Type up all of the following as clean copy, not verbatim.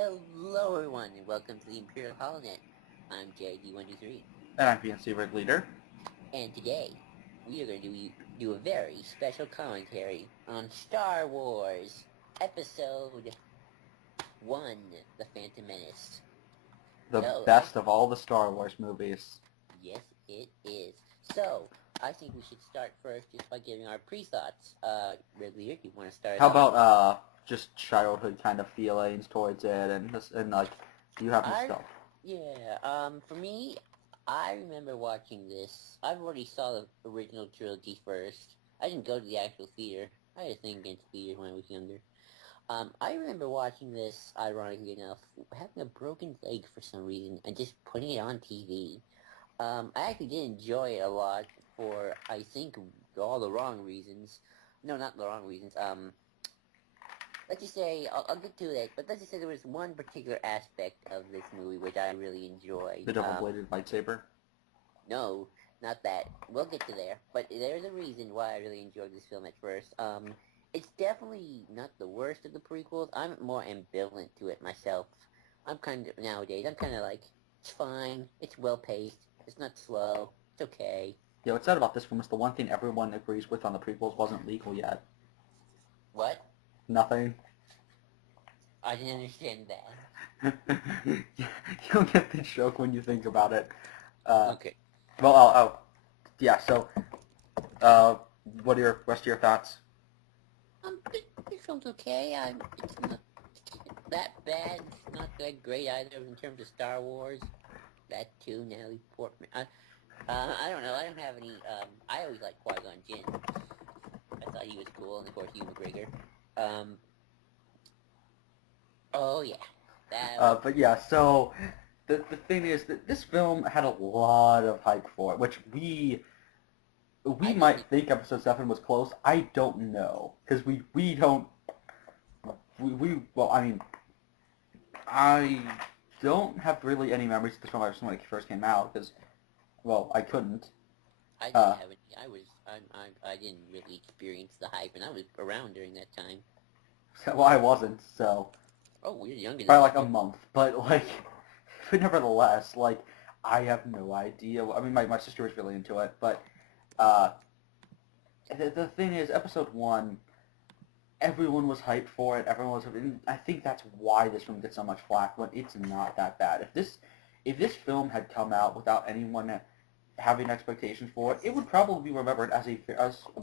Hello everyone and welcome to the Imperial Holonet. I'm JD123 And I'm PNC Red Leader. and today we are going to do a very special commentary on Star Wars Episode 1, The Phantom Menace. The So, best of all the Star Wars movies. yes it is. So, I think we should start first just by giving our pre-thoughts. Red Leader, do you want to start How off? about just childhood kind of feelings towards it and like, do you have any stuff? Yeah, for me, I remember watching this. I already saw the original trilogy first. I didn't go to the actual theater. I had a thing against theaters when I was younger. I remember watching this, ironically enough, having a broken leg for some reason, and just putting it on TV. I actually did enjoy it a lot for, I think, all the wrong reasons. No, not the wrong reasons. Let's just say, I'll get to that, but let's just say there was one particular aspect of this movie which I really enjoyed. The double-bladed lightsaber? No, not that. We'll get to there, but there's a reason why I really enjoyed this film at first. It's definitely not the worst of the prequels. I'm more ambivalent to it myself. Nowadays, I'm kind of like, it's fine, it's well-paced, it's not slow, it's okay. Yeah, what's sad about this film is the one thing everyone agrees with on the prequels wasn't legal yet. What? Nothing. I didn't understand that. You'll get the joke when you think about it. Okay. Well, yeah, so, what are your rest of your thoughts? This film's okay. It's not that bad. It's not that great either in terms of Star Wars. That too, Natalie Portman. I don't know. I don't have any. I always liked Qui-Gon Jinn. I thought he was cool, and of course, Ewan McGregor. Oh yeah. But yeah, so the thing is that this film had a lot of hype for it, which we might think Episode 7 was close. I don't know, because we don't well, I mean, I don't have really any memories of this film ever since when it first came out, because, well, I couldn't. I didn't have any. I didn't really experience the hype, and I was around during that time. Well, I wasn't, so Oh, you're younger than by like a month, but like, but nevertheless, like, I have no idea. I mean, my sister was really into it, but the thing is, Episode 1, everyone was hyped for it. Everyone was, and I think that's why this film gets so much flack when it's not that bad. If this film had come out without anyone having expectations for it, it would probably be remembered as a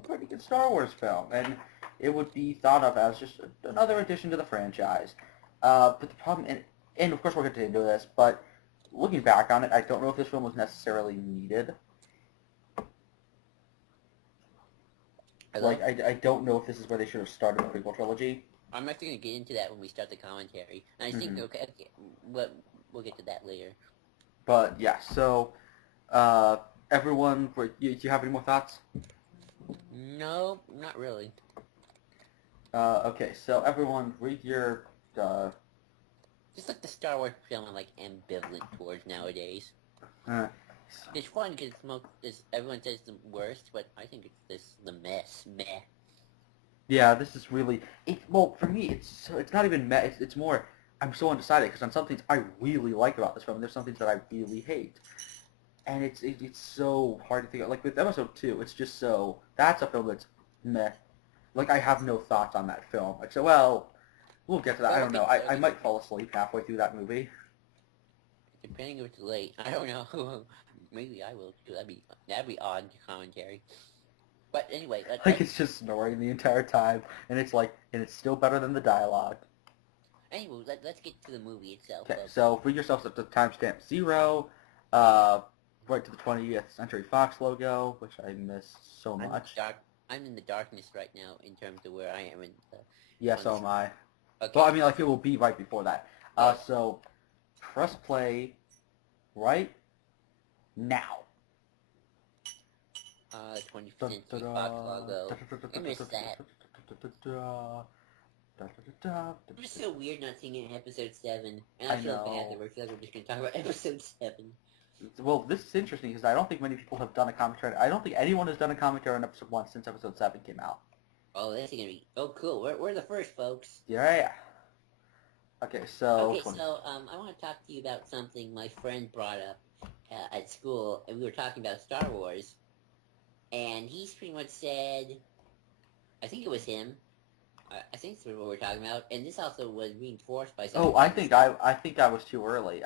pretty good Star Wars film, and it would be thought of as just another addition to the franchise. But the problem, and of course we'll get into this, but looking back on it, I don't know if this film was necessarily needed. Hello? Like, I don't know if this is where they should have started the prequel trilogy. I'm actually going to get into that when we start the commentary. And I think, okay, we'll get to that later. But, yeah, so, everyone, do you have any more thoughts? No, not really. Okay, so everyone, read your, Just like the Star Wars film I'm like ambivalent towards nowadays. so, It's fun because everyone says the worst, but I think it's the mess. Meh. yeah, this is really, well, for me, it's not even, it's more, I'm so undecided, because on some things I really like about this film, and there's some things that I really hate. And it's so hard to think of. Like, with Episode 2, it's just so, that's a film that's meh. Like, I have no thoughts on that film. Like, so, well, we'll get to that. I don't know. I might fall asleep halfway through that movie. Depending if it's late, I don't know. Maybe I will too. That'd be odd commentary. But anyway, Like, it's just snoring the entire time, and it's like, and it's still better than the dialogue. Anyway, let's get to the movie itself. Okay, so read yourselves up to timestamp 0, right to the 20th Century Fox logo, which I miss so much. I'm in the darkness right now in terms of where I am in the... Yeah, so am I. Okay. Well, I mean, like, it will be right before that. So, press play right now. 20th Century Fox logo. I miss that. It was so weird not seeing it in Episode 7. And I feel bad that we're just going to talk about Episode 7. Well, this is interesting because I don't think many people have done a commentary. I don't think anyone has done a commentary on Episode 1 since Episode 7 came out. Oh, that's going to be... Oh, cool. We're the first, folks. Yeah. Okay, so Okay, which one? so I want to talk to you about something my friend brought up at school, and we were talking about Star Wars, and he's pretty much said, I think it was him. I think that's what we were talking about, and this also was reinforced by Oh, someone else. I think I was too early.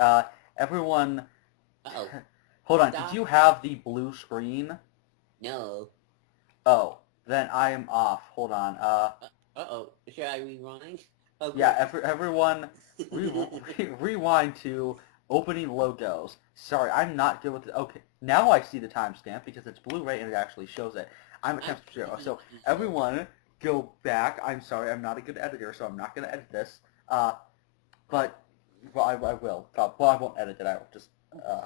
Everyone, Uh-oh, hold on. Did stop. you have the blue screen? No. Oh, then I am off. Hold on. Uh-oh, should I rewind? Oh, Yeah, cool. everyone, rewind to opening logos. Sorry, I'm not good with it. Okay, now I see the timestamp because it's Blu-ray and it actually shows it. I'm at I'm timestamp 0. pretty So evil. everyone, go back. I'm sorry, I'm not a good editor, so I'm not going to edit this. But well, I will. Well, I won't edit it. I will just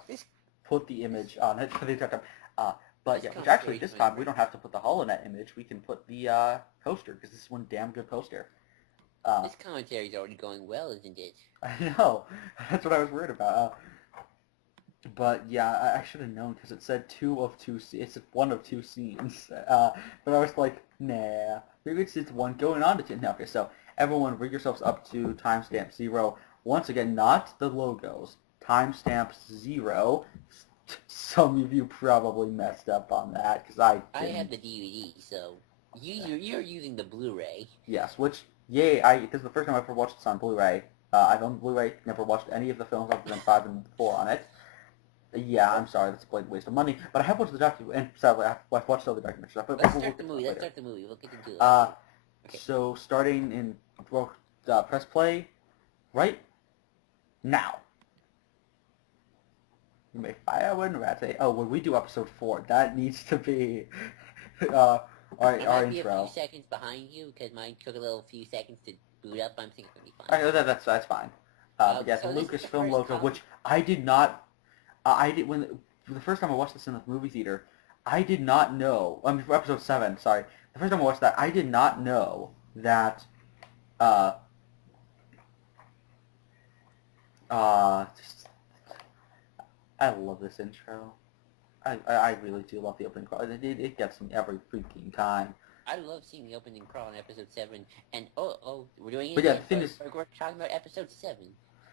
This put the image on it for the entire time. Uh, but this yeah, which actually commentary is this going time we don't have to put the HoloNet image. We can put the poster because this is one damn good poster. Uh, this commentary is already going well, isn't it? I know. That's what I was worried about. But yeah, I should have known because it said 2 of 2. It's 1 of 2 scenes. But I was like, nah. Maybe it's one going on to 10. Okay, so everyone rig yourselves up to timestamp 0. Once again, not the logos. Timestamp 0. Some of you probably messed up on that because I I have didn't. the DVD, so you're using the Blu-ray. Yes, which, yay, this is the first time I've ever watched this on Blu-ray. I've owned Blu-ray, never watched any of the films other than 5 and 4 on it. Yeah, I'm sorry, that's a blatant waste of money. But I have watched the documentary, and sadly, I've watched all the documentary stuff. But Let's we'll start get the to movie. that Let's later. start the movie. We'll get into it Uh, later. Okay. so starting in press play right now. You may fire when ready. Oh, when we do episode 4, that needs to be I our might be a few intro. seconds behind you because mine took a little few seconds to boot up. I'm thinking it's gonna be Okay, fine. that's fine. But yeah, the So this is the Lucasfilm first logo, comic. which I did not. I did when the first time I watched this in the movie theater. I did not know. I mean, for episode 7, sorry. The first time I watched that, I did not know that. Uh, just, I love this intro. I really do love the opening crawl. It gets me every freaking time. I love seeing the opening crawl in episode 7. And we're doing it But yeah, the again. thing is, We're talking about episode 7.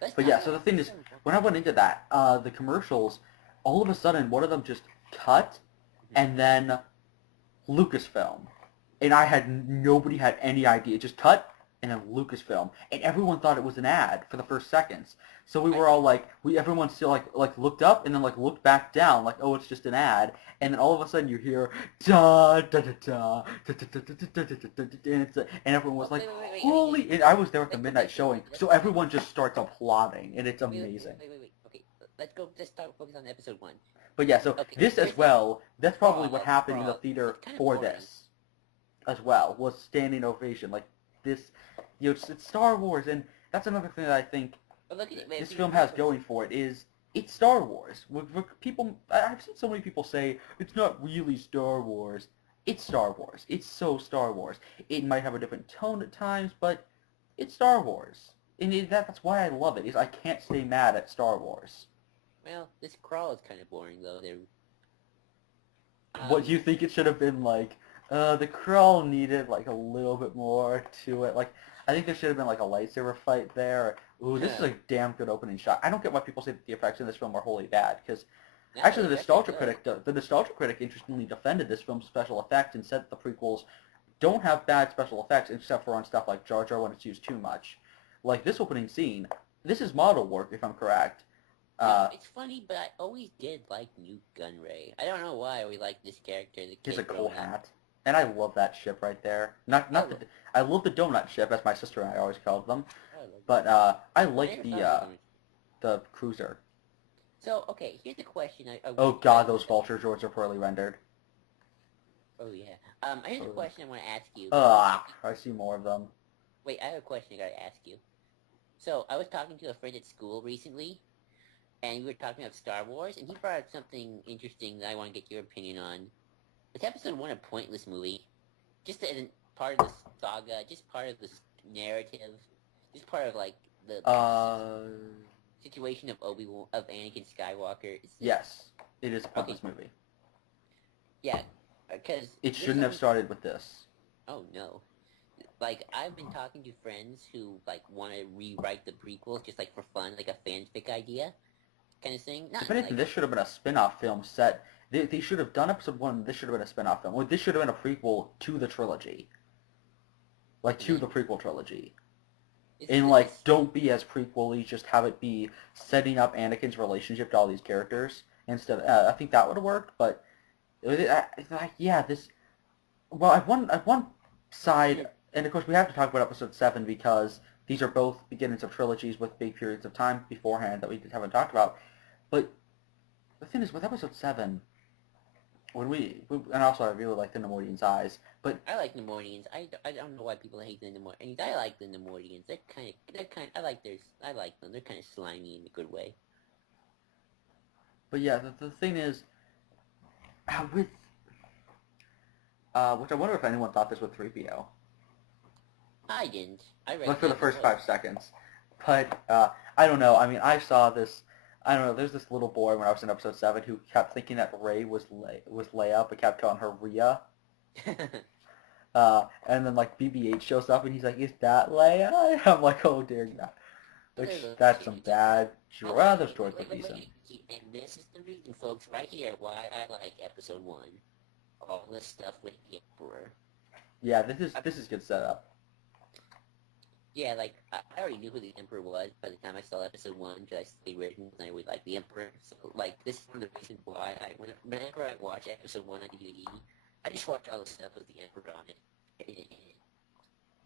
Let's but talk yeah, about so the thing episode is, 7. when I went into that, the commercials, all of a sudden, one of them just cut, and then Lucasfilm, and nobody had any idea. It just cut and then Lucasfilm, and everyone thought it was an ad for the first seconds. So we I were all like, everyone still like looked up and then like looked back down, like, oh, it's just an ad, and then all of a sudden you hear da da da da da da da da da da da, and everyone was like, wait. holy! And I was there at the Let's go midnight back. showing, Let's so go back. everyone just starts applauding, and it's amazing. Wait. Okay, let's go. Let's start focus on episode 1. But yeah, so Okay, this as first off, well, that's probably what the happened in the crawl. theater It's kind of for boring. this as well, was standing ovation. Like this, it's Star Wars, and that's another thing that I think But look at it. this film has going for it is it's Star Wars. People, I've seen so many people say it's not really Star Wars. It's Star Wars. It's so Star Wars. It might have a different tone at times, but it's Star Wars, and that's why I love it. Is I can't stay mad at Star Wars. Well, this crawl is kind of boring though. What do you think it should have been like? The crawl needed like a little bit more to it. Like I think there should have been like a lightsaber fight there. Ooh, this is a damn good opening shot. I don't get why people say that the effects in this film are wholly bad because actually the nostalgia critic interestingly defended this film's special effects and said that the prequels don't have bad special effects except for on stuff like Jar Jar when it's used too much. Like this opening scene, this is model work if I'm correct. It's funny, but I always did like Newt Gunray. I don't know why we like this character. The He's kid a cool growing up. hat. And I love that ship right there. I love the donut ship, as my sister and I always called them. But I like the cruiser. So okay, here's a question. Oh god, those vulture droids are poorly rendered. Oh yeah. Here's a question I want to ask you. I see more of them. Wait, I have a question I gotta ask you. So I was talking to a friend at school recently, and we were talking about Star Wars, and he brought up something interesting that I want to get your opinion on. Is episode 1 a pointless movie? Just as part of the saga, just part of the narrative, just part of like the situation of Anakin Skywalker. Yes, it is a pointless movie. Yeah, because it shouldn't have started with this. Oh no, Like, I've been talking to friends who, like, want to rewrite the prequels just, like, for fun, like a fanfic idea kind of thing. Not If in, anything, like... this should have been a spin-off film set. They should have done episode 1, this should have been a spin-off film. Well, this should have been a prequel to the trilogy. Like, to Like, the prequel trilogy. it's And, good to like, don't be as prequel-y, just have it be setting up Anakin's relationship to all these characters. Instead, I think that would have worked, but... yeah, this... Well, I've one side, and of course we have to talk about episode 7 because these are both beginnings of trilogies with big periods of time beforehand that we just haven't talked about. But the thing is, with episode 7, and also I really like the Nemoidian's eyes, but I like Nemoidians. I don't know why people hate the Nemoidians. I like the Nemoidians. I like them. They're kind of slimy in a good way. yeah, the thing is, with which I wonder if anyone thought this with 3PO. I didn't. I read Like for the the first episode. 5 seconds. But I don't know. I mean, I saw this. I don't know. There's this little boy when I was in episode 7 who kept thinking that Rey was Leia, but kept calling her Rhea. And then like BB-8 shows up and he's like, "Is that Leia?" And I'm like, "Oh dear God." Which that's some bad. Oh, Well, those droids were decent. And this is the reason, folks, right here, why I like episode 1. All this stuff with the Emperor. Yeah, this is good setup. Yeah, like, I already knew who the Emperor was by the time I saw episode 1, because I stayed written, and I would like the Emperor. So, like, this is one of the reasons why whenever I watch episode 1 on DVD, I just watch all the stuff with the Emperor on it.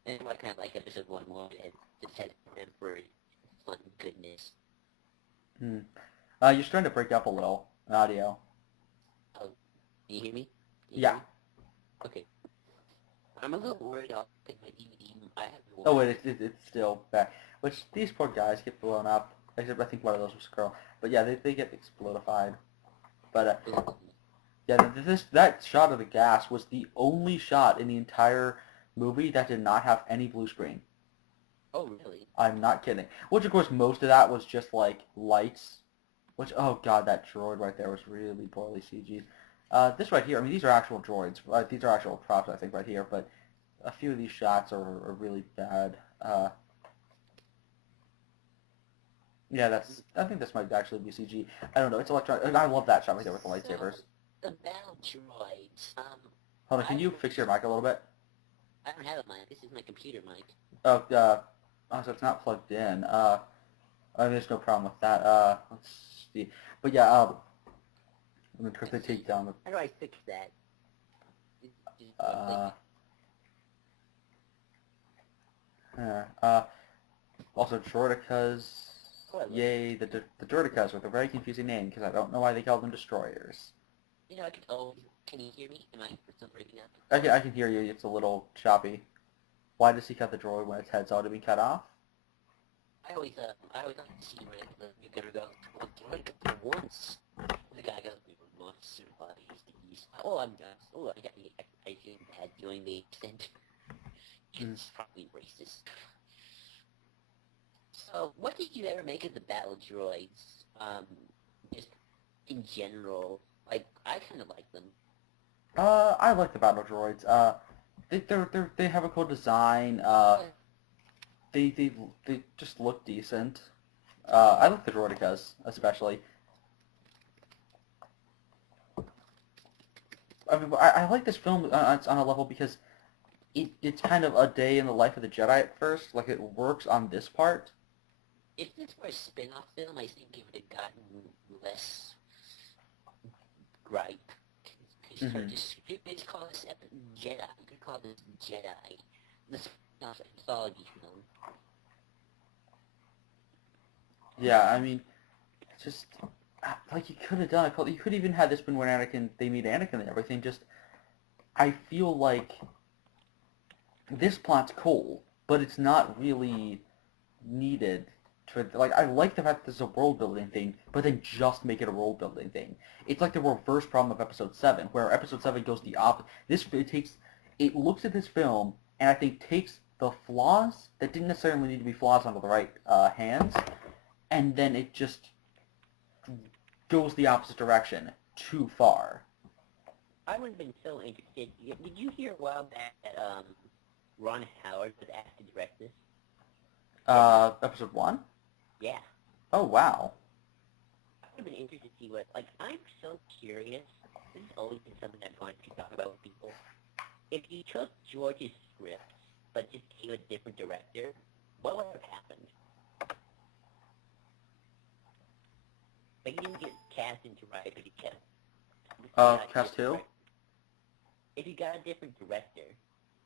And I kind of like episode 1 more, and just had Emperor fun goodness. You're starting to break up a little in audio. Oh, can you hear me? Yeah. Okay. I'm a little worried I'll take my DVD. Oh wait, it's still back. Which these poor guys get blown up. Except I think one of those was a girl. But yeah, they get explodified. But yeah, that shot of the gas was the only shot in the entire movie that did not have any blue screen. Oh really? I'm not kidding. Which of course most of that was just like lights. Which oh god, that droid right there was really poorly CG'd. This right here, I mean these are actual droids. These are actual props I think right here, but a few of these shots are really bad. Yeah, I think this might actually be CG. I don't know. It's electronic. I love that shot right there with the lightsabers. The battle droids. Hold on, can you fix your mic a little bit? I don't have a mic. This is my computer mic. Oh, so it's not plugged in. There's no problem with that. Let's see. But yeah, I'm gonna quickly take down the. How do I fix that? Also, Droidicas. Yay, the Droidicas with a very confusing name because I don't know why they call them destroyers. You know, can you hear me? Am I still breaking up? I can hear you. It's a little choppy. Why does he cut the droid when its head's already been cut off? I always like to see where you're gonna go. Well, Droidicas once. The guy goes, monster bodies. Oh, I'm done. Oh, I feel bad doing the accent. It's probably racist. So, what did you ever make of the battle droids? Just in general, like I kind of like them. I like the battle droids. They have a cool design. They just look decent. I like the Droidicas especially. I mean, I like this film on a level because it's kind of a day in the life of the Jedi at first. Like, it works on this part. If this were a spin-off film, I think it would have gotten less gripe. It's called this Jedi. You could call this Jedi. The spin-off anthology film. Yeah, I mean, just like you could have done a. You could even have this been when they meet Anakin and everything. Just, I feel like this plot's cool, but it's not really needed. Like, I like the fact that this is a world building thing, but then just make it a world building thing. It's like the reverse problem of Episode 7, where Episode 7 goes the opposite. It looks at this film, and I think takes the flaws that didn't necessarily need to be flaws under the right hands, and then it just goes the opposite direction too far. I would have been so interested. Did you hear a while back that Ron Howard was asked to direct this. Episode 1? Yeah. Oh, wow. I would have been interested to see what, like, I'm so curious. This has always been something I've wanted to talk about with people. If you took George's script, but just gave a different director, what would have happened? Like, you didn't get cast into right, but you kept... Cast who? If you got a different director,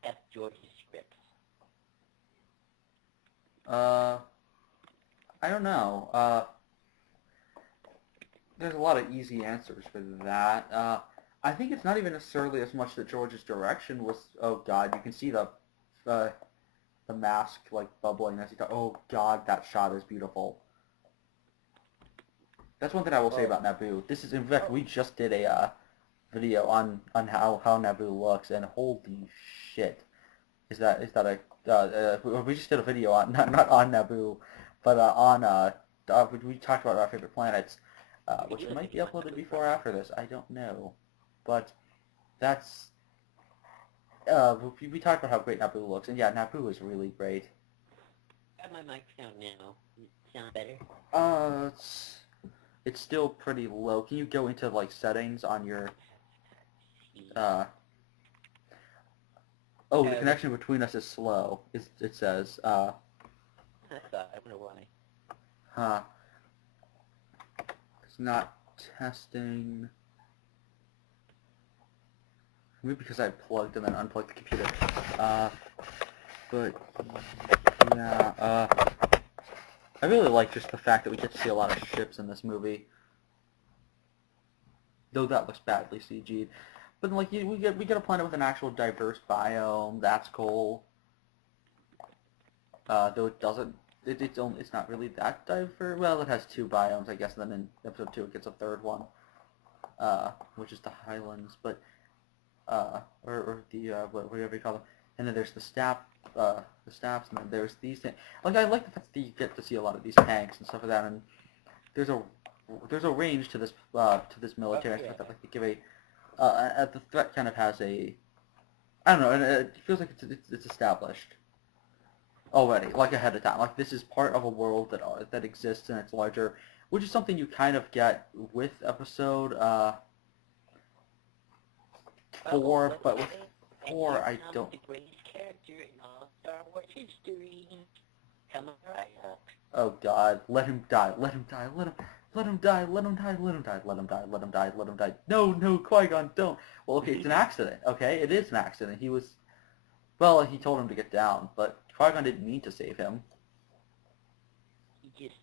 kept George's scripts. I don't know. There's a lot of easy answers for that. I think it's not even necessarily as much that George's direction was. Oh God, you can see the mask like bubbling as he talks. Oh God, that shot is beautiful. That's one thing I will say about Naboo. This is, in fact, we just did a video on how Naboo looks, and holy shit, is that we just did a video on not on Naboo, but we talked about our favorite planets, which might be uploaded before or after this. I don't know, but that's we talked about how great Naboo looks, and yeah, Naboo is really great. Got my mic sound now. Sound better? It's still pretty low. Can you go into like settings on your Oh, the connection between us is slow. It says. I wonder why. Huh. It's not testing. Maybe because I plugged and then unplugged the computer. But yeah. I really like just the fact that we get to see a lot of ships in this movie. Though that looks badly CG'd. But like we get a planet with an actual diverse biome. That's cool. Though it doesn't. It's not really that diverse. Well, it has 2 biomes, I guess. And then in episode 2, it gets a 3rd one, which is the Highlands. But or the whatever you call them. And then there's the steppes, and then there's these things. Like I like the fact that you get to see a lot of these tanks and stuff like that. And there's a range to this military. Okay. Like they give the threat kind of has a, I don't know, and it feels like it's established already, like ahead of time. Like this is part of a world that exists and it's larger, which is something you kind of get with episode 4, but with 4 I don't. The greatest character in all Star Wars history. Come on, right up. Oh God, let him die, let him die, let him die, let him die, let him die, let him die, let him die, let him die. No, Qui-Gon, don't. Well, okay, it's an accident, okay? It is an accident. He told him to get down, but Qui-Gon didn't mean to save him. He just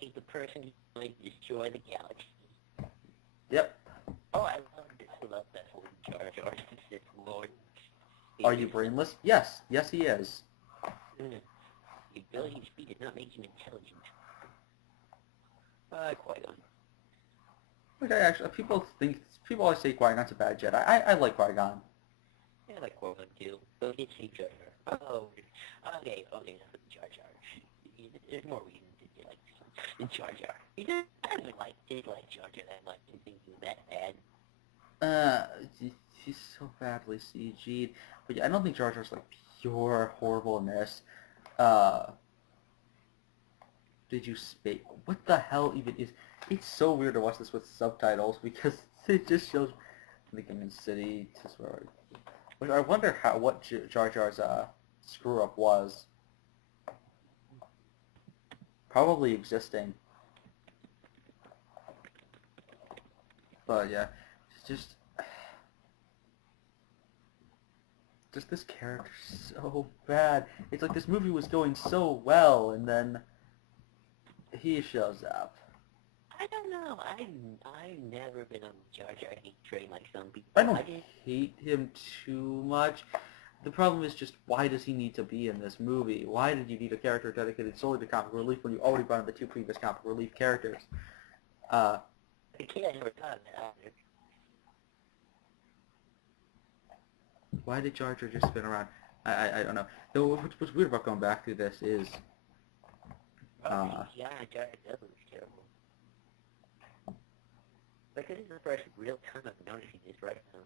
saved the person who's going to destroy the galaxy. Yep. Oh, I love that whole Jar Jar Sith Lord. Are you brainless? Yes, he is. The ability to speak does not make him intelligent. Qui-Gon. Okay, actually, people always say Qui-Gon's a bad Jedi. I like Qui-Gon. Yeah, I like Qui-Gon too. But it's Jar Jar. Oh, okay, enough with Jar Jar. There's more reasons to you like Jar Jar. I didn't like Jar Jar that much. I didn't think he was that bad. He's so badly CG'd. But yeah, I don't think Jar Jar's like pure horribleness. Did you speak? What the hell even is? It's so weird to watch this with subtitles because it just shows Lincoln City. Which I wonder what Jar Jar's screw up was. Probably existing. But yeah, just this character's so bad. It's like this movie was going so well, and then he shows up. I don't know. I've never been on Jar Jar hate train like some people. I don't hate him too much. The problem is just, why does he need to be in this movie? Why did you need a character dedicated solely to comic relief when you already brought in the 2 previous comic relief characters? The kid, I never thought of that either. Why did Jar Jar just spin around? I don't know. Though what's weird about going back through this is... yeah, Jar Jar does look terrible. Like, this is the first real time I've noticing this right now.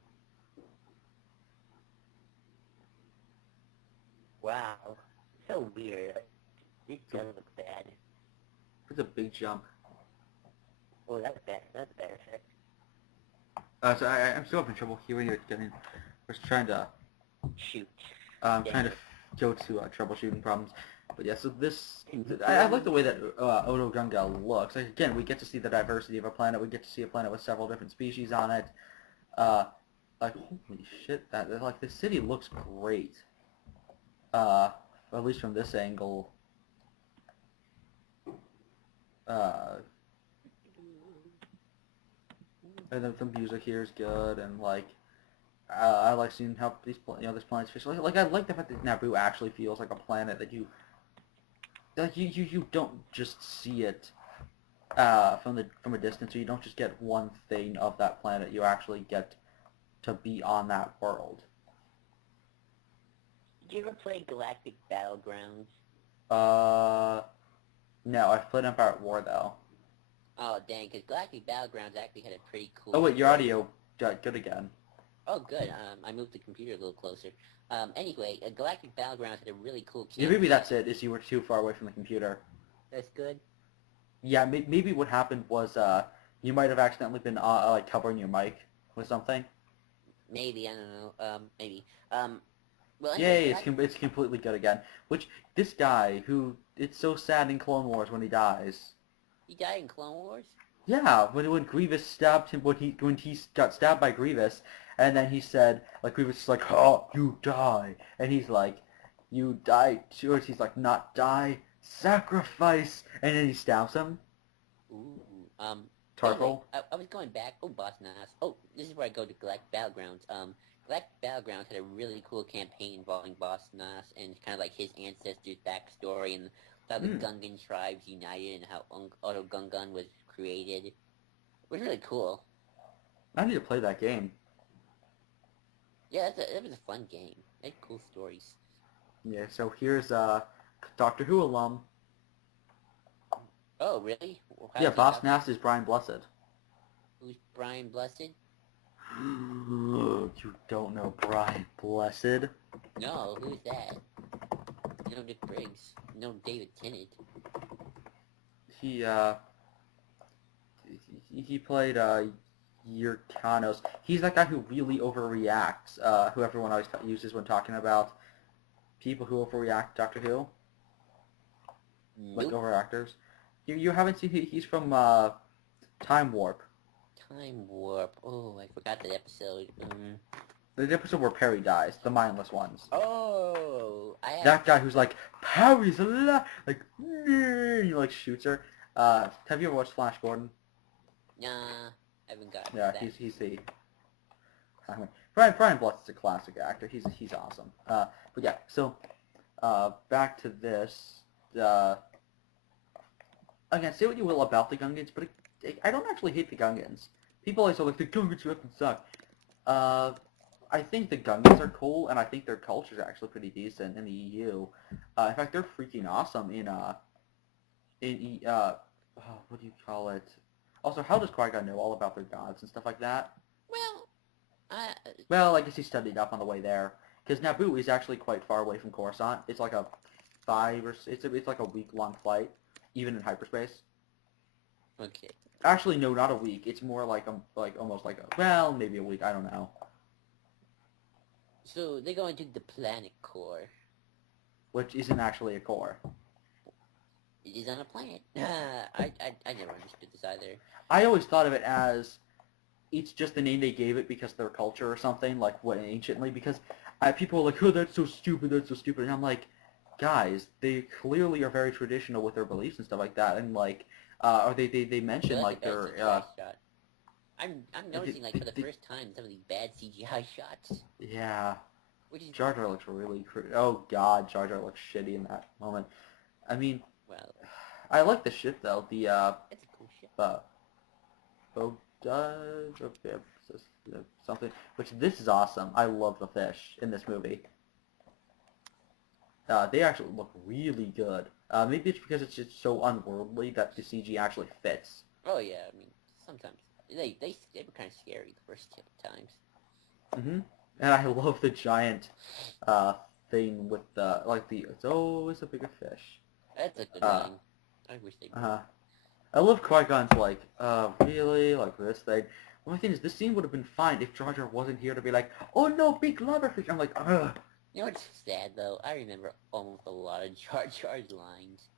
Wow. So weird. This does look bad. It's a big jump. Oh, that's bad. That's a bad effect. So I'm still having trouble hearing it. Getting, was trying to Shoot. trying to go to troubleshooting problems. But yeah, so this I like the way that Odo Gunga looks. Like, again, we get to see the diversity of a planet. We get to see a planet with several different species on it. Like holy shit, that like the city looks great. At least from this angle. And the music here is good, and like I like seeing how these this planet's fish. Like I like the fact that Naboo actually feels like a planet that you don't just see it from a distance. So you don't just get one thing of that planet. You actually get to be on that world. Did you ever play Galactic Battlegrounds? No, I've played Empire at War though. Oh, dang, because Galactic Battlegrounds actually had a pretty cool... Oh wait, your audio got good again. Oh, good. I moved the computer a little closer. Anyway, Galactic Battlegrounds had a really cool Yeah, maybe that's it, is you were too far away from the computer. That's good? Yeah, maybe what happened was you might have accidentally been like covering your mic with something. Maybe, I don't know. Maybe. Well, Yay, anyway, it's completely good again. Which, this guy, who, it's so sad in Clone Wars when he dies. he died in Clone Wars? Yeah, when Grievous stabbed him, when he got stabbed by Grievous, and then he said, like, Grievous is like, oh, you die. And he's like, you die too. He's like, not die, sacrifice. And then he stabs him. Ooh, Tarful. anyway, I was going back. Oh, Boss Nass. Oh, this is where I go to Galactic Battlegrounds. Galactic Battlegrounds had a really cool campaign involving Boss Nass and kind of like his ancestors' backstory and how the Gungan tribes united and how Auto Gungan was created. It was really cool. I need to play that game. Yeah, that was a fun game. It had cool stories. Yeah, so here's Doctor Who alum. Oh, really? Yeah, Boss Nass is Brian Blessed. Who's Brian Blessed? You don't know Brian Blessed? No, who's that? No Nick Briggs. No David Tennant. He played Yurkanos. He's that guy who really overreacts, who everyone always uses when talking about people who overreact Doctor Who. Nope. Like overactors. You haven't seen, he's from Time Warp. Time Warp. Oh, I forgot that episode. The episode where Perry dies, the mindless ones. Oh, That guy who's like, Perry's alive! Like, he like shoots her. Have you ever watched Flash Gordon? Nah, I haven't got Yeah, that. he's the... Brian Blessed is a classic actor. He's awesome. But yeah, so back to this. Again, say what you will about the Gungans, but I don't actually hate the Gungans. People always say like the Gungans fucking suck. I think the Gungans are cool, and I think their culture is actually pretty decent in the EU. In fact, they're freaking awesome in what do you call it? Also, how does Qui-Gon know all about their gods and stuff like that? Well, I guess he studied up on the way there. Because Naboo is actually quite far away from Coruscant. It's like a it's like a week-long flight, even in hyperspace. Okay. Actually, no, not a week. It's more like almost like well, maybe a week. I don't know. So they're going to the planet core. Which isn't actually a core. It is on a planet. I never understood this either. I always thought of it as it's just the name they gave it because of their culture or something, like what anciently, because people are like, oh, that's so stupid, and I'm like, guys, they clearly are very traditional with their beliefs and stuff like that, and like, or they mention like their, shot. I'm noticing like for the first time some of these bad CGI shots. Yeah. Which is Jar Jar looks really, oh god, Jar Jar looks shitty in that moment. I mean, well, I like the ship though, the, it's a cool ship. Something, which this is awesome. I love the fish in this movie. They actually look really good. Maybe it's because it's just so unworldly that the CG actually fits. Oh yeah, I mean, sometimes they were kind of scary the first couple times. And I love the giant thing with the like the it's always a bigger fish. That's a good Uh, line. I wish they did. uh, I love Qui-Gon's like, really? Like this thing? Well, the thing is, this scene would have been fine if Jar Jar wasn't here to be like, oh no, big blubberfish. I'm like, ugh. You know what's sad though? I remember almost a lot of Jar Jar's lines.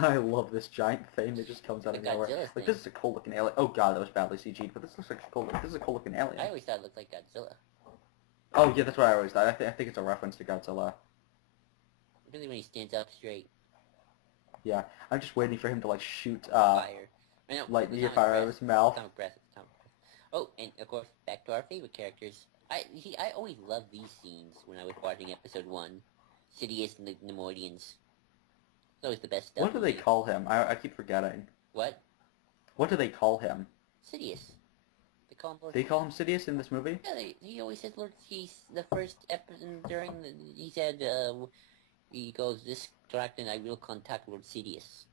I love this giant thing that just comes out The of nowhere. Godzilla Like, thing. this is a cool looking alien. Oh god, that was badly CG'd, but this looks like a cool. This is a cool looking alien. I always thought it looked like Godzilla. Oh yeah, that's what I always thought. I think it's a reference to Godzilla. Really when he stands up straight. Yeah, I'm just waiting for him to like shoot Fire. I know. lightning It's fire out of impressive. his mouth. It's impressive. It's impressive. Oh, and of course, back to our favorite characters. I always loved these scenes when I was watching episode 1. Sidious and the Nemoidians. It's always the best stuff. What do they call him? I keep forgetting. What? What do they call him? Sidious. They call him Lord. They call him Sidious in this movie? Yeah, he always says Lord. He's the first episode during the. He said, he goes, "This directing I will contact Lord Sidious."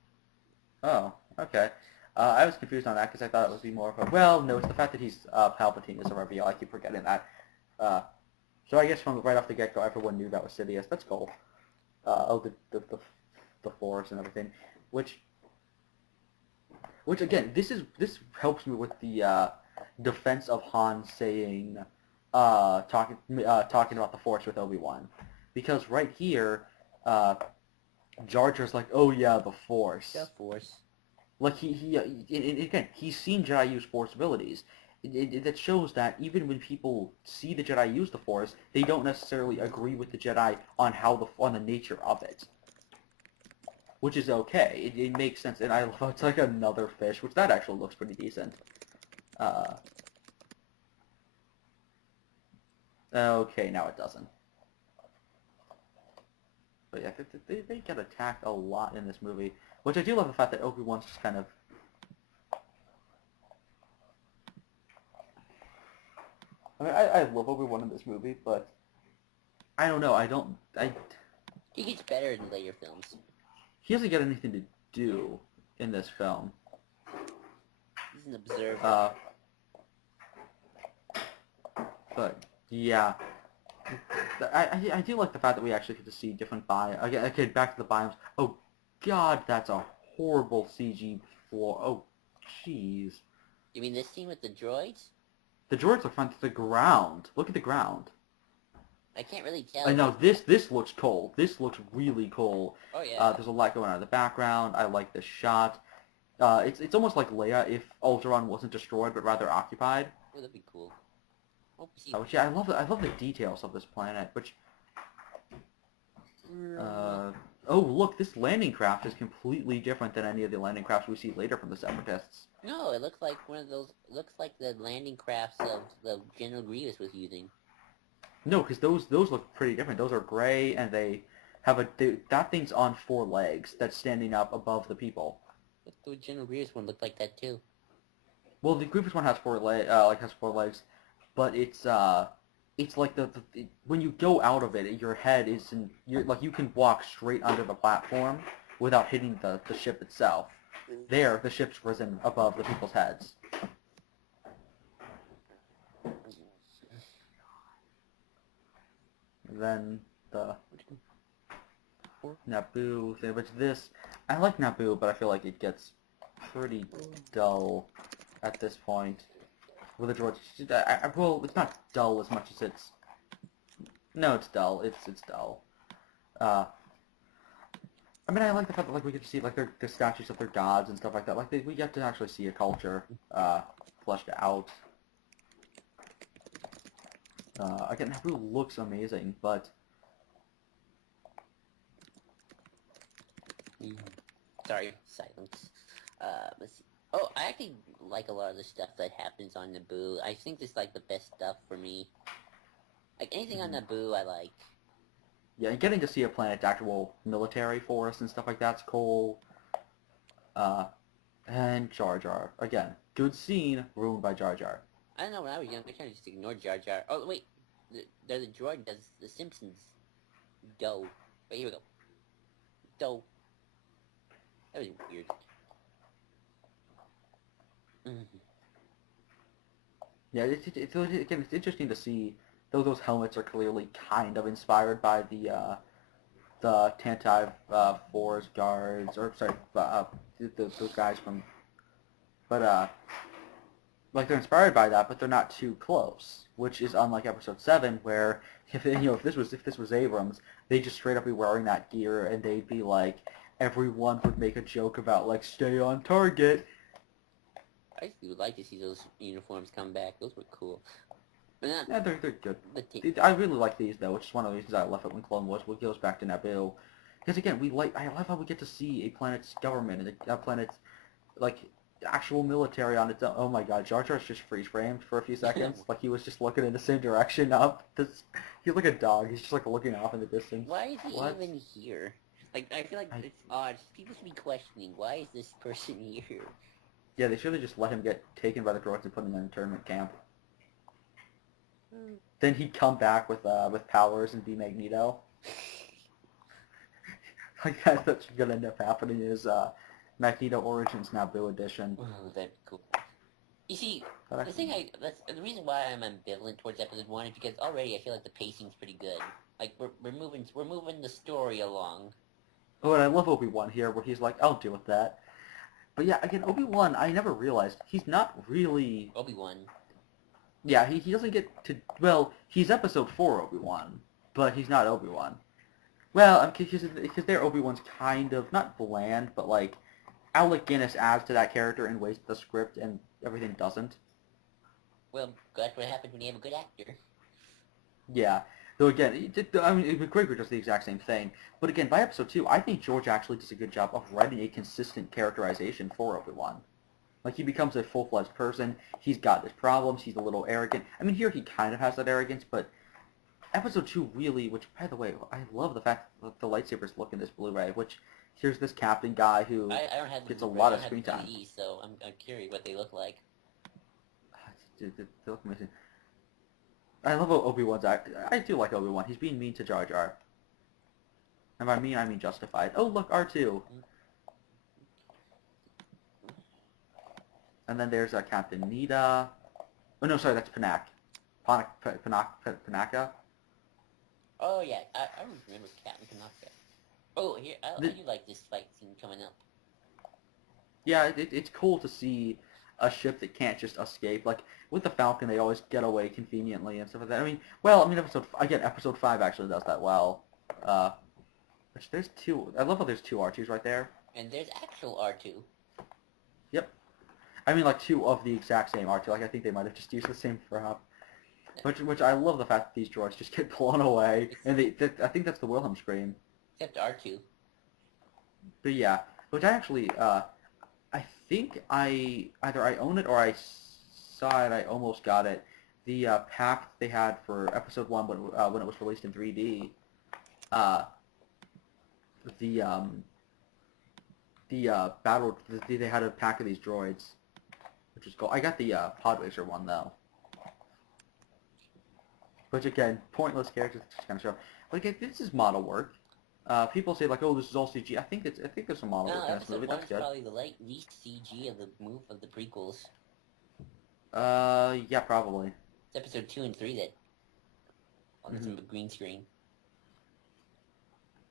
Oh, okay. I was confused on that because I thought it would be more of a... Well, no, it's the fact that he's Palpatine is a reveal. I keep forgetting that. So I guess from right off the get-go, everyone knew that was Sidious. That's cool. The Force and everything, which again, this helps me with the defense of Han saying, talking about the Force with Obi-Wan, because right here, Jar Jar's like, oh yeah, the Force. The Force. Like again, he's seen Jedi use Force abilities. That shows that even when people see the Jedi use the Force, they don't necessarily agree with the Jedi on on the nature of it, which is okay. It makes sense, and I love it's like another fish, which that actually looks pretty decent. Okay, now it doesn't. But yeah, they get attacked a lot in this movie, which I do love the fact that Obi-Wan's just kind of... I mean, I love Obi-Wan in this movie, but I don't know. He gets better in later films. He doesn't get anything to do in this film. He's an observer. But yeah, I do like the fact that we actually get to see different biomes. Okay, back to the biomes. Oh god, that's a horrible CG floor. Oh jeez. You mean this scene with the droids? The droids look fine to the ground. Look at the ground. I can't really tell. I know this looks cool. This looks really cool. Oh yeah. There's a lot going on in the background. I like this shot. It's almost like Leia if Alderaan wasn't destroyed but rather occupied. Oh, that'd be cool. Which yeah, I love the details of this planet. Which oh look, this landing craft is completely different than any of the landing crafts we see later from the Separatists. No, it looks like one of those. It looks like the landing crafts of the General Grievous was using. No, because those look pretty different. Those are gray, and they have that thing's on 4 legs that's standing up above the people. But the General Grievous one looked like that too. Well, the Grievous one has 4 has 4 legs, but it's like when you go out of it, your head is you can walk straight under the platform without hitting the ship itself. There, the ship's risen above the people's heads. Then the Naboo thing, which I like Naboo, but I feel like it gets pretty dull at this point. With the droids, well, it's not dull as much as it's... No, it's dull. It's dull. I mean, I like the fact that like we get to see like the statues of their gods and stuff like that. Like we get to actually see a culture fleshed out. Again, Naboo looks amazing, but sorry, silence. Let's see. Oh, I actually like a lot of the stuff that happens on Naboo. I think this is like the best stuff for me. Like anything on Naboo, I like. Yeah, and getting to see a planet's actual military force and stuff like that's cool. And Jar Jar. Again, good scene, ruined by Jar Jar. I don't know, when I was young, I kind of just ignored Jar Jar. Oh, wait. There's a droid does The Simpsons. Doe. Wait, here we go. Doe. That was weird. Yeah, again, it's interesting to see though those helmets are clearly kind of inspired by the Tantive Force guards, or sorry, those guys from, but like they're inspired by that, but they're not too close, which is unlike Episode 7, where if this was Abrams, they'd just straight up be wearing that gear, and they'd be like, everyone would make a joke about like stay on target. I actually would like to see those uniforms come back. Those were cool. But not Yeah, they're good. the I really like these though, which is one of the reasons I love it when Clone Wars goes back to Naboo, because again, I love how we get to see a planet's government and a planet's like actual military on its own. Oh my god, Jar Jar's just freeze framed for a few seconds, like he was just looking in the same direction up. He's like a dog. He's just like looking off in the distance. Why is he What? even here? Like, I feel like it's odd. People should be questioning, why is this person here? Yeah, they should have just let him get taken by the droids and put him in an internment camp. Then he'd come back with powers and be Magneto. Like that's what's gonna end up happening is Magneto Origins Naboo edition. Ooh, that'd be cool. You see, But the reason why I'm ambivalent towards episode 1 is because already I feel like the pacing's pretty good. Like we're moving the story along. Oh, and I love Obi-Wan here, where he's like, I'll deal with that. But yeah, again, Obi-Wan, I never realized he's not really. Obi-Wan. Yeah, he doesn't get to. Well, he's Episode 4 Obi-Wan, but he's not Obi-Wan. Well, because their Obi-Wan's kind of not bland, but like Alec Guinness adds to that character in ways that the script and everything doesn't. Well, that's what happens when you have a good actor. Yeah. Though again, McGregor does the exact same thing. But again, by Episode 2, I think George actually does a good job of writing a consistent characterization for Obi-Wan. Like, he becomes a full-fledged person. He's got his problems. He's a little arrogant. I mean, here he kind of has that arrogance, but Episode 2 really, which, by the way, I love the fact that the lightsabers look in this Blu-ray, which here's this captain guy who I don't have gets a lot of screen screen time. DVD, so I'm curious what they look like. They look amazing. I love Obi-Wan's act. I do like Obi-Wan. He's being mean to Jar Jar. And by mean, I mean justified. Oh, look, R2. And then there's Captain Nita. Oh, no, sorry, that's Panak. Panaka? Oh yeah, I remember Captain Panaka. Oh, here I do like this fight scene coming up. Yeah, it's cool to see a ship that can't just escape. Like, with the Falcon, they always get away conveniently and stuff like that. Episode 5 actually does that well. Which there's two. I love how there's two R2s right there. And there's actual R2. Yep. I mean, like, two of the exact same R2. Like, I think they might have just used the same prop. Which I love the fact that these droids just get blown away. And I think that's the Wilhelm scream. Except R2. But yeah. Which I actually, I think I own it or I saw it. I almost got it. The pack they had for Episode 1 when it was released in 3D. They had a pack of these droids, which is cool. I got the Pod Racer one though. Which again, pointless characters just kind of show. But again, this is model work. People say like, "Oh, this is all CG." I think there's some model work in this movie. That's good. Probably the least CG of the prequels. Yeah, probably. It's Episode 2 and 3 that on some green screen.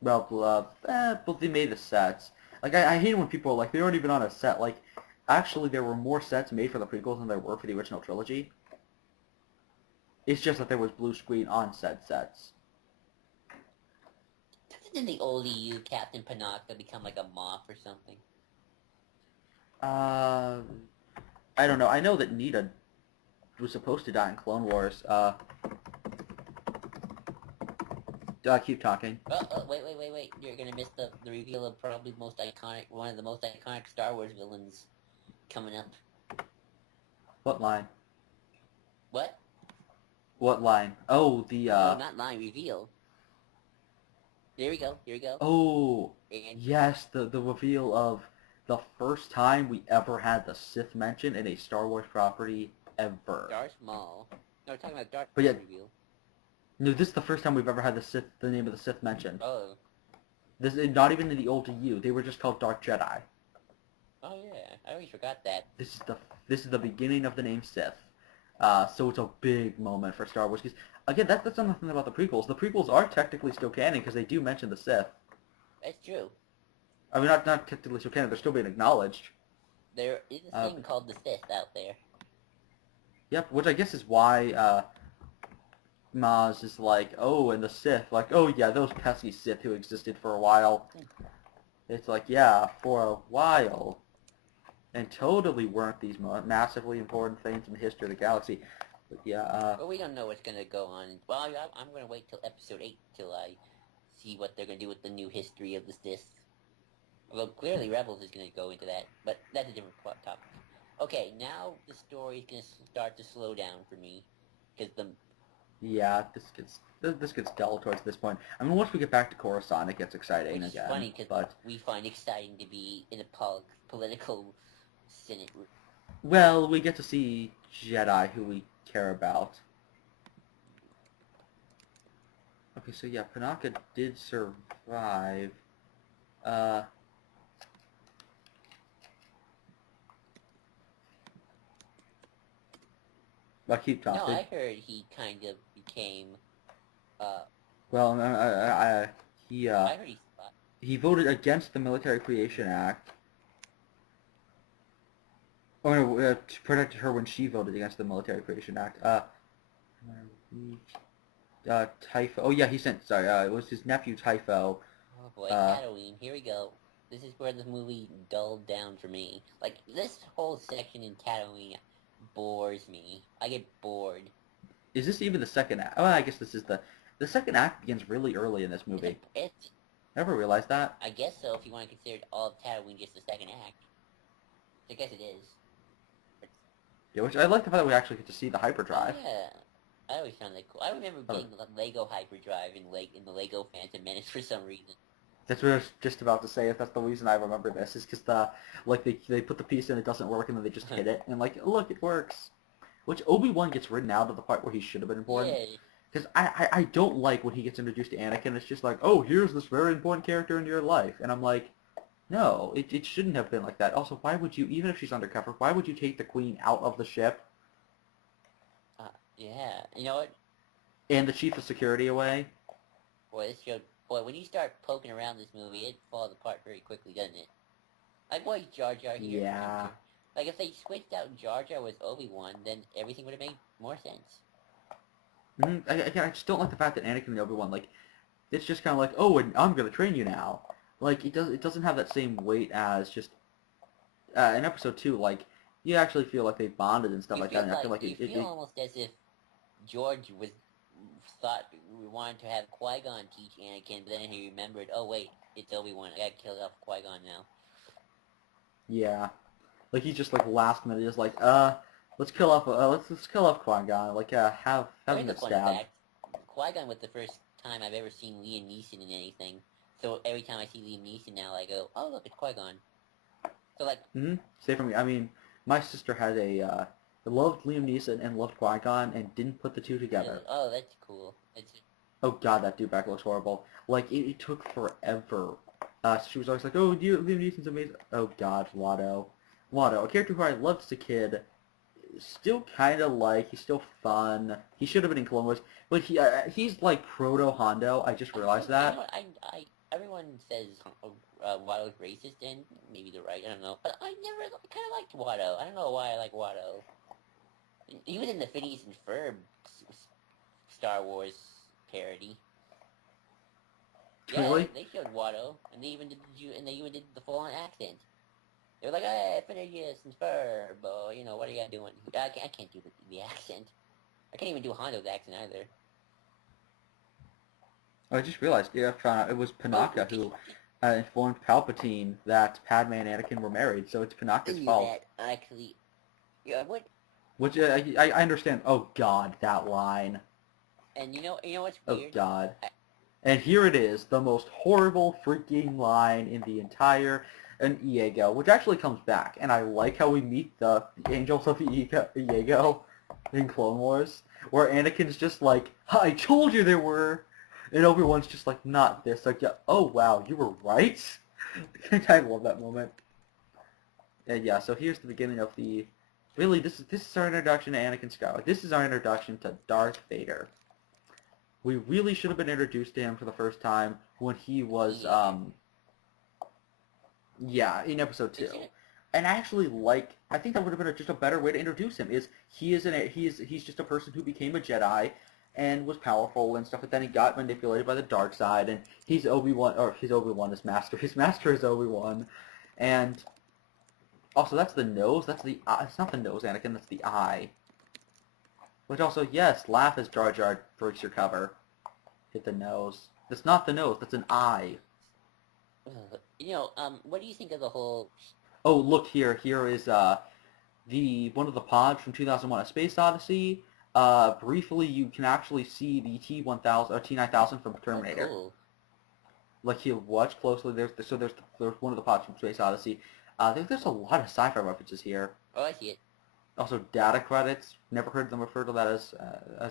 Well, but they made the sets. Like, I hate when people are like, they aren't even on a set. Like, actually, there were more sets made for the prequels than there were for the original trilogy. It's just that there was blue screen on said sets. Doesn't the old EU Captain Panaka become like a moth or something? I don't know. I know that Nita was supposed to die in Clone Wars. Keep talking. Oh, wait. You're gonna miss the reveal of probably one of the most iconic Star Wars villains coming up. What line? What? What line? Oh, the, No, not line, reveal. Here we go. Oh, And yes, the reveal of the first time we ever had the Sith mentioned in a Star Wars property ever. Darth Maul. No, we're talking about Darth But Maul yeah, reveal. No, this is the first time we've ever had the name of the Sith mentioned. Oh. This is not even in the old EU. They were just called Dark Jedi. Oh yeah, I always forgot that. This is the beginning of the name Sith. So it's a big moment for Star Wars. Because again, that's another thing about the prequels. The prequels are technically still canon because they do mention the Sith. That's true. I mean, not technically still canon. They're still being acknowledged. There is a thing called the Sith out there. Yep, which I guess is why Maz is like, oh, and the Sith, like, oh yeah, those pesky Sith who existed for a while. It's like, yeah, for a while. And totally weren't these massively important things in the history of the galaxy. But yeah, But we don't know what's gonna go on. Well, I'm gonna wait till episode 8 till I see what they're gonna do with the new history of the Sith. Although clearly Rebels is gonna go into that, but that's a different topic. Okay, now the story's gonna start to slow down for me, because yeah, this gets dull towards this point. I mean, once we get back to Coruscant, it gets exciting which is again. funny because but we find exciting to be in a political Senate. well, we get to see Jedi who we care about. Okay, so yeah, Panaka did survive. I keep No, talking. I heard he kind of became. Well, he I heard he voted against the Military Creation Act. Oh no, to protect her when she voted against the Military Creation Act. Typho. Oh yeah, he sent. Sorry, it was his nephew Typho. Oh boy, Tatooine, here we go. This is where the movie dulled down for me. Like, this whole section in Tatooine bores me. I get bored. Is this even the second act? Oh, I guess this is the second act begins really early in this movie. It's Never realized that. I guess so, if you want to consider all of Tatooine just the second act. I guess it is. Yeah, which I like the fact that we actually get to see the hyperdrive. Oh, yeah. I always found that cool. I remember getting the Lego hyperdrive in the Lego Phantom Menace for some reason. That's what I was just about to say. If that's the reason I remember this, is because they put the piece in, it doesn't work, and then they just hit it, and like, look, it works. Which Obi-Wan gets written out of the part where he should have been important. Yeah. Because I don't like when he gets introduced to Anakin. It's just like, oh, here's this very important character in your life, and I'm like, no, it shouldn't have been like that. Also, why would you, even if she's undercover, why would you take the Queen out of the ship? Yeah. You know what? And the chief of security away? Boy, this show. Boy, when you start poking around this movie, it falls apart very quickly, doesn't it? Like, boy, Jar Jar here. Yeah. Like, if they switched out Jar Jar with Obi-Wan, then everything would have made more sense. I just don't like the fact that Anakin and Obi-Wan, like, it's just kind of like, oh, and I'm gonna train you now. Like, it doesn't have that same weight as just in episode 2. Like, you actually feel like they bonded and stuff like that. And I feel like you feel almost as if George thought we wanted to have Qui-Gon teach Anakin, but then he remembered, oh wait, it's Obi-Wan. I gotta kill off Qui-Gon now. Yeah, like he's just like last minute, just like let's kill off Qui-Gon. Like have him get stabbed. Qui-Gon was the first time I've ever seen Liam Neeson in anything. So every time I see Liam Neeson now, I go, oh look, it's Qui-Gon. So like. Same for me. I mean, my sister had loved Liam Neeson and loved Qui-Gon and didn't put the two together. Oh, that's cool. Oh god, that dude back looks horrible. Like, it took forever. She was always like, oh, Liam Neeson's amazing. Oh god, Watto. Watto, a character who I loved as a kid, still kind of like, he's still fun. He should have been in Clone Wars, but he's like proto-Hondo. I just realized that. Everyone says Watto's racist, and maybe they're right, I don't know. But I kind of liked Watto. I don't know why I like Watto. He was in the Phineas and Ferb Star Wars parody. Yeah, really? they showed Watto, and they even did the full-on accent. They were like, "Hey, Phineas and Ferb, you know, what are you guys doing?" I can't do the accent. I can't even do Hondo's accent either. I just realized, yeah, it was Panaka who informed Palpatine that Padme and Anakin were married, so it's Panaka's fault. That actually, yeah, what? Which I understand. Oh God, that line. And you know what's weird? Oh God. And here it is, the most horrible freaking line in the entire Iego, which actually comes back, and I like how we meet the Angels of Iego in Clone Wars, where Anakin's just like, I told you there were. And Obi-Wan's just like, not this. Like, yeah, oh wow, you were right? I love that moment. And yeah, so here's the beginning of the Really, this is our introduction to Anakin Skywalker. This is our introduction to Darth Vader. We really should have been introduced to him for the first time when he was, yeah, in episode 2. And actually, I think that would have been just a better way to introduce him. He's just a person who became a Jedi and was powerful and stuff like that. He got manipulated by the dark side, and he's Obi-Wan, or his Obi-Wan is master. His master is Obi-Wan, and also that's the nose. That's the eye. It's not the nose, Anakin. That's the eye. Which also, yes, laugh as Jar Jar breaks your cover. Hit the nose. That's not the nose. That's an eye. What do you think of the whole... Oh, look here. Here is one of the pods from 2001: A Space Odyssey. Briefly, you can actually see the T-1000 or T-9000 from Terminator. Oh, cool. Like you watch closely. There's one of the pods from Space Odyssey. There's a lot of sci-fi references here. Oh, I see it. Also, data credits. Never heard them refer to that as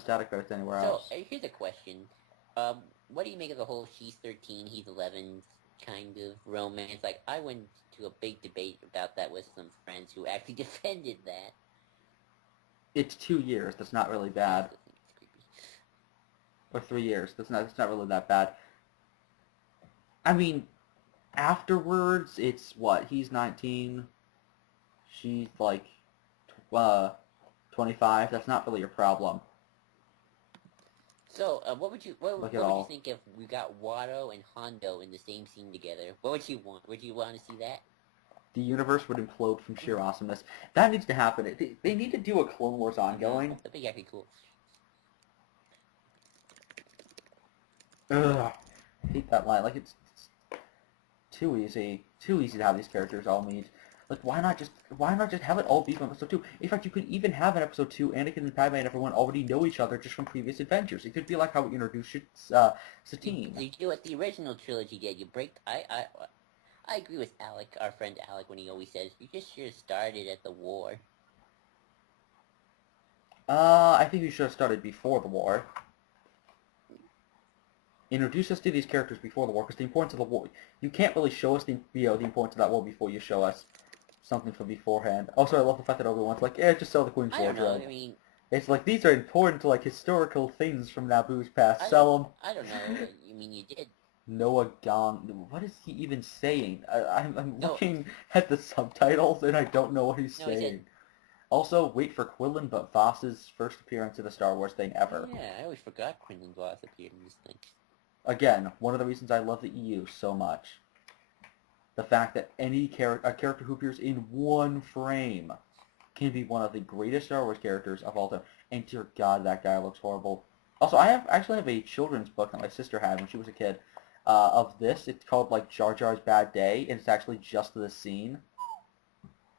data credits anywhere else. So, here's a question. What do you make of the whole she's 13, he's 11 kind of romance? Like, I went to a big debate about that with some friends who actually defended that. It's 2 years. That's not really bad. Or 3 years. That's not really that bad. I mean, afterwards, it's what? He's 19. She's like 25. That's not really a problem. So, what would you think if we got Watto and Hondo in the same scene together? What would you want? Would you want to see that? The universe would implode from sheer awesomeness. That needs to happen. They need to do a Clone Wars ongoing. That'd be actually cool. Ugh. I hate that line. Like, it's too easy. Too easy to have these characters all meet. Like, why not just have it all be from episode 2? In fact, you could even have in episode 2, Anakin and Padme and everyone already know each other just from previous adventures. It could be like how we introduced Satine. You do what the original trilogy did. You break... I agree with Alec, our friend Alec, when he always says, you just should have started at the war. I think you should have started before the war. Introduce us to these characters before the war, because the importance of the war... You can't really show us the importance of that war before you show us something from beforehand. Also, I love the fact that Obi-Wan's like, just sell the Queen's Wardrobe. I don't know, I mean... It's like, these are important, like, historical things from Naboo's past. Sell them. I don't know, you mean you did. Noah Gong... What is he even saying? I'm looking at the subtitles, and I don't know what he's saying. He said... Also, wait for Quinlan but Voss's first appearance in a Star Wars thing ever. Yeah, I always forgot Quinlan Voss appeared in this thing. Again, one of the reasons I love the EU so much. The fact that a character who appears in one frame can be one of the greatest Star Wars characters of all time. And dear God, that guy looks horrible. Also, I actually have a children's book that my sister had when she was a kid of this. It's called, like, Jar Jar's Bad Day, and it's actually just this scene.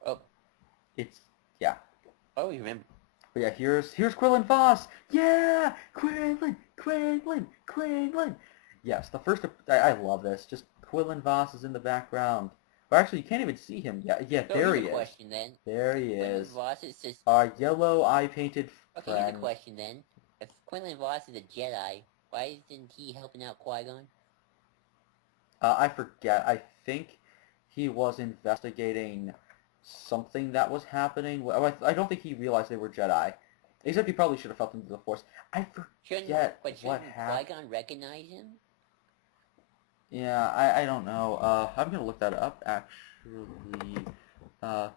Oh. It's, yeah. Oh, you remember. But yeah, here's Quinlan Voss! Yeah! Quinlan! Yes, the first... I love this. Just Quinlan Voss is in the background. Or actually, you can't even see him. Yeah, So there he here's a is. question then. There he Quinlan is. Voss is just... Our yellow eye-painted Okay, friend. here's a question then. If Quinlan Voss is a Jedi, why isn't he helping out Qui-Gon? I forget. I think he was investigating something that was happening. I don't think he realized they were Jedi. Except he probably should have felt into the Force. I forget what happened. Qui-Gon recognize him? Yeah, I don't know. I'm gonna look that up, actually. Remember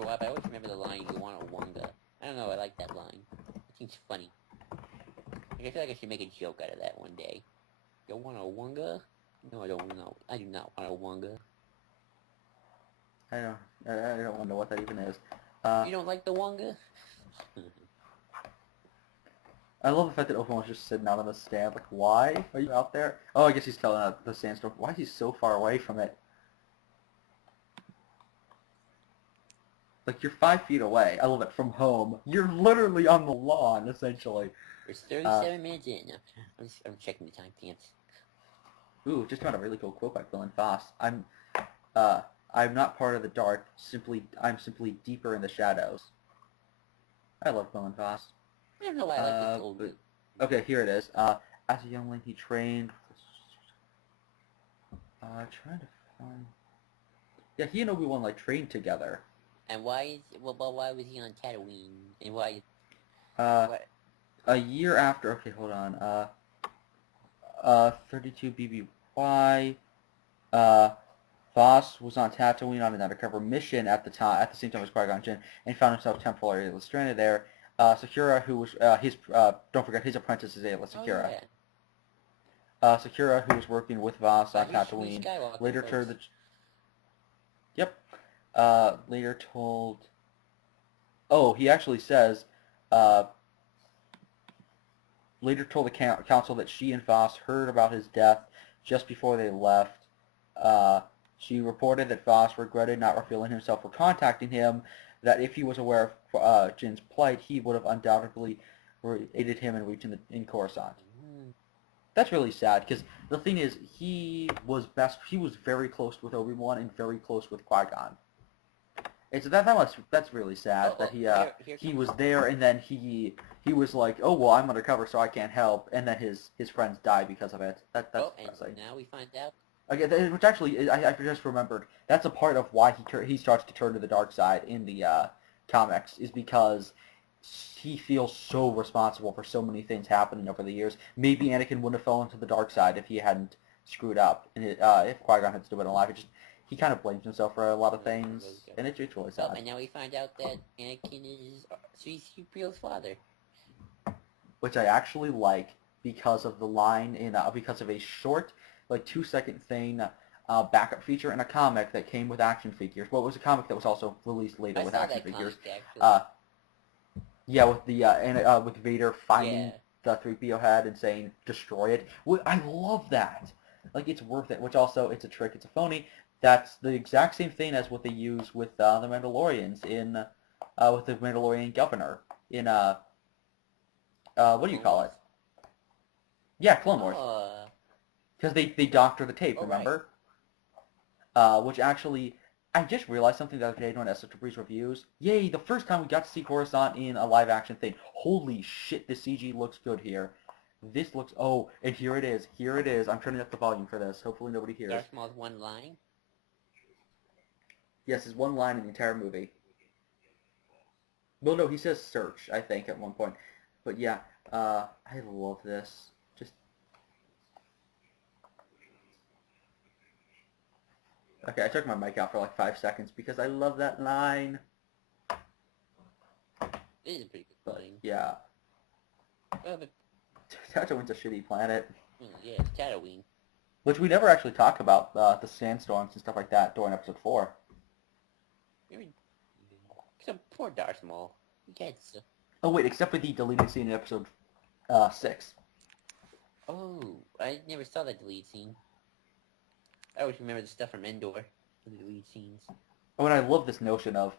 what? I always remember the line, you want a Wonga. I don't know, I like that line. It seems funny. Like, I feel like I should make a joke out of that one day. You want a Wonga? No, I don't know. I do not want a Wonga. I don't know what that even is. You don't like the Wonga? I love the fact that Obi-Wan's just sitting out on the stand. Like, why are you out there? Oh, I guess he's telling out the sandstorm. Why is he so far away from it? Like, you're 5 feet away. I love it. From home. You're literally on the lawn, essentially. There's 37 minutes in. I'm checking the time stamps. Ooh, just found a really cool quote by Quinlan Voss. I'm not part of the dark. I'm simply deeper in the shadows. I love Quinlan Voss. I don't know why I like this old... Okay, here it is. As a youngling, he trained... trying to find... Yeah, he and Obi-Wan, like, trained together. And why was he on Tatooine? And why? Uh, What? a year after. Okay, hold on. 32 BBY. Uh, Voss was on Tatooine on an undercover mission at the same time as Qui-Gon Jinn, and found himself temporarily stranded there. Sakura, who was don't forget his apprentice is Ayla Oh Sakura. yeah. Sakura, who was working with Voss on He's Tatooine, Skywalker, later folks. turned yep. Later told. Oh, he actually says. Uh, later told the council that she and Voss heard about his death just before they left. Uh, she reported that Voss regretted not revealing himself or contacting him, that if he was aware of Jin's plight, he would have undoubtedly aided him in reaching in Coruscant. Mm. That's really sad, because the thing is, he was very close with Obi-Wan and very close with Qui-Gon. It's that's really sad that Here he comes. was there, and then he was like, oh well, I'm undercover so I can't help, and then his friends die because of it. That's And depressing. now we find out. Okay, which actually I just remembered that's a part of why he starts to turn to the dark side in the comics, is because he feels so responsible for so many things happening over the years. Maybe Anakin wouldn't have fallen to the dark side if he hadn't screwed up, and if Qui-Gon had still been alive. He kind of blames himself for a lot of things, and it's really sad. And now we find out that Anakin is C-3PO's father. Which I actually like because of the line because of a short, like 2-second thing, backup feature in a comic that came with action figures. Well, it was a comic that was also released later with action figures. Comic, actually. Yeah, with the with Vader finding the 3PO head and saying destroy it. I love that. Like, it's worth it. Which also, it's a trick. It's a phony. That's the exact same thing as what they use with the Mandalorians in with the Mandalorian governor in what do you call it? Yeah, Clone Wars. Because they doctor the tape, remember? Right. Which actually, I just realized something the other day when SW3's reviews. Yay, the first time we got to see Coruscant in a live action thing. Holy shit, the CG looks good here. This looks, oh, and here it is. Here it is. I'm turning up the volume for this. Hopefully nobody hears. Darth Maul's one line? Yes, his one line in the entire movie. Well, no, he says search, I think, at one point. But yeah, I love this. Just... Okay, I took my mic out for like 5 seconds because I love that line. It is a pretty good line. Yeah. But Tatooine's a shitty planet. Yeah, it's Tatooine. Which we never actually talk about, the sandstorms and stuff like that during episode 4. Some poor Darth Maul. He gets... Oh wait, except for the deleted scene in episode 6. Oh, I never saw that deleted scene. I always remember the stuff from Endor, the deleted scenes. Oh, and I love this notion of,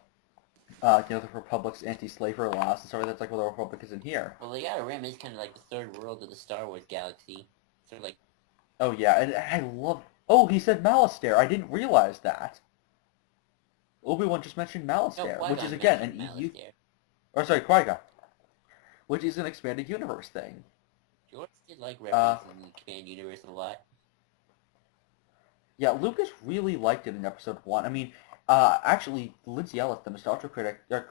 the Republic's anti-slavery laws and stuff like that. That's like, well, the Republic isn't here. Well, the Outer Rim is kind of like the third world of the Star Wars galaxy. Sort of like... Oh yeah, and I love... Oh, he said Malastare. I didn't realize that. Obi-Wan just mentioned Malastare, which is, again, an EU... Or, sorry, Qui-Gon. Which is an expanded universe thing. George did like referencing the expanded universe a lot. Yeah, Lucas really liked it in episode 1. I mean, actually, Lindsay Ellis, the nostalgia critic, the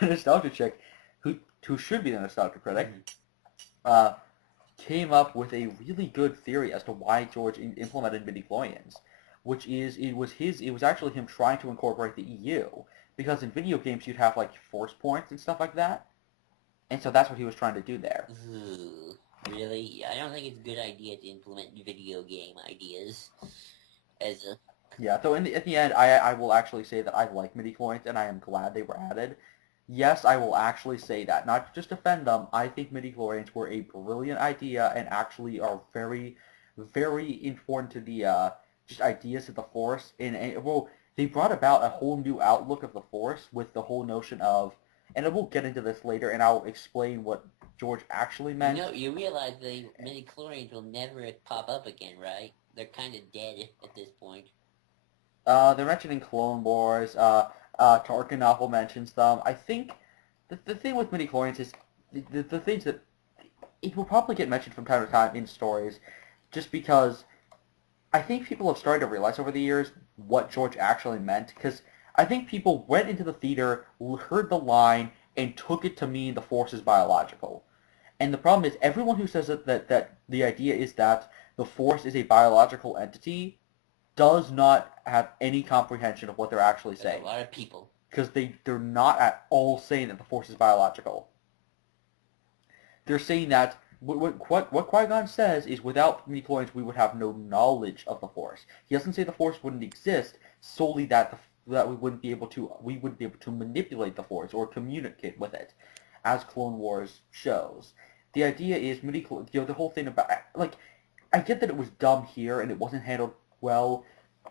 nostalgia chick, who should be the nostalgia critic, came up with a really good theory as to why George implemented midichlorians, which is it was actually him trying to incorporate the EU, because in video games you'd have like force points and stuff like that, and so that's what he was trying to do there. Ooh, really? I don't think it's a good idea to implement video game ideas as a... Yeah, so at the end, I will actually say that I like midichlorians, and I am glad they were added. Yes, I will actually say that. Not to just defend them, I think midichlorians were a brilliant idea and actually are very, very important to the just ideas of the Force. Well, they brought about a whole new outlook of the Force with the whole notion of, and I will get into this later, and I'll explain what George actually meant. No, you realize the midichlorians will never pop up again, right? They're kind of dead at this point. They're mentioned in Clone Wars. Tarkin novel mentions them. I think the thing with midichlorians is the things that it will probably get mentioned from time to time in stories, just because I think people have started to realize over the years what George actually meant. Because I think people went into the theater, heard the line, and took it to mean the Force is biological. And the problem is, everyone who says that the idea is that the Force is a biological entity does not have any comprehension of what they're actually That's saying. a lot of people. Because they're not at all saying that the Force is biological. They're saying that what Qui-Gon says is without midichlorians we would have no knowledge of the Force. He doesn't say the Force wouldn't exist, solely that we wouldn't be able to manipulate the Force or communicate with it, as Clone Wars shows. The idea is the whole thing about, like, I get that it was dumb here and it wasn't handled well,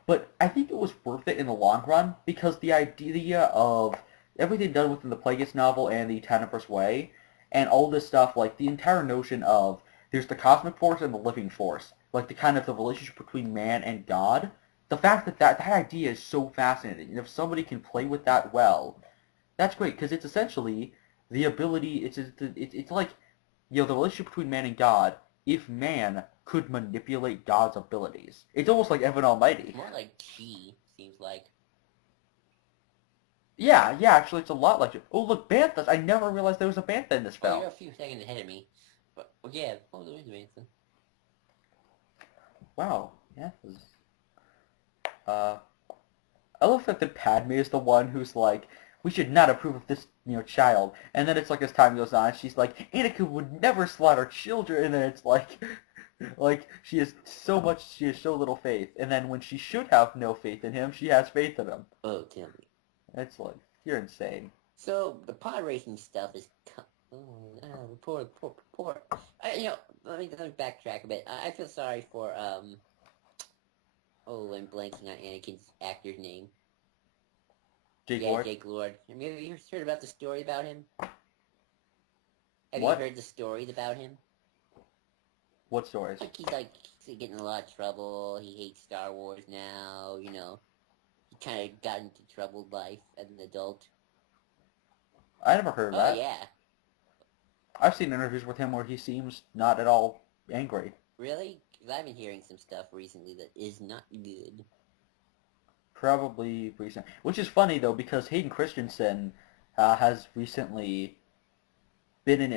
but I think it was worth it in the long run because the idea of everything done within the Plagueis novel and the Tenebrous Way and all this stuff, like the entire notion of there's the cosmic force and the living force, like the kind of the relationship between man and God. The fact that idea is so fascinating, and if somebody can play with that well, that's great because it's essentially the ability. It's like the relationship between man and God. If man could manipulate God's abilities, it's almost like Evan Almighty. More like chi, seems like. Yeah, actually, it's a lot like it. Oh, look, Banthas! I never realized there was a Bantha in this Oh, film. you're a few seconds ahead of me. But, yeah, there is a Manson. Wow, yeah. I love that Padme is the one who's like, we should not approve of this, child. And then it's like as time goes on, she's like, Anakin would never slaughter children. And then it's like, she has so little faith. And then when she should have no faith in him, she has faith in him. Oh, tell me. It's like, you're insane. So the pod racing stuff is. Poor. Let me backtrack a bit. I feel sorry for Oh, I'm blanking on Anakin's actor's name. Jake Lord? Jake Lord. Have you heard about the story about him? Have What? you heard the stories about him? What stories? He's getting in a lot of trouble. He hates Star Wars now. He kind of got into troubled life as an adult. I never heard of that. Oh yeah. I've seen interviews with him where he seems not at all angry. Really? Because I've been hearing some stuff recently that is not good. Probably recent. Which is funny, though, because Hayden Christensen has recently been in...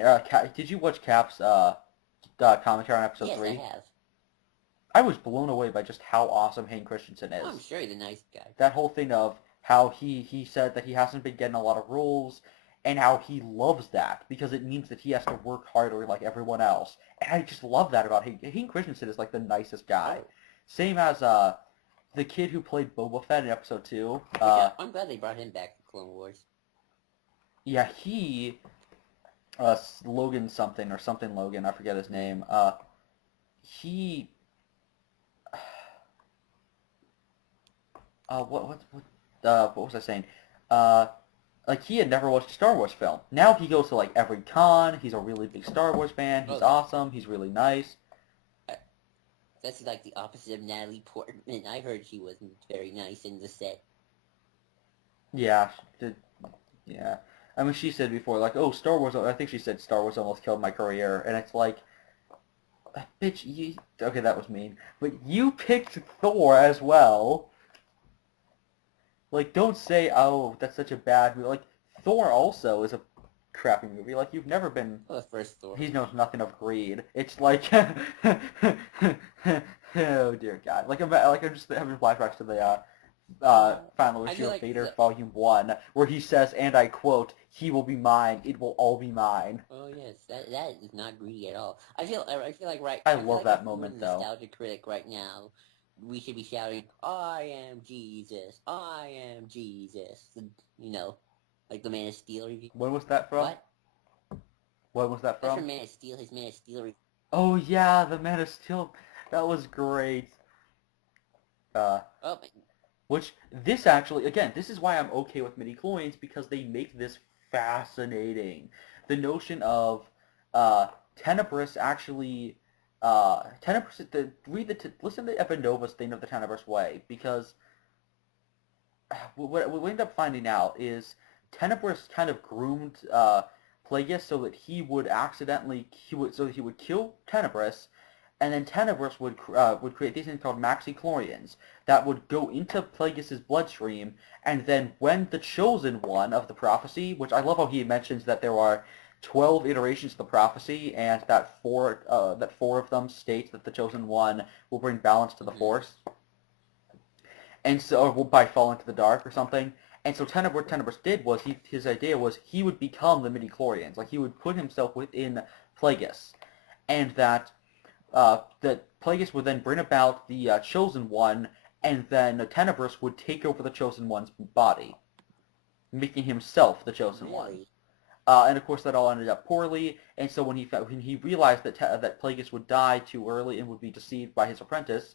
did you watch Cap's commentary on episode 3? Yes, I have. I was blown away by just how awesome Hayden Christensen is. Oh, I'm sure he's a nice guy. That whole thing of how he said that he hasn't been getting a lot of roles, and how he loves that, because it means that he has to work harder like everyone else. And I just love that about Hayden. Hayden Christensen is like the nicest guy. Oh. Same as the kid who played Boba Fett in episode 2. I'm glad they brought him back to Clone Wars. Yeah, he... Logan something, or something Logan, I forget his name. He... what was I saying? Like, he had never watched a Star Wars film. Now he goes to, like, every con. He's a really big Star Wars fan. He's awesome. He's really nice. That's like the opposite of Natalie Portman. I heard she wasn't very nice in the set. Yeah. Yeah. I mean, she said before, like, oh, Star Wars... I think she said Star Wars almost killed my career. And it's like... Bitch, you... Okay, that was mean. But you picked Thor as well. Like, don't say, oh, that's such a bad movie. Like, Thor also is a crappy movie. Like, you've never been... Well, the first Thor. He knows nothing of greed. It's like... oh, dear God. Like, I'm just having flashbacks to the final issue of Vader, Volume 1, where he says, and I quote, he will be mine, it will all be mine. Oh, yes. That is not greedy at all. I feel like I love that moment, though. Nostalgic critic right now, we should be shouting, I am Jesus, I am Jesus. Like the Man of Steel review. When was that from? What? When was that from? That's from Man of Steel, his Man of Steel review. Oh, yeah, the Man of Steel. That was great. Which, this actually, again, this is why I'm okay with midi-chlorians, because they make this fascinating. The notion of Tenebrous actually... listen to Evan Nova's thing of the Tenebrous Way, because what we end up finding out is Tenebrous kind of groomed Plagueis so that he would kill Tenebrous, and then Tenebrous would create these things called maxi-chlorians that would go into Plagueis' bloodstream And then when the chosen one of the prophecy, which I love how he mentions that there are 12 iterations of the prophecy, and that four of them state that the chosen one will bring balance to the force, and so or by falling to the dark or something. And so what Tenebris did was his idea was he would become the midi-chlorians, like he would put himself within Plagueis, and that Plagueis would then bring about the chosen one, and then Tenebris would take over the chosen one's body, making himself the chosen one. Really? And of course, that all ended up poorly. And so when he realized that Plagueis would die too early and would be deceived by his apprentice,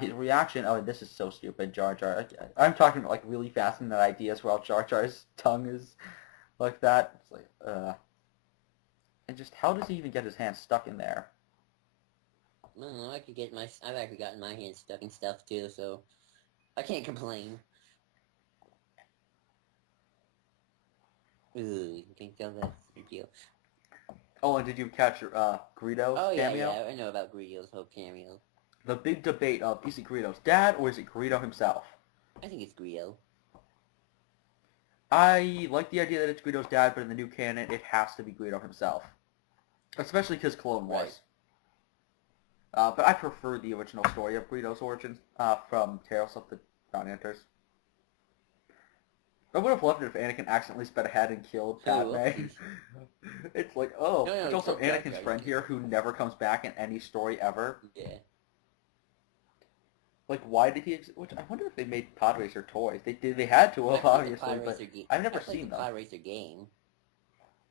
his reaction. Oh, this is so stupid, Jar Jar. I'm talking like really fascinating ideas while Jar Jar's tongue is like that. It's like, and just how does he even get his hand stuck in there? I don't know. I've actually gotten my hands stuck in stuff too, so I can't complain. Ooh, you think so? That's a deal. Oh, and did you catch Greedo's Oh yeah, cameo? yeah. I know about Greedo's whole cameo. The big debate of is it Greedo's dad or is it Greedo himself? I think it's Greedo. I like the idea that it's Greedo's dad, but in the new canon, it has to be Greedo himself. Especially because Clone Wars. Right. But I prefer the original story of Greedo's origins from Tales of the Bounty Hunters. I would have loved it if Anakin accidentally sped ahead and killed Padme. It's like, oh, No, it's also Anakin's friend here who never comes back in any story ever. Yeah. Like, why did he? Which I wonder if they made Pod Racer toys. They did. They had to have obviously, but I've never seen them. Pod Racer game.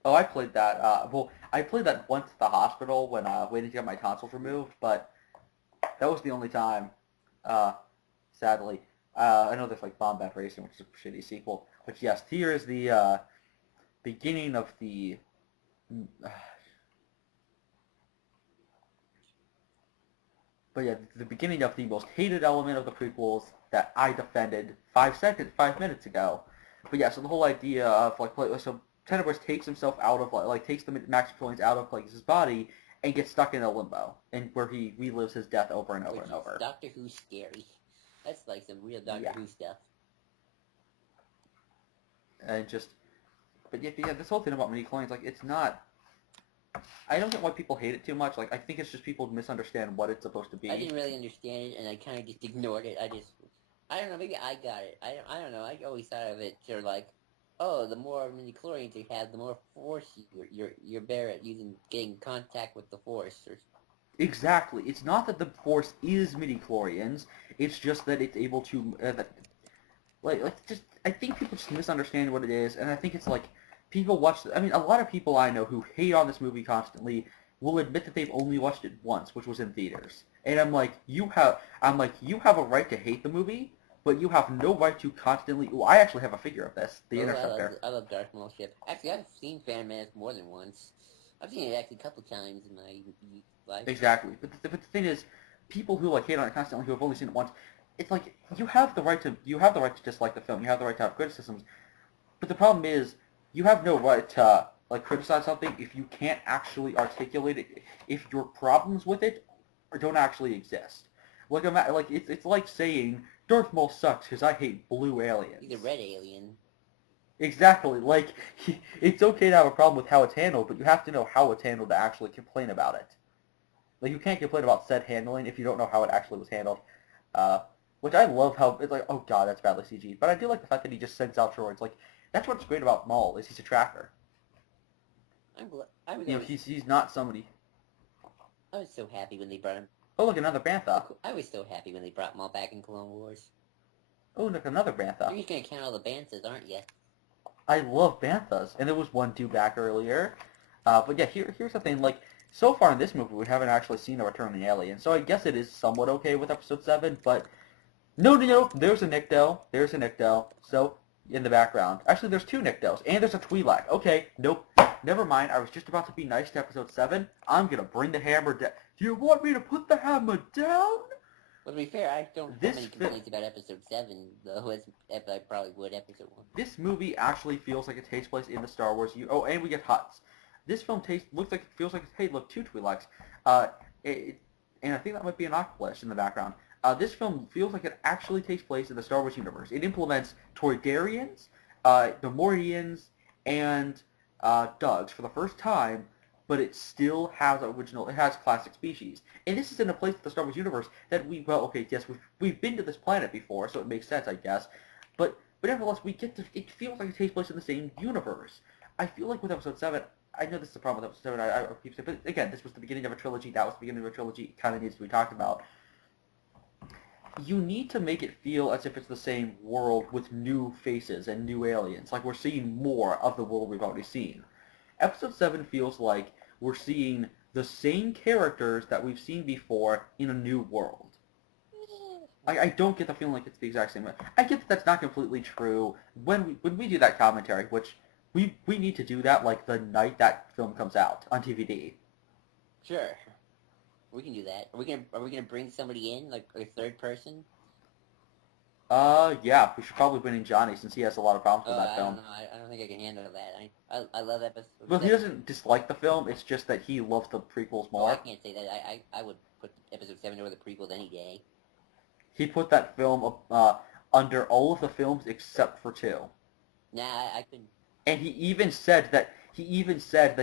Oh, I played that. Well, I played that once at the hospital when waiting to get my tonsils removed, but that was the only time. Sadly, I know there's like Bombad Racing, which is a shitty sequel, but yes, here is the beginning of the. But yeah, the beginning of the most hated element of the prequels that I defended 5 minutes ago. But yeah, so the whole idea of like, so Tenebris takes himself out of like takes the Max Plagueis out of Plagueis' body and gets stuck in a limbo, and where he relives his death over and over and over. Doctor Who's scary. That's like some real Doctor Who stuff. And just, but yeah, this whole thing about midi-chlorians, like, it's not. I don't get why people hate it too much. Like, I think it's just people misunderstand what it's supposed to be. I didn't really understand it, and I kind of just ignored it. I don't know, maybe I got it. I don't know, I always thought of it sort of like, oh, the more midi-chlorians you have, the more force you're better at getting contact with the force. Exactly. It's not that the force is midi-chlorians. It's just that it's able to, I think people just misunderstand what it is, and I think it's like, people watch, I mean, a lot of people I know who hate on this movie constantly will admit that they've only watched it once, which was in theaters. And I'm like, you have a right to hate the movie, but you have no right to constantly, I actually have a figure of this, the Interceptor. I love Darth Maul's ship. Actually, I've seen Menance more than once. I've seen it actually a couple times in my life. Exactly. But the thing is, people who like hate on it constantly, who have only seen it once, it's like, you have the right to dislike the film, you have the right to have criticisms, but the problem is, you have no right to like criticize something if you can't actually articulate it, if your problems with it don't actually exist. Like it's like saying Darth Maul sucks because I hate blue aliens. He's a red alien. Exactly. Like it's okay to have a problem with how it's handled, but you have to know how it's handled to actually complain about it. Like you can't complain about said handling if you don't know how it actually was handled. Which I love how it's like, oh god, that's badly CG'd. But I do like the fact that he just sends out droids. Like that's what's great about Maul is he's a tracker. He's not somebody. I was so happy when they brought him. Oh look, another Bantha. I was so happy when they brought Maul back in Clone Wars. Oh look, another Bantha. You're just gonna count all the Banthas, aren't you? I love Banthas, and there was one due back earlier. But yeah, here's the thing. Like so far in this movie, we haven't actually seen a Return of the Alien, so I guess it is somewhat okay with Episode 7. But no, there's a Nikto. There's a Nikto. So. In the background. Actually, there's two Niktos, and there's a Twi'lek. Okay, nope. Never mind. I was just about to be nice to Episode 7. I'm gonna bring the hammer down. Do you want me to put the hammer down? Well, to be fair, I don't have any complaints about Episode 7, though, as I probably would Episode 1. This movie actually feels like it takes place in the Star Wars. Oh, and we get Hutts. This film looks like it feels like, hey, look, two Twi'leks. And I think that might be an Octopus in the background. This film feels like it actually takes place in the Star Wars universe. It implements Toydarians, Nemoidians, and Dugs for the first time, but it still has original. It has classic species, and this is in a place in the Star Wars universe that yes, we've been to this planet before, so it makes sense, I guess. But nevertheless, we get to. It feels like it takes place in the same universe. I feel like with Episode 7, I know this is the problem with Episode 7. I keep saying, but again, this was the beginning of a trilogy. That was the beginning of a trilogy. It kind of needs to be talked about. You need to make it feel as if it's the same world with new faces and new aliens. Like we're seeing more of the world we've already seen. Episode 7 feels like we're seeing the same characters that we've seen before in a new world. I don't get the feeling like it's the exact same. I get that that's not completely true. When we do that commentary, which we need to do that like the night that film comes out on DVD. Sure. We can do that. Are we gonna bring somebody in, like a third person? Yeah, we should probably bring in Johnny since he has a lot of problems with that I film. don't know. I don't think I can handle that. I love episode Well, he 7. doesn't dislike the film. It's just that he loves the prequels Oh, I more. can't say that. I would put episode 7 over the prequels any day. He put that film under all of the films except for 2. Nah, I couldn't. And he even said that he considered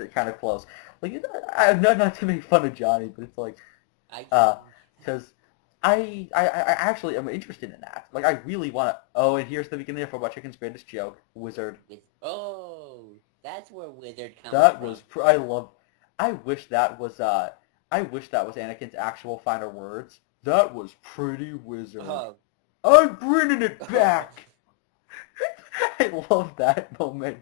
it kind of close. Like I'm not to make fun of Johnny, but it's like because I actually am interested in that. Like I really want to. Oh, and here's the beginning of Robot Chicken's greatest joke: Wizard. Oh, that's where Wizard comes That from. was I love. I wish that was Anakin's actual final words. That was pretty Wizard. Oh. I'm bringing it back. I love that moment.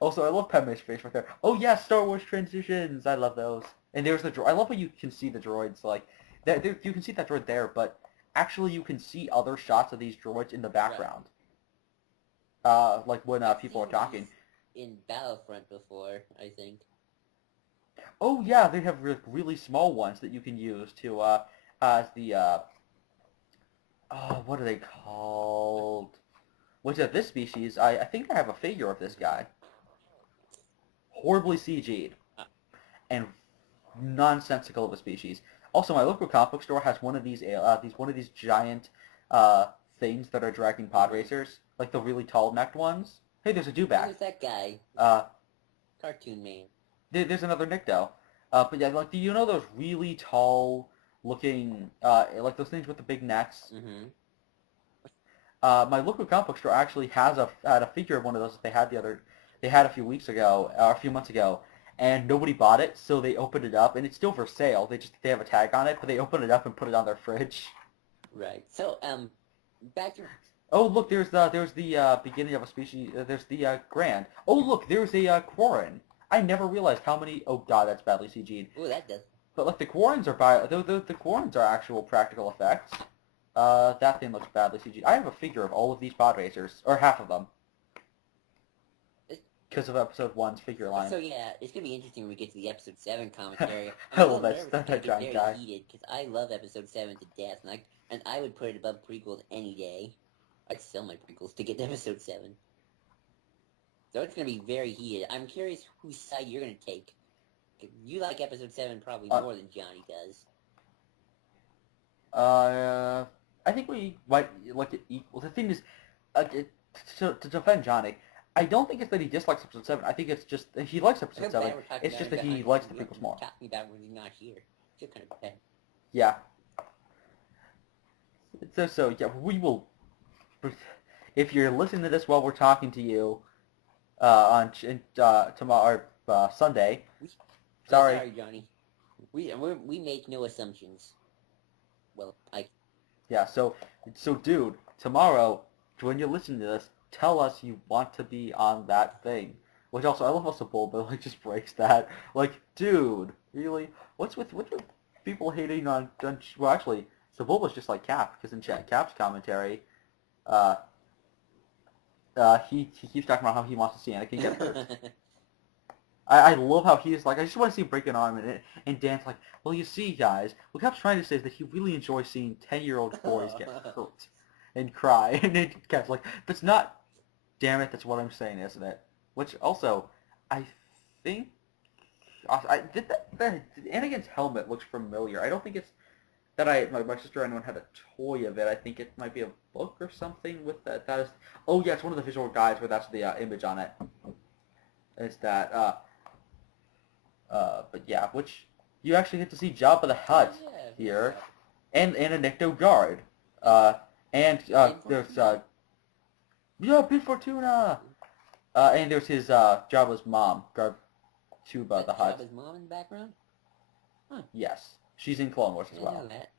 Also, I love Padme's face right there. Oh yeah, Star Wars transitions. I love those. And there's the droid. I love how you can see the droids. Like, you can see that droid there, but actually you can see other shots of these droids in the background. Right. Like when people are talking. In Battlefront before, I think. Oh yeah, they have really small ones that you can use to as the oh, what are they called? Which of this species? I think I have a figure of this guy. Horribly CG'd and nonsensical of a species. Also, my local comic book store has one of these giant things that are dragging pod racers, like the really tall necked ones. Hey, there's a dewback. Who's that guy? Cartoon man. There's another Nicto. But yeah, like, do you know those really tall looking, like those things with the big necks? Mm-hmm. My local comic book store actually had a figure of one of those that they had a few months ago, and nobody bought it, so they opened it up, and it's still for sale. They have a tag on it, but they opened it up and put it on their fridge. Right. So, back to... Oh, look, there's the beginning of a species, there's the Grand. Oh, look, there's a Quarren. I never realized how many, oh god, that's badly CG'd. Ooh, that does. But like the Quarrens are the Quarrens are actual practical effects. That thing looks badly CG'd. I have a figure of all of these pod racers, or half of them. Because of episode 1's figure line. So yeah, it's gonna be interesting when we get to the episode 7 commentary. I love that giant guy. Heated because I love episode 7 to death, and I would put it above prequels any day. I'd sell my prequels to get to episode 7. So it's gonna be very heated. I'm curious whose side you're gonna take. You like episode 7 probably more than Johnny does. I think we might like it equal. The thing is, to defend Johnny, I don't think it's that he dislikes episode 7. I think it's just he likes episode 7. It's just that he likes the prequels more. Talking about when he's not here. It's kind of bad. Yeah. So yeah, we will. If you're listening to this while we're talking to you, on tomorrow or Sunday. Sorry, Johnny. We make no assumptions. Well, Yeah, so dude, tomorrow, when you're listening to this, tell us you want to be on that thing. Which also, I love how Sebulba like just breaks that. Like, dude, really? What's with people hating on well, actually, Sebulba's just like Cap, because in Cap's commentary, he keeps talking about how he wants to see Anakin get hurt. I love how he's like, I just want to see him break an arm, and Dan's like, well, you see, guys, what Cap's trying to say is that he really enjoys seeing 10-year-old boys get hurt and cry, and then Cap's like, that's not, damn it, that's what I'm saying, isn't it? Which also, I think, awesome. Anakin's helmet looks familiar. I don't think it's that my sister or anyone had a toy of it. I think it might be a book or something with that. That is. Oh yeah, it's one of the visual guides where that's the image on it. It's that. But yeah, which you actually get to see Jabba the Hutt here, and a Nikto guard. And there's yeah, Big Fortuna. And there's his Jabba's mom, Tuba the Hutt. Jabba's mom in the background? Huh. Yes, she's in Clone Wars as well. I didn't know that.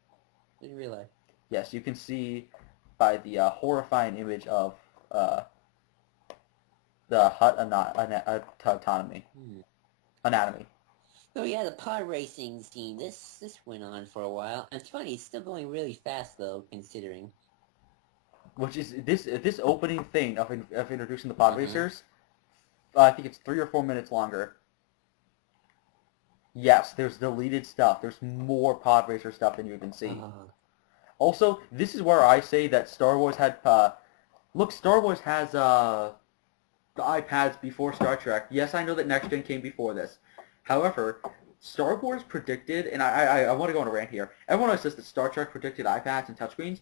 Didn't realize. Yes, you can see by the horrifying image of the Hutt autonomy. Anatomy. So yeah, the pod racing scene. This went on for a while. And it's funny, it's still going really fast though, considering. Which is this opening thing of introducing the pod racers. I think it's 3 or 4 minutes longer. Yes, there's deleted stuff. There's more pod racer stuff than you can see. Also, this is where I say that Star Wars had look, Star Wars has the iPads before Star Trek. Yes, I know that Next Gen came before this. However, Star Wars predicted, and I want to go on a rant here. Everyone always says that Star Trek predicted iPads and touchscreens.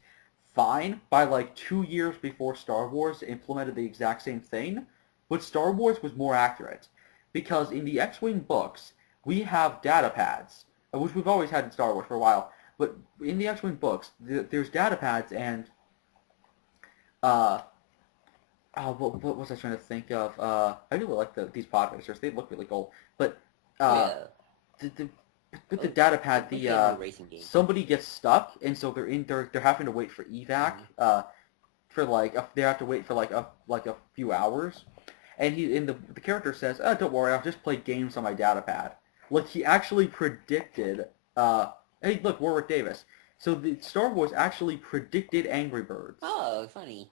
Fine, by like 2 years before Star Wars implemented the exact same thing, but Star Wars was more accurate. Because in the X-Wing books, we have data pads, which we've always had in Star Wars for a while, but in the X-Wing books, there's data pads and, what was I trying to think of? I really like these pod racers. They look really cool. But, with the data pad, somebody gets stuck, and so they're having to wait for evac, for like, they have to wait for like a few hours. And the character says, "Oh, don't worry, I'll just play games on my data pad." Like, he actually predicted, hey, look, Warwick Davis. So the Star Wars actually predicted Angry Birds. Oh, funny.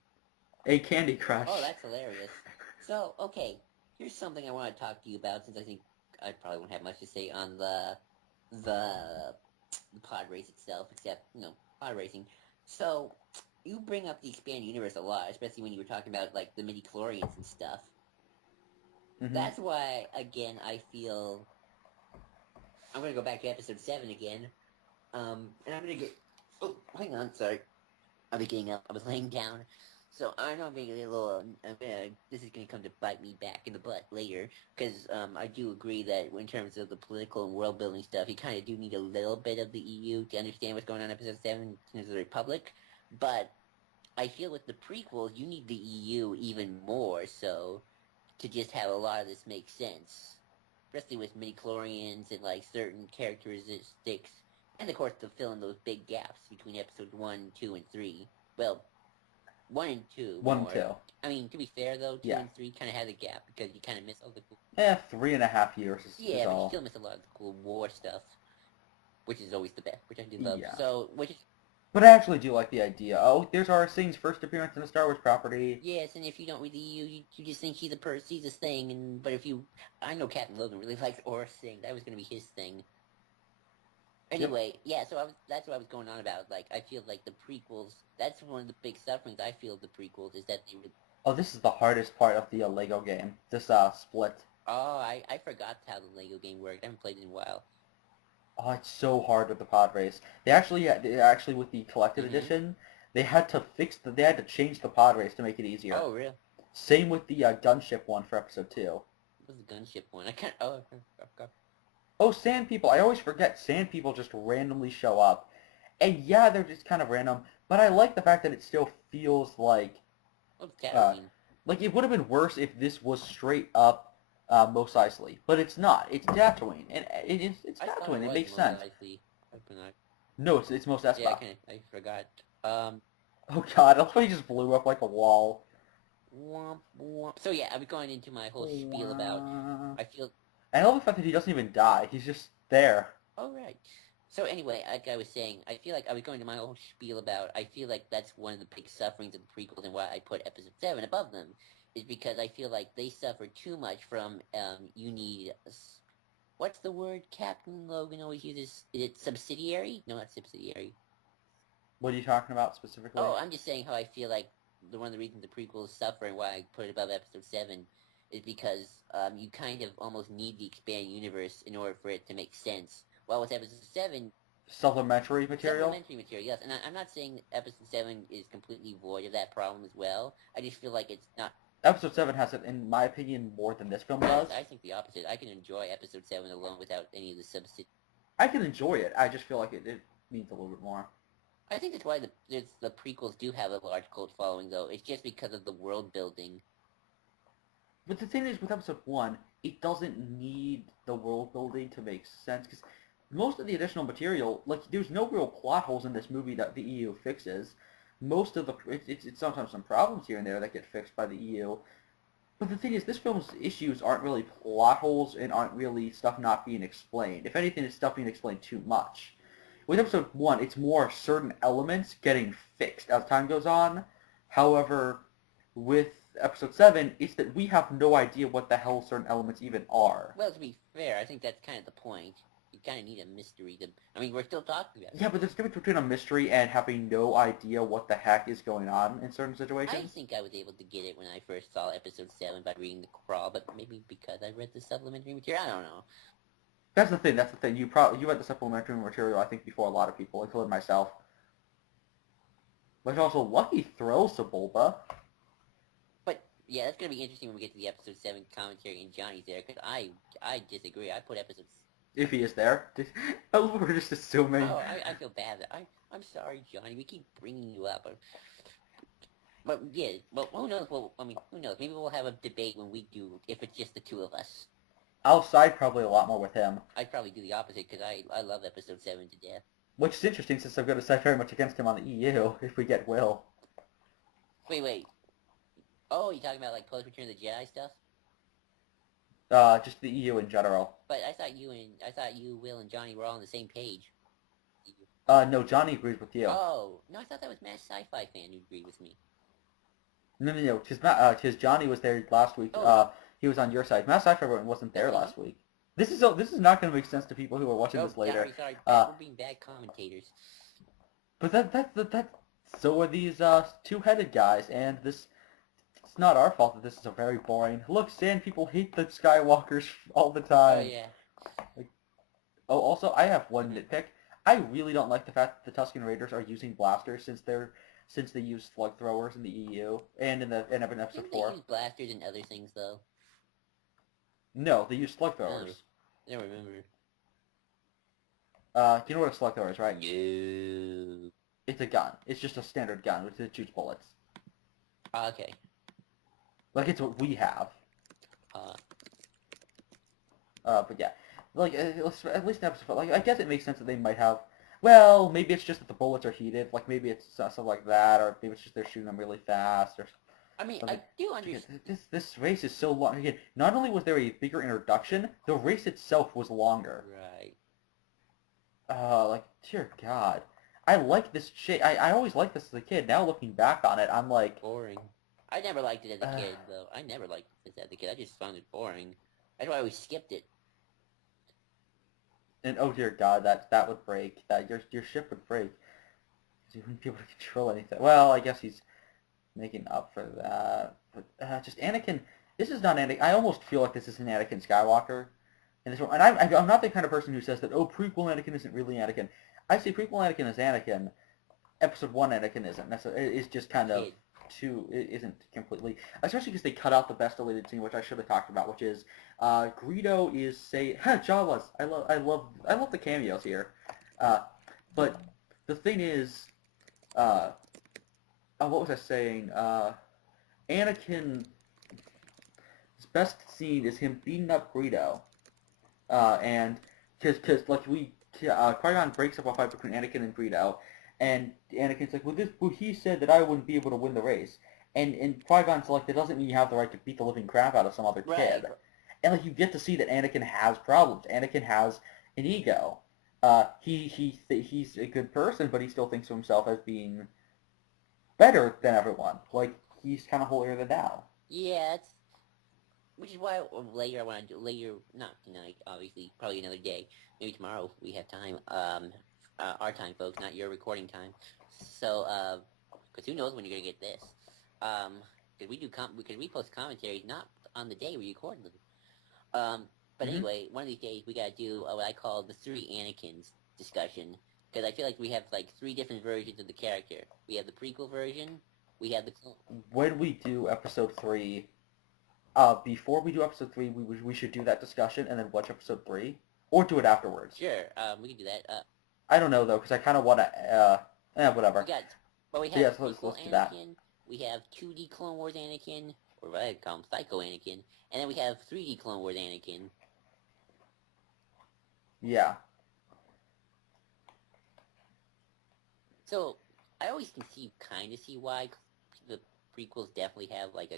A Candy Crush. Oh, that's hilarious. So, okay, here's something I want to talk to you about, since I think I probably won't have much to say on the pod race itself, except, pod racing. So, you bring up the expanded universe a lot, especially when you were talking about, like, the midi-chlorians and stuff. Mm-hmm. That's why, again, I feel... I'm going to go back to episode 7 again. And I'm going to get... Oh, hang on, sorry. I'll be getting up. I was laying down. So I know I'm being a little... this is going to come to bite me back in the butt later. Because I do agree that in terms of the political and world-building stuff, you kind of do need a little bit of the EU to understand what's going on in episode 7 in terms of the Republic. But I feel with the prequels, you need the EU even more so... to just have a lot of this make sense. Especially with midi-chlorians and, like, certain characteristics. And, of course, to fill in those big gaps between episodes 1, 2, and 3. Well, 1 and 2. 1 and 2. I mean, to be fair, though, 2 and 3 kind of has a gap because you kind of miss all the cool... 3.5 years is Yeah, but all. you still miss a lot of the cool war stuff. Which is always the best, which I do love. Yeah. So, which is... But I actually do like the idea. Oh, there's Aurra Singh's first appearance in a Star Wars property. Yes, and if you don't read the EU, you just think she's this thing, but if you... I know Captain Logan really likes Aurra Singh. That was going to be his thing. Anyway, yeah, so that's what I was going on about. Like, I feel like the prequels... That's one of the big sufferings I feel of the prequels, is that they... Oh, this is the hardest part of the Lego game. This split. Oh, I forgot how the Lego game worked. I haven't played it in a while. Oh, it's so hard with the pod race. They actually with the collected edition, they had to change the pod race to make it easier. Oh, really? Same with the gunship one for episode 2. What was the gunship one? I can't... Oh, Oh, sand people. I always forget sand people just randomly show up. And yeah, they're just kind of random, but I like the fact that it still feels like... Well, Tatooine. Like, it would have been worse if this was straight up Mos Eisley, but it's not. It's Tatooine, and it's Tatooine. It makes sense. No, it's Mos Espa. Yeah, I forgot. Oh god, that's why he just blew up like a wall. Womp, womp. So yeah, I was going into my whole spiel about... I feel... I love the fact that he doesn't even die. He's just there. Oh, right. So anyway, like I was saying, I feel like I was going to my whole spiel about... I feel like that's one of the big sufferings of the prequels and why I put episode 7 above them. Is because I feel like they suffer too much from, you need... What's the word Captain Logan always uses? Is it subsidiary? No, not subsidiary. What are you talking about specifically? Oh, I'm just saying how I feel like one of the reasons the prequels suffer and why I put it above episode 7 is because you kind of almost need the expanded universe in order for it to make sense. Well, with episode 7, Supplementary material. supplementary material, yes, and I'm not saying episode 7 is completely void of that problem as well. I just feel like it's not. Episode 7 has it, in my opinion, more than this film does. I think the opposite. I can enjoy episode 7 alone without any of the substitute. I can enjoy it. I just feel like it needs a little bit more. I think that's why the prequels do have a large cult following, though. It's just because of the world building. But the thing is, with episode 1, it doesn't need the world building to make sense, because most of the additional material, like, there's no real plot holes in this movie that the EU fixes. Most of the, it's sometimes some problems here and there that get fixed by the EU. But the thing is, this film's issues aren't really plot holes and aren't really stuff not being explained. If anything, it's stuff being explained too much. With episode 1, it's more certain elements getting fixed as time goes on. However, with episode 7, it's that we have no idea what the hell certain elements even are. Well, to be fair, I think that's kind of the point. You kind of need a mystery to... I mean, we're still talking about it. Yeah, but there's a difference between a mystery and having no idea what the heck is going on in certain I situations. think I was able to get it when I first saw episode 7 by reading the crawl, but maybe because I read the supplementary material, I don't know. That's the thing. You read the supplementary material, I think, before a lot of people, including myself. But also, lucky throw, Sebulba. But, yeah, that's going to be interesting when we get to the episode 7 commentary and Johnny's there, because I disagree. I put episode... If he is there. We're just assuming. Oh, I feel bad. I'm sorry, Johnny. We keep bringing you up. But, yeah, well, who knows? Well, I mean, who knows? Maybe we'll have a debate when we do, if it's just the two of us. I'll side probably a lot more with him. I'd probably do the opposite, because I love episode 7 to death. Which is interesting, since I'm going to side very much against him on the EU, if we get Will. Wait. Oh, you talking about, like, post-Return of the Jedi stuff? Just the EU in general. But I thought you, Will, and Johnny were all on the same page. No, Johnny agrees with you. Oh, no, I thought that was Matt Sci-Fi Fan who agreed with me. No, because Johnny was there last week. Oh. He was on your side. Matt Sci-Fi wasn't there last week. This is not going to make sense to people who are watching this later. Sorry, we're being bad commentators. But that so are these two-headed guys, and this. It's not our fault that this is a very boring. Look, Sand people hate the Skywalkers all the time. Oh yeah. Also, I have one nitpick. I really don't like the fact that the Tusken Raiders are using blasters since they use slug throwers in the EU and in episode Didn't 4. they use blasters and other things though? No, they use slug throwers. I don't remember. Do you know what a slug thrower is, right? No. It's a gun. It's just a standard gun which shoots bullets. Okay. Like it's what we have. But yeah, like at least in episode 4, like I guess it makes sense that they might have. Well, maybe it's just that the bullets are heated. Like maybe it's something like that, or maybe it's just they're shooting them really fast, or. I mean, something. I do understand. This race is so long. Again, not only was there a bigger introduction, the race itself was longer. Right. Like dear God, I like this shit. I always liked this as a kid. Now looking back on it, I'm like Boring. I never liked it as a kid, though. I never liked it as a kid. I just found it boring. That's why I always skipped it. And oh dear God, that would break. That your ship would break. You wouldn't be able to control anything. Well, I guess he's making up for that. But just Anakin. This is not Anakin. I almost feel like this is an Anakin Skywalker. In this one, and I'm not the kind of person who says that prequel Anakin isn't really Anakin. I say prequel Anakin is Anakin. Episode 1 Anakin isn't. It's just kind of. It isn't completely, especially because they cut out the best deleted scene, which I should have talked about, which is Greedo is Jawas. I love the cameos here, but the thing is, what was I saying? Anakin's best scene is him beating up Greedo, and because Qui-Gon breaks up a fight between Anakin and Greedo. And Anakin's like, well, he said that I wouldn't be able to win the race. And Qui-Gon's like, that doesn't mean you have the right to beat the living crap out of some other kid. And like, you get to see that Anakin has problems. Anakin has an ego. He's a good person, but he still thinks of himself as being better than everyone. Like, he's kind of holier than thou. Yeah, which is why later I want to do, not tonight, obviously, probably another day. Maybe tomorrow if we have time. Our time, folks, not your recording time. So, because who knows when you're gonna get this? Because we post commentaries not on the day we record them. But Mm-hmm. anyway, one of these days we gotta do what I call the three Anakins discussion, because I feel like we have like three different versions of the character. We have the prequel version, we have the When we do episode 3, before we do episode 3, we should do that discussion and then watch episode 3, or do it afterwards. Sure, we can do that. I don't know though, because I kind of want to. We Whatever. got, but we So have yes, prequel let's do that. Anakin, we have 2D Clone Wars Anakin, or what I call him, Psycho Anakin, and then we have 3D Clone Wars Anakin. Yeah. So I always kind of see why the prequels definitely have like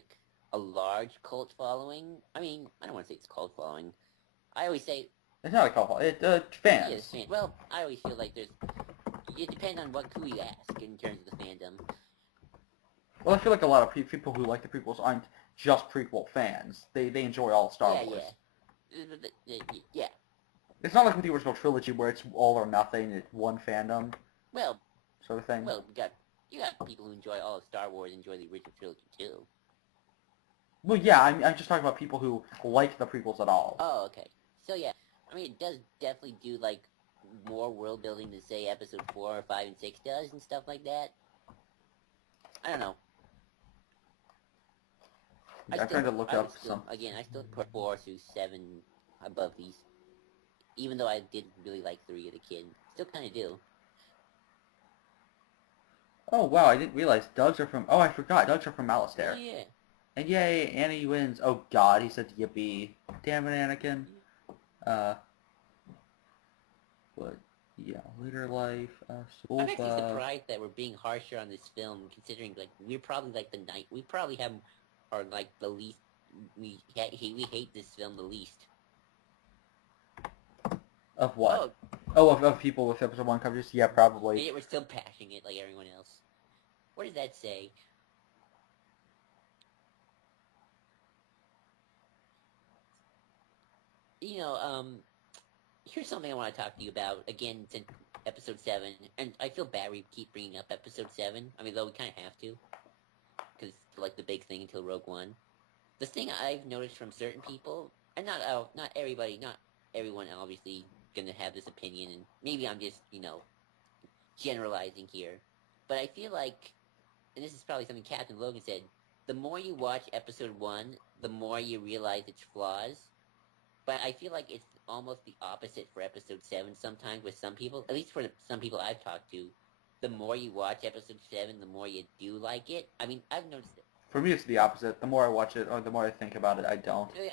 a large cult following. I mean, I don't want to say it's cult following. I always say It's not a call. Fans. yes, fan. Well, I always feel like it depends on who you ask in terms of the fandom. Well, I feel like a lot of people who like the prequels aren't just prequel fans. They enjoy all Star Wars. Yeah. It's not like with the original trilogy where it's all or nothing, it's one fandom Well, sort of thing. you got people who enjoy all of Star Wars enjoy the original trilogy too. Well, yeah, I'm just talking about people who like the prequels at all. Oh, okay. So yeah, I mean, it does definitely do like more world building than say Episode 4 or 5 and 6 does and stuff like that. I don't know. I'm trying to look up some. Again, I still put 4 through 7 above these, even though I did really like 3 as a kid. Still kind of do. Oh wow, I didn't realize Doug's are from. Oh, I forgot. Doug's are from Alistair. Yeah. And yay, Annie wins. Oh God, he said yippee. Damn it, Anakin. What? Yeah, later life. School I'm actually bus. surprised that we're being harsher on this film, considering like we're probably like the night. We probably have are like the least. We hate this film the least. Of what? Of people with episode 1 coverage? Yeah, probably. And yet we're still bashing it like everyone else. What does that say? You know, here's something I want to talk to you about, again, since episode 7, and I feel bad we keep bringing up episode 7, I mean, though we kind of have to, because it's like the big thing until Rogue One. The thing I've noticed from certain people, and not everybody, not everyone obviously gonna have this opinion, and maybe I'm just, generalizing here, but I feel like, and this is probably something Captain Logan said, the more you watch episode 1, the more you realize its flaws. But I feel like it's almost the opposite for episode 7 sometimes with some people, at least for some people I've talked to. The more you watch episode 7, the more you do like it. I mean, I've noticed it. For me, it's the opposite. The more I watch it, or the more I think about it, I don't. Really,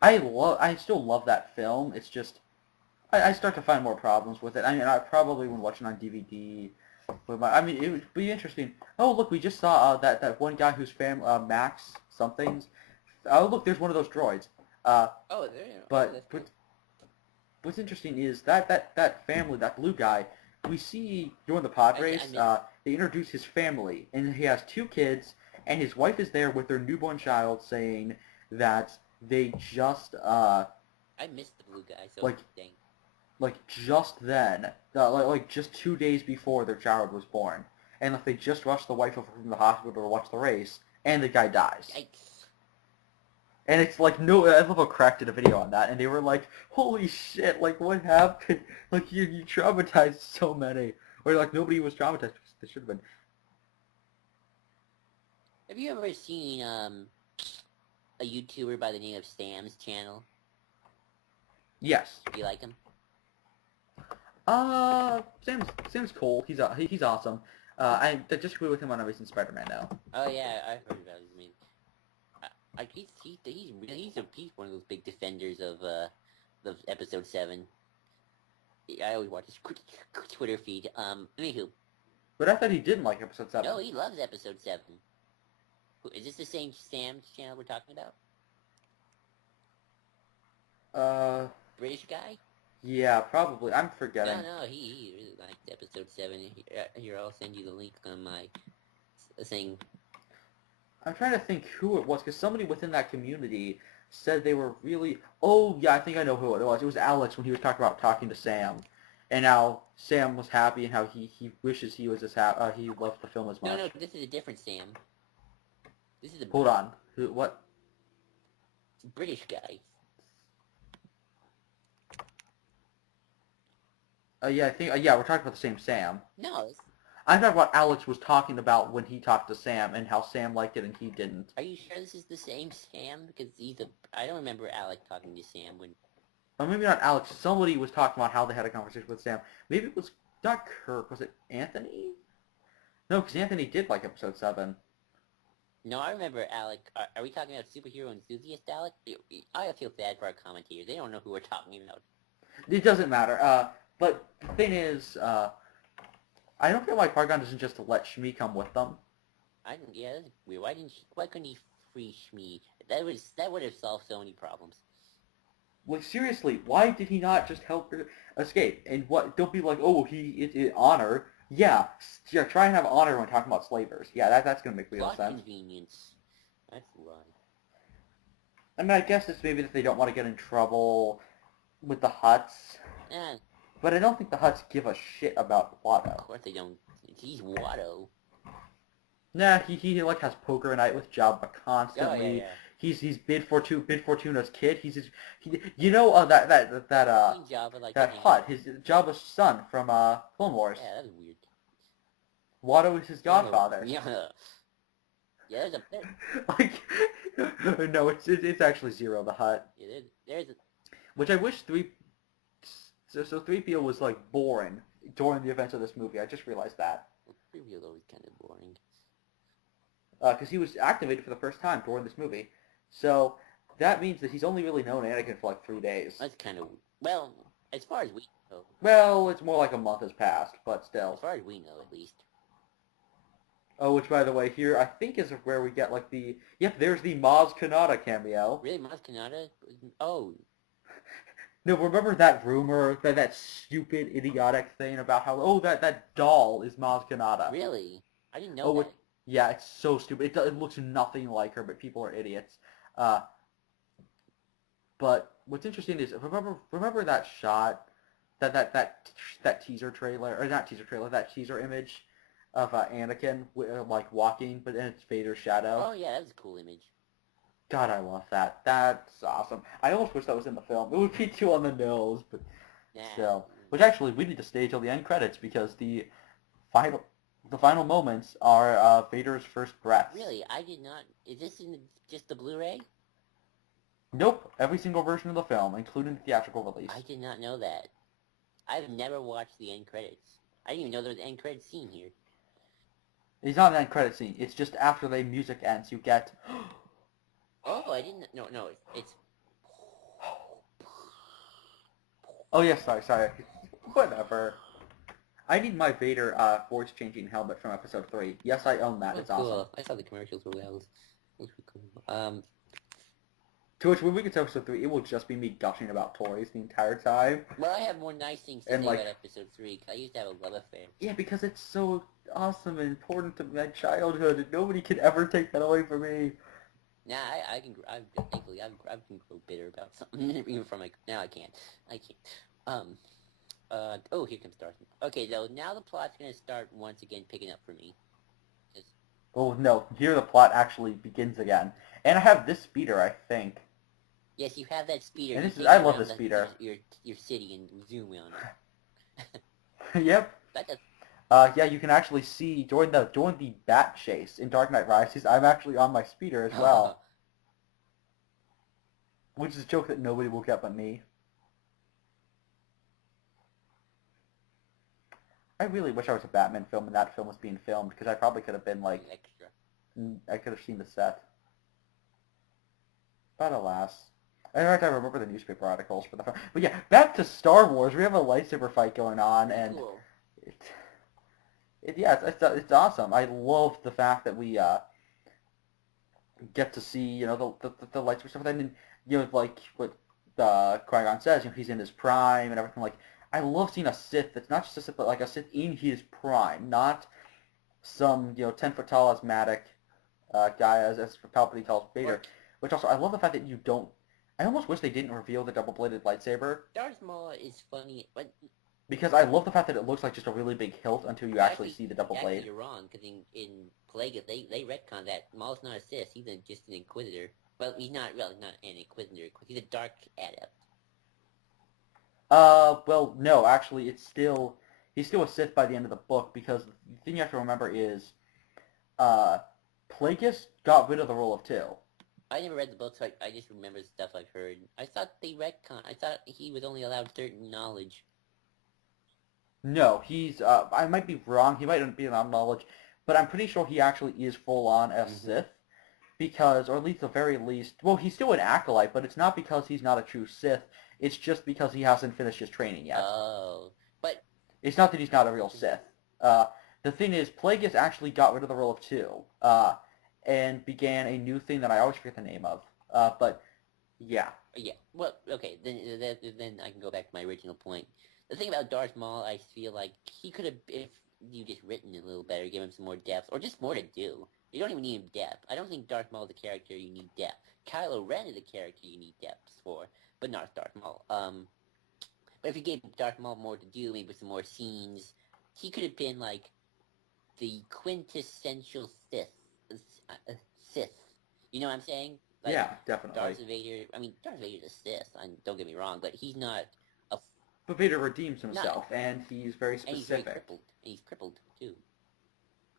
I still love that film. It's just, I start to find more problems with it. I mean, I probably when watching on DVD. I mean, it would be interesting. Oh, look, we just saw that one guy whose Max somethings. Oh, look, there's one of those droids. But what's interesting is that family, that blue guy, we see during the pod race, they introduce his family, and he has 2 kids, and his wife is there with their newborn child, saying that they just I missed the blue guy, so just then, like just 2 days before their child was born, and they just rushed the wife over from the hospital to watch the race, and the guy dies. Yikes. And it's like, no, I love how Crack did a video on that, and they were like, holy shit, like, what happened? Like, you traumatized so many. Or, like, nobody was traumatized. They should have been. Have you ever seen, a YouTuber by the name of Sam's channel? Yes. Do you like him? Sam's cool. He's awesome. I disagree with him on Amazing Spider-Man, though. Oh, yeah, I heard about his name. He's one of those big defenders of the episode 7. I always watch his Twitter feed. Anywho. But I thought he didn't like episode 7. No, he loves episode 7. Is this the same Sam's channel we're talking about? British guy? Yeah, probably. I'm forgetting. No, he really liked episode 7. Here, I'll send you the link on my thing. I'm trying to think who it was, because somebody within that community said they were really... Oh, yeah, I think I know who it was. It was Alex when he was talking to Sam. And how Sam was happy and how he wishes he was as happy, he loved the film as much. No, this is a different Sam. This is a... Hold on. What? British guy. Yeah, I think yeah, we're talking about the same Sam. No, I thought what Alex was talking about when he talked to Sam and how Sam liked it and he didn't. are you sure this is the same Sam? Because I don't remember Alec talking to Sam when. Or maybe not Alex. Somebody was talking about how they had a conversation with Sam. Maybe it was not Kirk. Was it Anthony? No, because Anthony did like episode 7. No, I remember Alec. Are we talking about superhero enthusiast Alec? I feel bad for our commentators. They don't know who we're talking about. It doesn't matter. But the thing is, I don't feel like Qui-Gon doesn't just let Shmi come with them. Yeah, that's weird. Why couldn't he free Shmi? That would have solved so many problems. Like seriously, why did he not just help her escape? And what? Don't be like, oh, honor. Yeah, try and have honor when talking about slavers. Yeah, that's gonna make real Plot sense. convenience. That's why. I mean, I guess it's maybe that they don't want to get in trouble with the Hutts. Eh, But I don't think the Hutts give a shit about Watto. of course they don't. He's Watto. Nah, he like has poker night with Jabba constantly. Oh, yeah. He's Bid Fortuna's kid. You know Java, like, that Hutt, his Jabba's son from Clone Wars. Yeah, that's weird. Watto is his godfather. Yeah. Yeah, Like, no, it's actually Zero the Hutt. Yeah, there's a... Which I wish 3PO was like born during the events of this movie. I just realized that. Reveal's always kind of boring. Because he was activated for the first time during this movie. So that means that he's only really known Anakin for like 3 days. That's kind of... Well, as far as we know. Well, it's more like a month has passed, but still. As far as we know, at least. Oh, which by the way, here I think is where we get like the... Yep, there's the Maz Kanata cameo. Really, Maz Kanata? Oh. No, remember that rumor, that stupid, idiotic thing about how, oh, that doll is Maz Kanata. Really? I didn't know that. Yeah, it's so stupid. It looks nothing like her, but people are idiots. But what's interesting is remember that shot, that teaser trailer, or not teaser trailer, that teaser image of Anakin like walking, but then it's Vader's shadow. Oh yeah, that was a cool image. God, I love that. That's awesome. I almost wish that was in the film. It would be too on the nose, but still. Which actually, we need to stay till the end credits because the final moments are Vader's first breath. Really? I did not... Is this in just the Blu-ray? Nope. Every single version of the film, including the theatrical release. I did not know that. I've never watched the end credits. I didn't even know there was an end credits scene here. It's not an end credit scene. It's just after the music ends, you get... Oh, I didn't... No, it's... Oh, yeah, sorry. Whatever. I need my Vader voice-changing helmet from Episode 3. Yes, I own that. It's cool. awesome. I saw the commercials for that. It was cool. To which, when we get to Episode 3, it will just be me gushing about toys the entire time. Well, I have more nice things to say about Episode 3, because I used to have a love affair. Yeah, because it's so awesome and important to my childhood, and nobody can ever take that away from me. Nah, thankfully, I can grow bitter about something, even from now I can't. Oh, here comes Darth. Okay, so now the plot's gonna start once again picking up for me. Oh, no, here the plot actually begins again. And I have this speeder, I think. Yes, you have that speeder. And I love this speeder. Your city and zoom on it. Yep. Yeah, you can actually see during the bat chase in Dark Knight Rises, I'm actually on my speeder as well. Which is a joke that nobody will get but me. I really wish I was a Batman film and that film was being filmed, because I probably could have been like... Extra. I could have seen the set. But alas. In fact, I remember the newspaper articles for the film. But yeah, back to Star Wars. We have a lightsaber fight going on, and... Cool. It's awesome. I love the fact that we get to see, the lightsaber stuff. And then, like what Qui-Gon says, he's in his prime and everything. Like, I love seeing a Sith that's not just a Sith, but like a Sith in his prime, not some 10-foot tall asthmatic guy as Palpatine calls Vader. Which also, I love the fact that you don't. I almost wish they didn't reveal the double-bladed lightsaber. Darth Maul is funny, but. Because I love the fact that it looks like just a really big hilt until you actually see the double blade. Actually, you're wrong, because in Plagueis, they retcon that Maul's not a Sith, he's just an Inquisitor. Well, he's not really not an Inquisitor. He's a Dark Adept. Well, no, actually, he's still a Sith by the end of the book because the thing you have to remember is, uh, Plagueis got rid of the role of two. I never read the book, so I just remember stuff I've heard. I thought they retcon. I thought he was only allowed certain knowledge. No, I might be wrong. He might not be on knowledge, but I'm pretty sure he actually is full on as Sith because, or at least the very least, well, he's still an acolyte, but it's not because he's not a true Sith. It's just because he hasn't finished his training yet. Oh, but it's not that he's not a real Sith. The thing is, Plagueis actually got rid of the role of two, and began a new thing that I always forget the name of. But yeah. Yeah. Well, okay. Then I can go back to my original point. The thing about Darth Maul, I feel like he could have, if you just written it a little better, give him some more depth, or just more to do. You don't even need him depth. I don't think Darth Maul is a character you need depth. Kylo Ren is a character you need depth for, but not Darth Maul. But if you gave Darth Maul more to do, maybe with some more scenes, he could have been like the quintessential Sith. Sith. You know what I'm saying? Like, yeah, definitely. Darth Vader. I mean, Darth Vader's a Sith. Don't get me wrong, but he's not a. But Vader redeems himself, and he's very specific. And he's very crippled. And he's crippled too,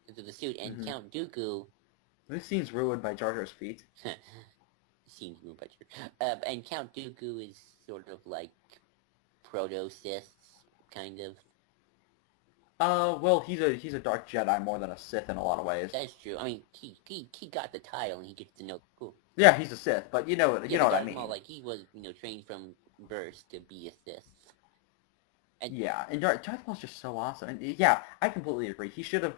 because of the suit. And Count Dooku. This scene's ruined by Jar Jar's feet. Scene's ruined by Jar. And Count Dooku is sort of like proto-Sith, kind of. Well, he's a Dark Jedi more than a Sith in a lot of ways. That's true. I mean, he got the title, and he gets to know cool. Yeah, he's a Sith, but you know what I mean. Like he was, trained from birth to be a Sith. And yeah, and Darth Maul's just so awesome. And yeah, I completely agree. He should have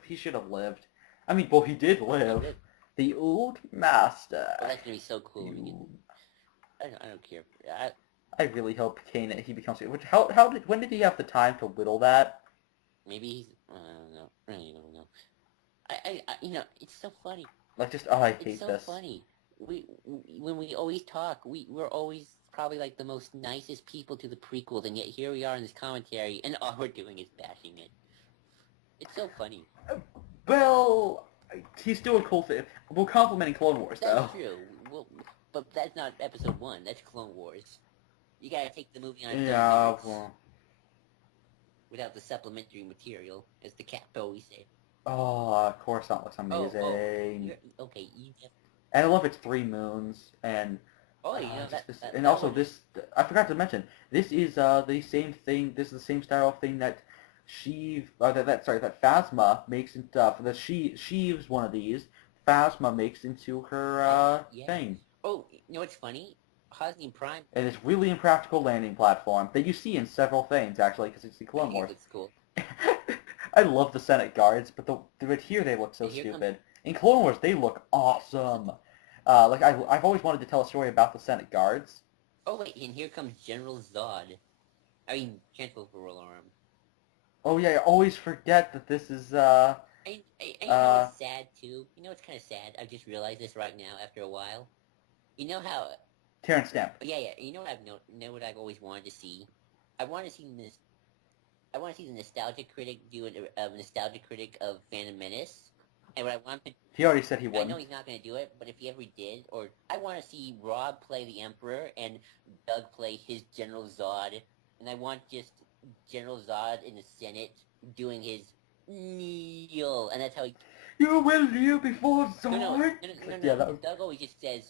lived. I mean, well, he did live. The old master. Well, that's gonna be so cool. I don't care. I really hope he becomes. Which when did he have the time to whittle that? Maybe he's. I don't know. I really don't know. I it's so funny. Like I hate this. It's so funny. When we always talk, we're always probably like the most nicest people to the prequels, and yet here we are in this commentary, and all we're doing is bashing it. It's so funny. Well, he's still a cool thing. We're complimenting Clone Wars, though. That's true. Well, but that's not Episode 1. That's Clone Wars. You gotta take the movie on its own merits, without the supplementary material, as the cat always say. Oh, Coruscant looks amazing. Okay, and I love its 3 moons, and and also this. I forgot to mention, this is the same thing. This is the same style of thing that that Phasma makes into that Sheev's one of these. Phasma makes into her thing. Oh, you know what's funny? Hosnian Prime. And it's really impractical landing platform that you see in several things actually, because it's the Clone Wars. Looks cool. I love the Senate guards, but here they look so stupid. In Clone Wars, they look awesome. Like I've always wanted to tell a story about the Senate guards. Oh wait, and here comes General Zod. I mean, Chancellor Arm. Oh yeah, I always forget that this is. I know it's sad too. You know it's kind of sad. I just realized this right now after a while. You know how. Terrence Stamp. Yeah. You know what I've always wanted to see. I want to see this. I want to see the nostalgia critic do a nostalgia critic of Phantom Menace. And what I want to... He already said he wouldn't. I know he's not going to do it, but if he ever did, or I want to see Rob play the Emperor and Doug play his General Zod, and I want just General Zod in the Senate doing his kneel, and that's how he... You will kneel before Zod? No. Doug always just says,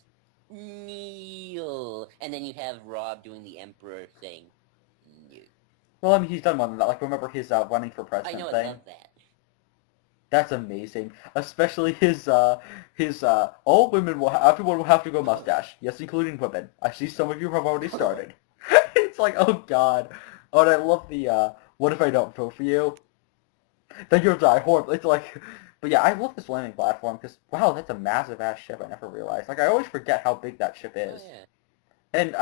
kneel, and then you have Rob doing the Emperor thing. Well, I mean, he's done one of that. Like, remember his running for president thing? I love that. That's amazing. Especially his all women everyone will have to go mustache. Yes, including women. I see some of you have already started. It's like, oh god. Oh, and I love the, what if I don't vote for you? Then you'll die horribly. It's like, but yeah, I love this landing platform, because, wow, that's a massive-ass ship. I never realized. Like, I always forget how big that ship is. Oh, yeah. And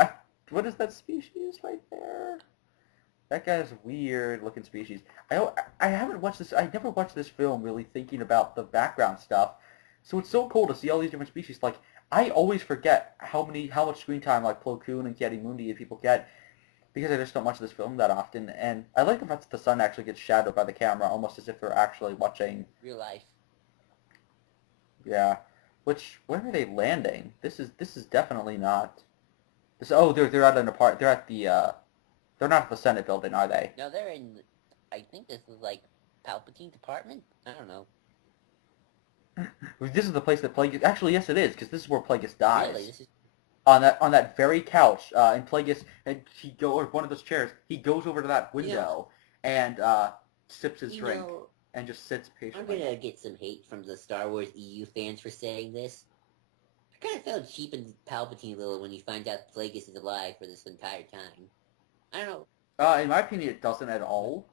what is that species right there? That guy's weird-looking species. I haven't watched this. I never watched this film really thinking about the background stuff. So it's so cool to see all these different species. Like I always forget how much screen time like Plo Koon and Ki-Adi-Mundi people get because I just don't watch this film that often. And I like the fact that the sun actually gets shadowed by the camera, almost as if they're actually watching real life. Yeah, Where are they landing? This is definitely not. They're at an apart. They're at the. They're not at the Senate building, are they? No, they're in. I think this is like Palpatine's apartment. I don't know. This is the place that Plagueis. Actually, yes, it is, because this is where Plagueis Really, dies. this is. On that very couch, and Plagueis and or one of those chairs. He goes over to that You know, window and sips his you drink know, and just sits I'm patiently. gonna get some hate from the Star Wars EU fans for saying this. I kind of felt cheapened Palpatine a little when he finds out Plagueis is alive for this entire time. I don't know. In my opinion, it doesn't at all.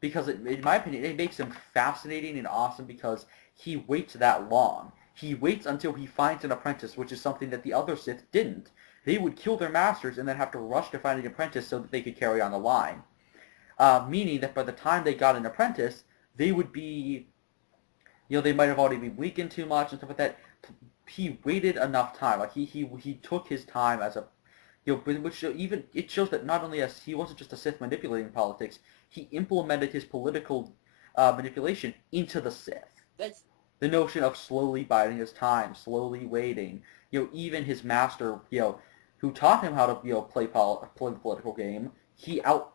Because in my opinion, it makes him fascinating and awesome because he waits that long. He waits until he finds an apprentice, which is something that the other Sith didn't. They would kill their masters and then have to rush to find an apprentice so that they could carry on the line. Meaning that by the time they got an apprentice, they would be, they might have already been weakened too much and stuff like that. He waited enough time. Like he took his time as a which even it shows that not only as he wasn't just a Sith manipulating politics, he implemented his political manipulation into the Sith. That's The notion of slowly biding his time, slowly waiting. Even his master, who taught him how to play the political game, he out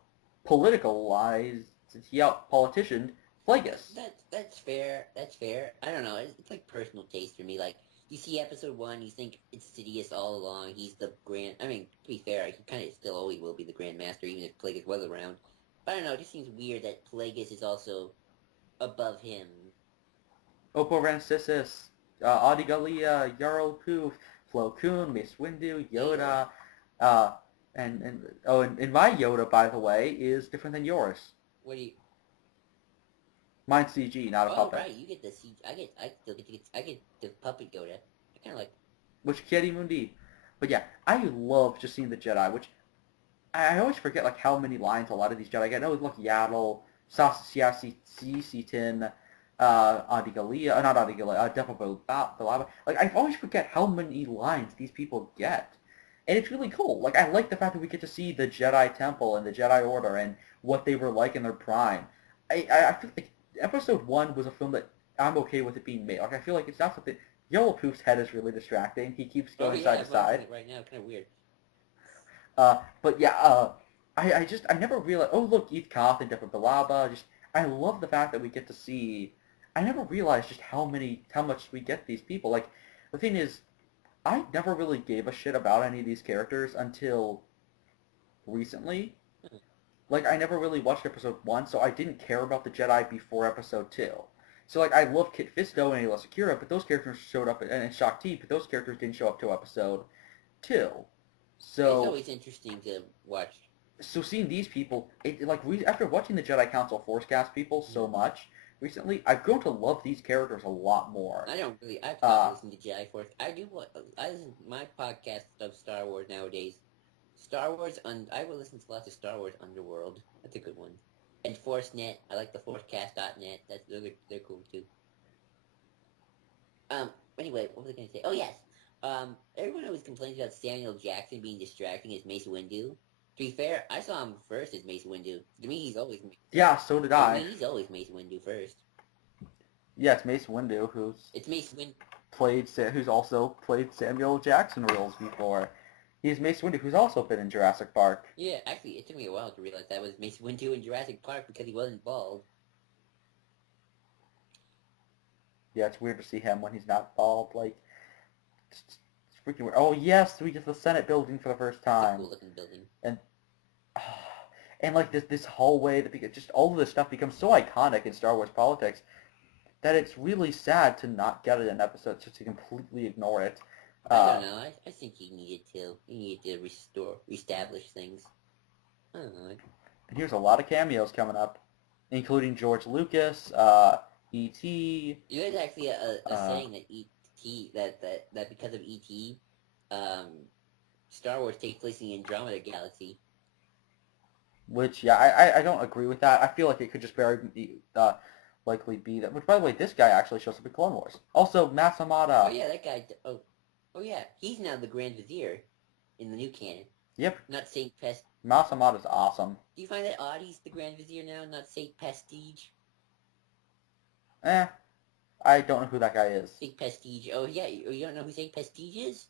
politicalized, he out politicianed Plagueis. that's fair. That's fair. I don't know. It's like personal taste for me. Like you see episode one, you think it's Sidious all along. He's the grand. I mean, to be fair, he kind of still always will be the Grand Master, even if Plagueis was around. But I don't know. It just seems weird that Plagueis is also above him. Oppo Rancisis, Audi Galia, Jarl Poof, Flo Koon, Mace Windu, Yoda, uh, and my Yoda, by the way, is different than yours. What do you? Mine's CG, not a Oh puppet. right, you get the C. I still get to get. I get the puppet Yoda. I kind of like. Which Kiedi Mundi. But yeah, I love just seeing the Jedi, which I always forget like how many lines a lot of these Jedi get. No, look, Yaddle, Siatin, Adi Galia, not Adi Galia, Defa Balaba. Like I always forget how many lines these people get. And it's really cool. Like I like the fact that we get to see the Jedi Temple and the Jedi Order and what they were like in their prime. I feel like Episode 1 was a film that I'm okay with it being made. Like I feel like it's not something. Yellow Poof's head is really distracting. He keeps Oh going yeah, side I'm to watching side. it right now. Kind of weird. But yeah, I never realized. Oh look, Eth Koth and Depa Balaba. Just I love the fact that we get to see. I never realized just how much we get these people. Like the thing is, I never really gave a shit about any of these characters until recently. Like I never really watched Episode 1, so I didn't care about the Jedi before Episode 2. So like I love Kit Fisto and Ayla Secura, but those characters showed up, and Shak Ti, but those characters didn't show up till Episode 2. Yeah, it's So always interesting to watch. seeing these people, after watching the Jedi Council Forcecast people so much recently, I've grown to love these characters a lot more. I don't really. I've stopped listening to Jedi Force. I do what I listen to my podcast of Star Wars nowadays. Star Wars. I will listen to lots of Star Wars Underworld. That's a good one. And ForceNet. I like the ForceCast.net. They're cool too. Anyway, what was I going to say? Oh yes. Everyone always complains about Samuel Jackson being distracting as Mace Windu. To be fair, I saw him first as Mace Windu. To me, he's always. Yeah, so did To I. me, he's always Mace Windu first. Yeah, it's Mace Windu It's Mace Windu. who's also played Samuel Jackson roles before. He's Mace Windu, who's also been in Jurassic Park. Yeah, actually, it took me a while to realize that was Mace Windu in Jurassic Park because he wasn't bald. Yeah, it's weird to see him when he's not bald. Like, it's freaking weird. Oh yes, we get the Senate building for the first It's a time, cool looking building. and and like this hallway that just all of this stuff becomes so iconic in Star Wars politics that it's really sad to not get it in episodes, just to completely ignore it. I don't know. I think he needed to. He needed to reestablish things. I don't know. And here's a lot of cameos coming up, including George Lucas, E.T. There's actually a saying that E.T. that because of E.T. Star Wars takes place in the Andromeda Galaxy. Which, yeah, I don't agree with that. I feel like it could just very likely be that. Which, by the way, this guy actually shows up in Clone Wars. Also, Masamada. Oh yeah, that guy. Oh yeah, he's now the Grand Vizier in the new canon. Yep. Not Saint Pest. Masamada's awesome. Do you find that odd he's the Grand Vizier now, not Saint Prestige? Eh. I don't know who that guy is. Big Prestige. Oh yeah, you don't know who Big Prestige is?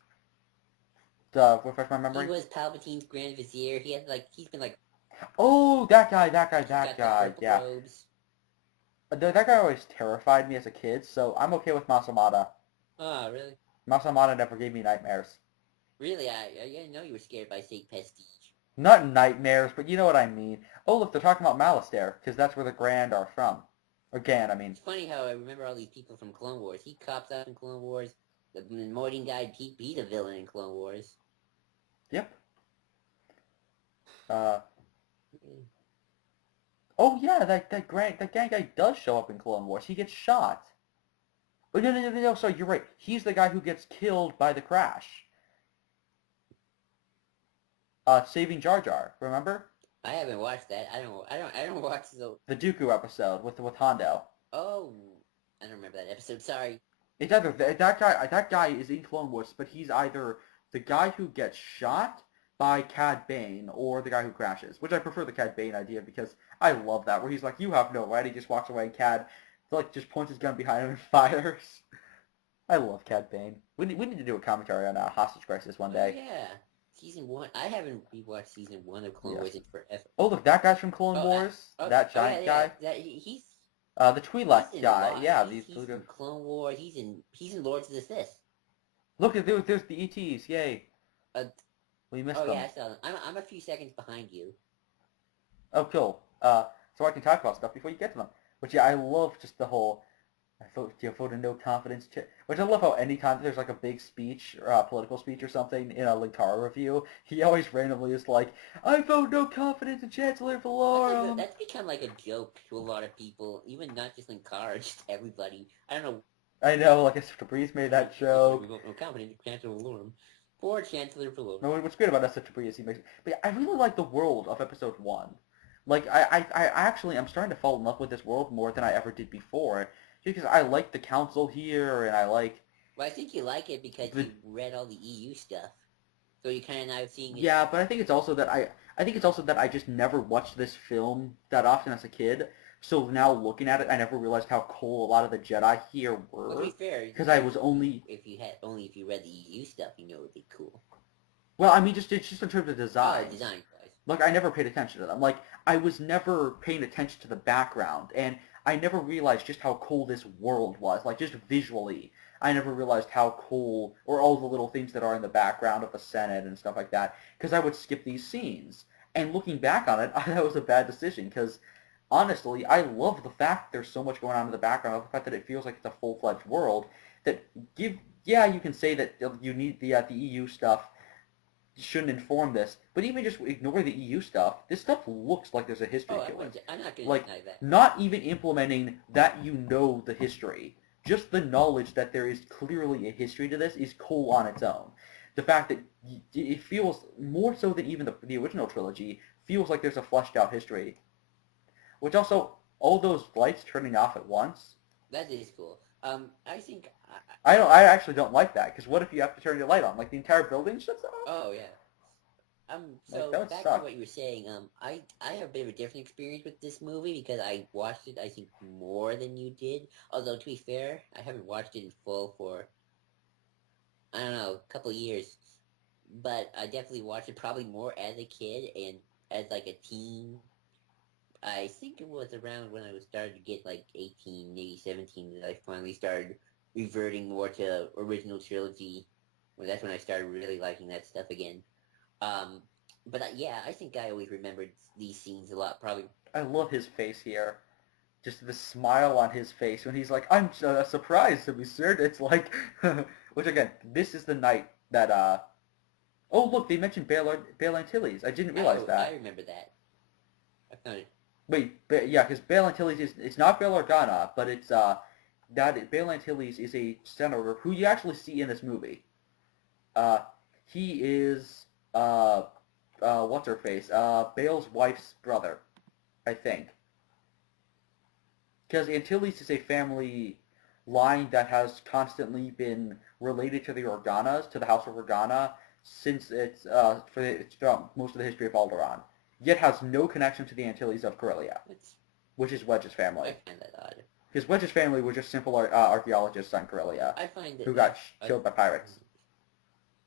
Refresh my He memory. was Palpatine's Grand Vizier. He's been like Oh, that guy, that guy, he's that got the guy. purple Yeah, robes. that guy always terrified me as a kid. So I'm okay with Masamada. Oh really? Masamada never gave me nightmares. Really? I didn't know you were scared by Big Prestige. Not nightmares, but you know what I mean. Oh, look, they're talking about Malastare, because that's where the Grand are from. Or Gan, I mean. It's funny how I remember all these people from Clone Wars. He cops up in Clone Wars. The Morning guy, he's a villain in Clone Wars. Yep. Oh yeah, that Gan guy does show up in Clone Wars. He gets shot. Oh, no, sorry, you're right. He's the guy who gets killed by the crash. Saving Jar Jar, remember? I haven't watched that. I don't watch the. The Dooku episode with Hondo. Oh, I don't remember that episode. Sorry. It's either that guy is in Clone Wars, but he's either the guy who gets shot by Cad Bane or the guy who crashes, which I prefer the Cad Bane idea because I love that, where he's like, you have no right, he just walks away and Cad like just points his gun behind him and fires. I love Cad Bane. We need to do a commentary on Hostage Crisis one Oh day. yeah, season 1. I haven't rewatched season 1 of Clone Yes. Wars in forever. Oh look, that guy's from Clone Wars. That giant guy. He's The Twi'lek guy. Lost. Yeah, he's these. in Clone Wars. He's in Lords of the Sith. Look, there's the ETs. Yay. We missed them. Yeah, I saw them. I'm a few seconds behind you. Oh, cool. So I can talk about stuff before you get to them. Which, yeah, I love just the whole, I vote a no confidence, which I love how anytime there's like a big speech, or a political speech or something in a Linkara review, he always randomly is like, I vote no confidence in Chancellor Valorum. That's become like a joke to a lot of people, even not just Linkara, just everybody. I don't know. I know, like, Mr. Breeze made that joke. We vote no confidence in Chancellor Valorum. Poor Chancellor Valorum. No, what's great about SFW is he makes. But yeah, I really like the world of Episode 1. Like, I actually am starting to fall in love with this world more than I ever did before. Because I like the council here, and I like... Well, I think you like it because you read all the EU stuff. So you kind of now seeing it... Yeah, but I think it's also that I just never watched this film that often as a kid. So now looking at it, I never realized how cool a lot of the Jedi here were. Well, to be fair, because I was only... If you read the EU stuff, you know it would be cool. Well, I mean, it's just in terms of design. Oh, design-wise. Look, I never paid attention to them. Like, I was never paying attention to the background, and I never realized just how cool this world was. Like, just visually, I never realized how cool, or all the little things that are in the background of the Senate and stuff like that, because I would skip these scenes. And looking back on it, that was a bad decision, because honestly, I love the fact there's so much going on in the background, the fact that it feels like it's a full-fledged world, that yeah, you can say that you need the EU stuff, shouldn't inform this, but even just ignore the EU stuff, this stuff looks like there's a history to it. I'm not going to deny that. Not even implementing that you know the history. Just the knowledge that there is clearly a history to this is cool on its own. The fact that it feels, more so than even the original trilogy, feels like there's a fleshed out history. Which also, all those lights turning off at once. That is cool. I think... I actually don't like that, because what if you have to turn your light on? Like, the entire building shuts off? Oh, yeah. So, like, back suck. to what you were saying, I have a bit of a different experience with this movie, because I watched it, I think, more than you did. Although, to be fair, I haven't watched it in full for, I don't know, a couple of years. But I definitely watched it probably more as a kid, and as, like, a teen. I think it was around when I was starting to get, like, 18, maybe 17, that I finally started reverting more to original trilogy. Well, that's when I started really liking that stuff again. But yeah, I think I always remembered these scenes a lot, probably. I love his face here. Just the smile on his face when he's like, I'm surprised to be certain. It's like, which again, this is the night that, oh look, they mentioned Bail Antilles. I didn't realize that. I remember that. I found it. Wait, yeah, because Bail Antilles it's not Bail Organa, but it's, Bail Antilles is a senator who you actually see in this movie. He is, what's her face? Bail's wife's brother, I think. Because Antilles is a family line that has constantly been related to the Organas, to the House of Organa, since it's throughout most of the history of Alderaan. Yet has no connection to the Antilles of Corellia, which is Wedge's family. I find that odd. Because Wedge's family were just simple archaeologists on Corellia I find who that got killed by pirates.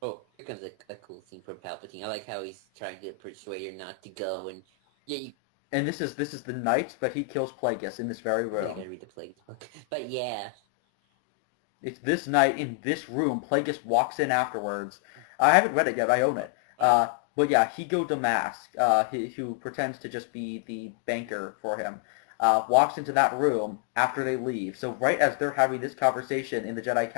Oh, here comes a cool scene from Palpatine. I like how he's trying to persuade her not to go, and yeah, you And this is the night that he kills Plagueis in this very really room. gotta read the Plagueis book. But yeah, It's this night in this room. Plagueis walks in afterwards. I haven't read it yet. I own it. But yeah, Higo Damask, who pretends to just be the banker for him, walks into that room after they leave. So right as they're having this conversation in the Jedi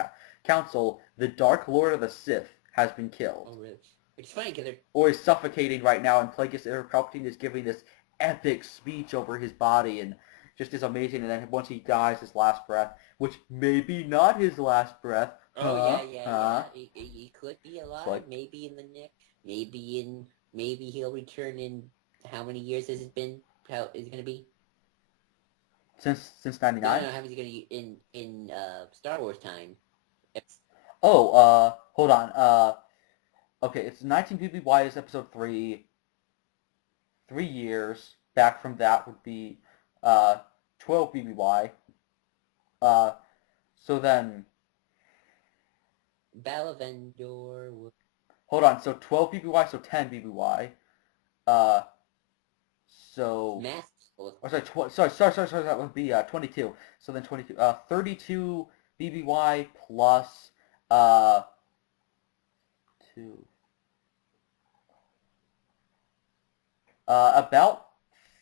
Council, the Dark Lord of the Sith has been killed. oh really? It's funny because Or is suffocating right now, and Palpatine is giving this epic speech over his body, and just is amazing. And then once he dies, his last breath, which maybe not his last breath. yeah. He could be alive. Like, maybe in the next. Maybe he'll return in how many years has it been? How is it gonna be? since No, '99. how is it gonna be in Star Wars time? It's, Oh, hold on. Okay, it's 19 BBY is episode 3. 3 years back from that would be 12 BBY. Uh, so then, Battle of Endor. hold on. So 12 BBY, so 10 BBY. Uh, so Mass. or sorry, that would be 22. So then 22, 32 BBY plus uh 2, about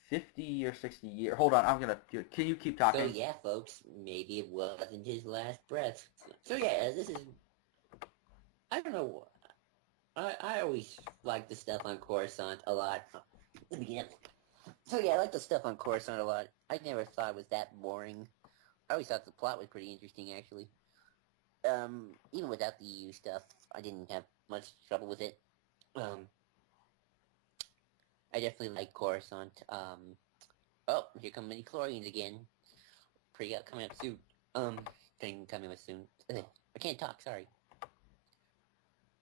50 or 60 years. Hold on, I'm gonna. Can you keep talking? So yeah, folks, maybe it wasn't his last breath. So yeah, this is. I don't know. I always like the stuff on Coruscant a lot. Let me get. So yeah, I like the stuff on Coruscant a lot. I never thought it was that boring. I always thought the plot was pretty interesting, actually. Even without the EU stuff, I didn't have much trouble with it. I definitely like Coruscant. Oh, here come many chlorines again. Pretty coming up soon. Thing coming up soon. I can't talk. Sorry.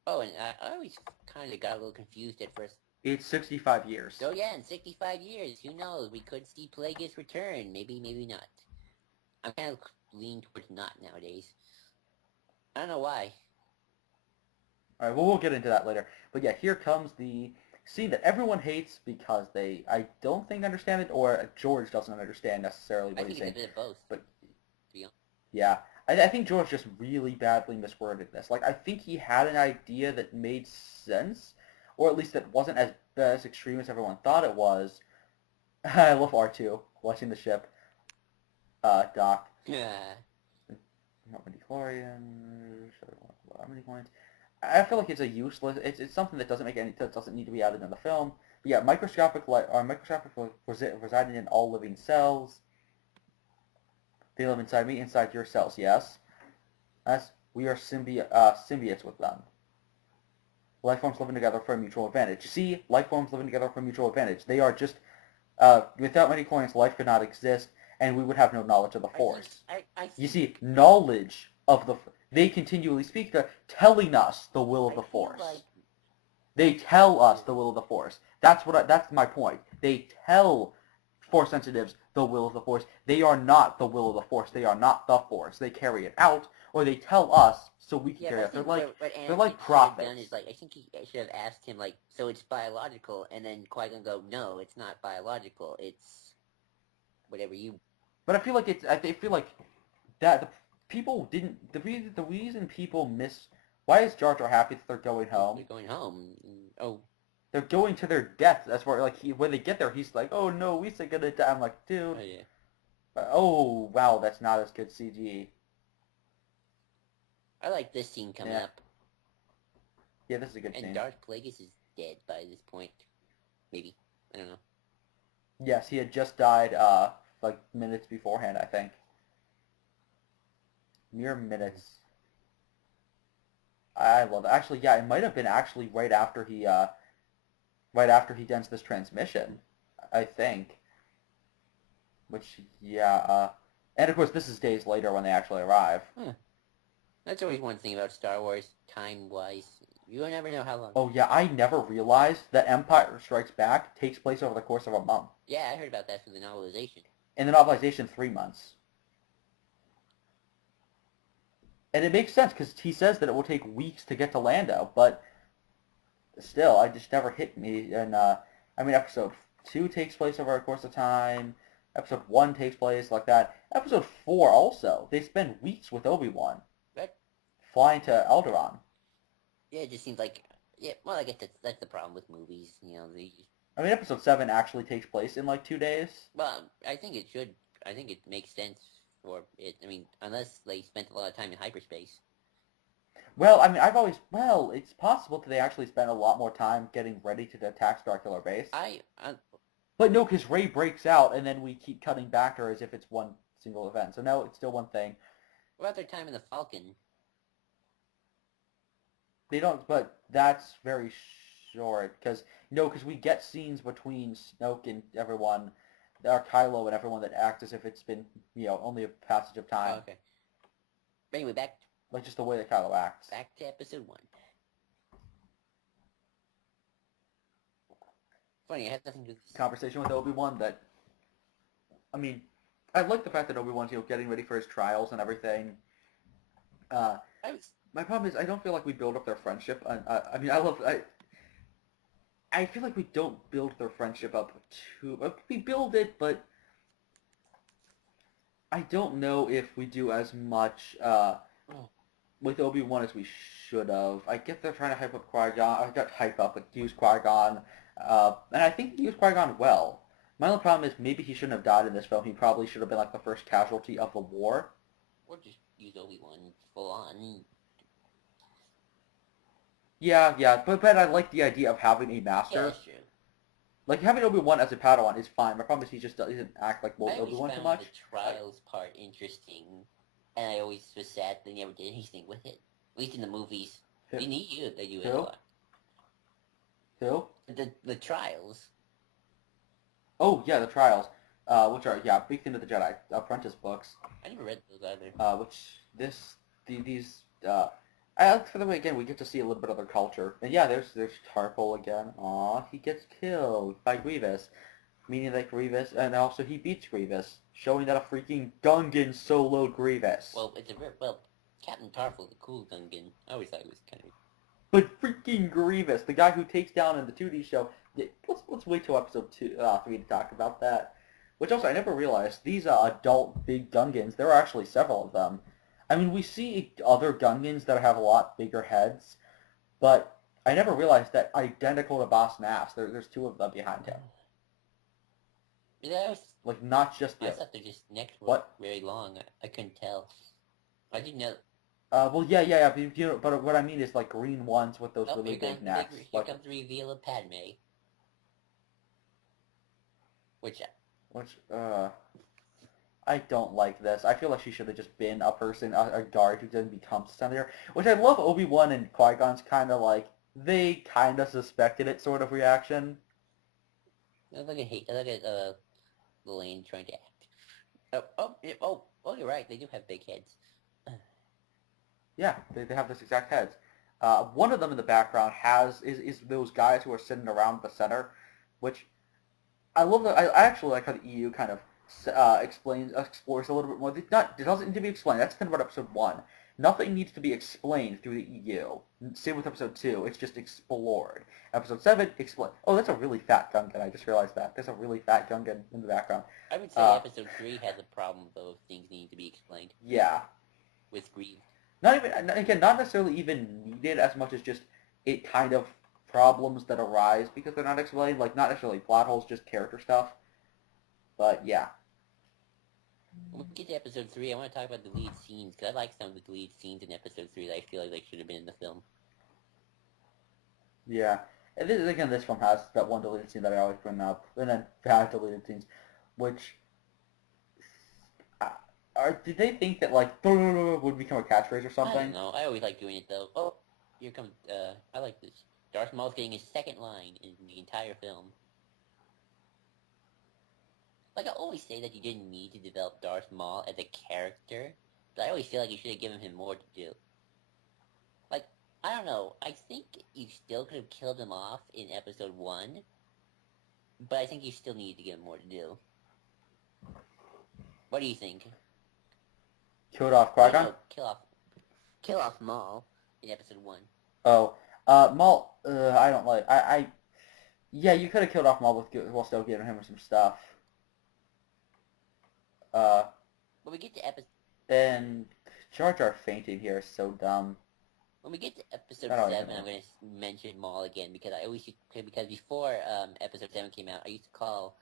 Oh, and I always kind of got a little confused at first. It's 65 years. So yeah, in 65 years, who knows? We could see Plagueis return. Maybe, maybe not. I'm kind of leaning towards not nowadays. I don't know why. All right, well, we'll get into that later. But yeah, here comes the scene that everyone hates because I don't think, understand it, or George doesn't understand necessarily what I he's think it's saying. a bit of both. But To be honest. yeah, I think George just really badly misworded this. Like, I think he had an idea that made sense, or at least that wasn't as extreme as everyone thought it was. I love R2 watching the ship dock. Yeah. Not many chlorians. How many coins? I feel like it's a useless. It's something that doesn't need to be added in the film. But yeah, microscopic residing in all living cells. They live inside me, inside your cells. Yes, we are symbiotes with them. Life forms living together for a mutual advantage. See, life forms living together for a mutual advantage. They are just without many coins, life could not exist, and we would have no knowledge of the Force. You see, knowledge of the. They continually speak. They're telling us the will of the Force. They tell us the will of the Force. That's my point. They tell Force sensitives the will of the Force. They are not the will of the Force. They are not the Force. They carry it out, or they tell us so we can carry it out. They're like prophets. Done is like, I think he should have asked him, like, so it's biological, and then Qui-Gon go, no, it's not biological. It's whatever you. But I feel like I feel like that the people didn't. The reason people miss. Why is Jar Jar happy that they're going home? They're going home. Oh. They're going to their death. That's where, like, when they get there, he's like, "Oh no, we're gonna die." I'm like, dude. Oh yeah. Oh wow, that's not as good CG. I like this scene coming up. Yeah, this is a good scene. And Darth Plagueis is dead by this point. Maybe. I don't know. Yes, he had just died, like, minutes beforehand, I think. Mere minutes. I love it. Actually, yeah, it might have been actually right after he does this transmission, I think. Which, yeah, and of course this is days later when they actually arrive. That's always one thing about Star Wars, time-wise. You never know how long. Oh yeah, I never realized that Empire Strikes Back takes place over the course of a month. Yeah, I heard about that through the novelization. In the novelization, 3 months. And it makes sense because he says that it will take weeks to get to Lando, but still, I just never hit me. And I mean, episode 2 takes place over a course of time. Episode 1 takes place like that. Episode 4 also. They spend weeks with Obi-Wan But flying to Alderaan. yeah, it just seems like yeah. Well, I guess that's the problem with movies. You know, the I mean, episode 7 actually takes place in like 2 days. well, I think it should. I think it makes sense for it. I mean, unless they spent a lot of time in hyperspace. Well, I mean, well, it's possible that they actually spent a lot more time getting ready to attack Starkiller Base. I But no, because Rey breaks out, and then we keep cutting back to her as if it's one single event. So no, it's still one thing. what about their time in the Falcon? They don't, but that's very short because because we get scenes between Snoke and everyone, or Kylo and everyone that act as if it's been only a passage of Oh, time, okay. But anyway, like just the way that Kylo acts. back to episode 1. Funny, I had nothing to do with this. Conversation with Obi-Wan that, I mean, I like the fact that Obi-Wan's getting ready for his trials and everything. My problem is I don't feel like we build up their friendship. I mean, I feel like we don't build their friendship up too. We build it, but I don't know if we do as much with Obi-Wan as we should have. I get they're trying to hype up Qui-Gon. I got hype up, but use Qui-Gon, and I think he used Qui-Gon well. My only problem is maybe he shouldn't have died in this film. He probably should have been like the first casualty of the war. Or just use Obi-Wan full on. Yeah, but I like the idea of having a Yeah, master. that's true. Like having Obi-Wan as a Padawan is fine. My problem is he just doesn't act like I always Obi-Wan too found much. the trials part interesting, and I always was sad they never did anything with it. At least in the movies. Who? They need you. They do it Who? a lot. Who? The trials. Oh yeah, the trials, which are big thing of the Jedi Apprentice books. I never read those either. Which these I like for them again. We get to see a little bit of their culture, and yeah, there's Tarple again. Aw, he gets killed by Grievous, meaning that Grievous, and also he beats Grievous, showing that a freaking Gungan soloed Grievous. Well, Captain Tarful, the cool Gungan. I always thought he was kind of. But freaking Grievous, the guy who takes down in the 2D show. Yeah, let's wait till episode 3 to talk about that. Which also I never realized these adult big Gungans. There are actually several of them. I mean, we see other Gungans that have a lot bigger heads, but I never realized that identical to Boss Nass, there's 2 of them behind him. Yeah, Like not just I the. thought their just necks were very long. I couldn't tell. I didn't know. Well, yeah. But what I mean is like green ones with those really big necks. Here comes the reveal of Padme. Which I don't like this. I feel like she should have just been a person, a guard who didn't become Senator. Which I love Obi-Wan and Qui-Gon's kind of like, they kind of suspected it sort of reaction. I look at Lane trying to act. You're right. They do have big heads. Yeah, they have this exact heads. One of them in the background is those guys who are sitting around the center, which I love. I actually like how the EU kind of explores a little bit more. It doesn't need to be explained. That's kind of about episode 1. Nothing needs to be explained through the EU. Same with episode 2. It's just explored. Episode 7, explain. Oh, that's a really fat Gungan. I just realized that. There's a really fat Gungan in the background. I would say episode 3 has a problem, though, of things needing to be explained. Yeah. With Grieve. Not necessarily even needed as much as just it kind of problems that arise because they're not explained. Like, not necessarily plot holes, just character stuff. But, yeah. When we get to episode 3, I want to talk about the lead scenes, because I like some of the lead scenes in episode 3 that I feel like they should have been in the film. Yeah. And this film has that one deleted scene that I always bring up, and then bad deleted scenes, which... did they think that, like, would become a catchphrase or something? I don't know. I always like doing it, though. Oh, here comes, I like this. Darth Maul's getting his second line in the entire film. Like, I always say that you didn't need to develop Darth Maul as a character, but I always feel like you should have given him more to do. Like, I don't know, I think you still could have killed him off in episode 1, but I think you still need to give him more to do. What do you think? Killed off Qui-Gon? No, kill off. kill off Maul in episode 1. Oh, Maul. I don't like. Yeah, you could have killed off Maul while still giving him some stuff. Uh, When we get to episode and Jar Jar fainting here is so dumb. When we get to episode I don't 7, even I'm know. going to mention Maul again because I always because before episode 7 came out, I used to call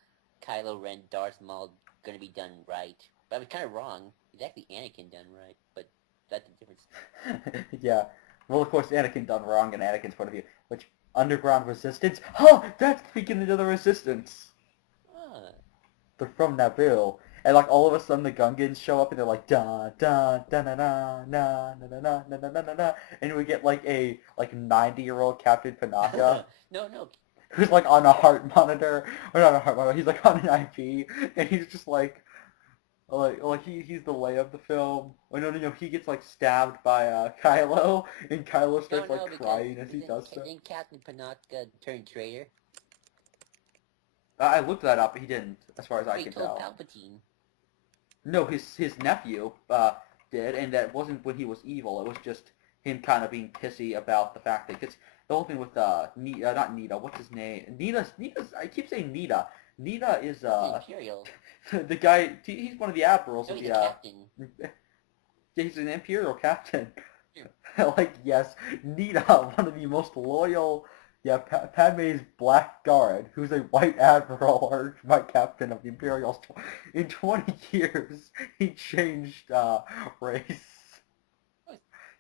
Kylo Ren Darth Maul going to be done right, but I was kind of wrong. It's actually Anakin done right, but that's the difference. Yeah. Well, of course, Anakin done wrong in Anakin's point of view. Which underground resistance? Oh, that's the beginning of the resistance. Ah. They're from Naboo, and like all of a sudden the Gungans show up and they're like da da da da da na na na na na na na na, and we get like a 90-year-old Captain Panaka No. who's like on a heart monitor, or not a heart monitor. He's like on an IV, and he's just he's the Leia of the film. Oh no, he gets like stabbed by Kylo, and Kylo starts No, like crying as he does so. Didn't Captain Panaka turn traitor? I looked that up, but he didn't, as far as I He can told tell. Palpatine. No, his nephew did, and that wasn't when he was evil. It was just him kind of being pissy about the fact that, because the whole thing with not Nita, what's his name? Nita's. I keep saying Nita. Nita is Imperial. the guy. He's one of the admirals No, of he's the. a captain. He's an Imperial captain. Like, yes, Nita, one of the most loyal. Yeah, Padme's black guard, who's a white admiral or white captain of the Imperials. In 20 years, he changed race.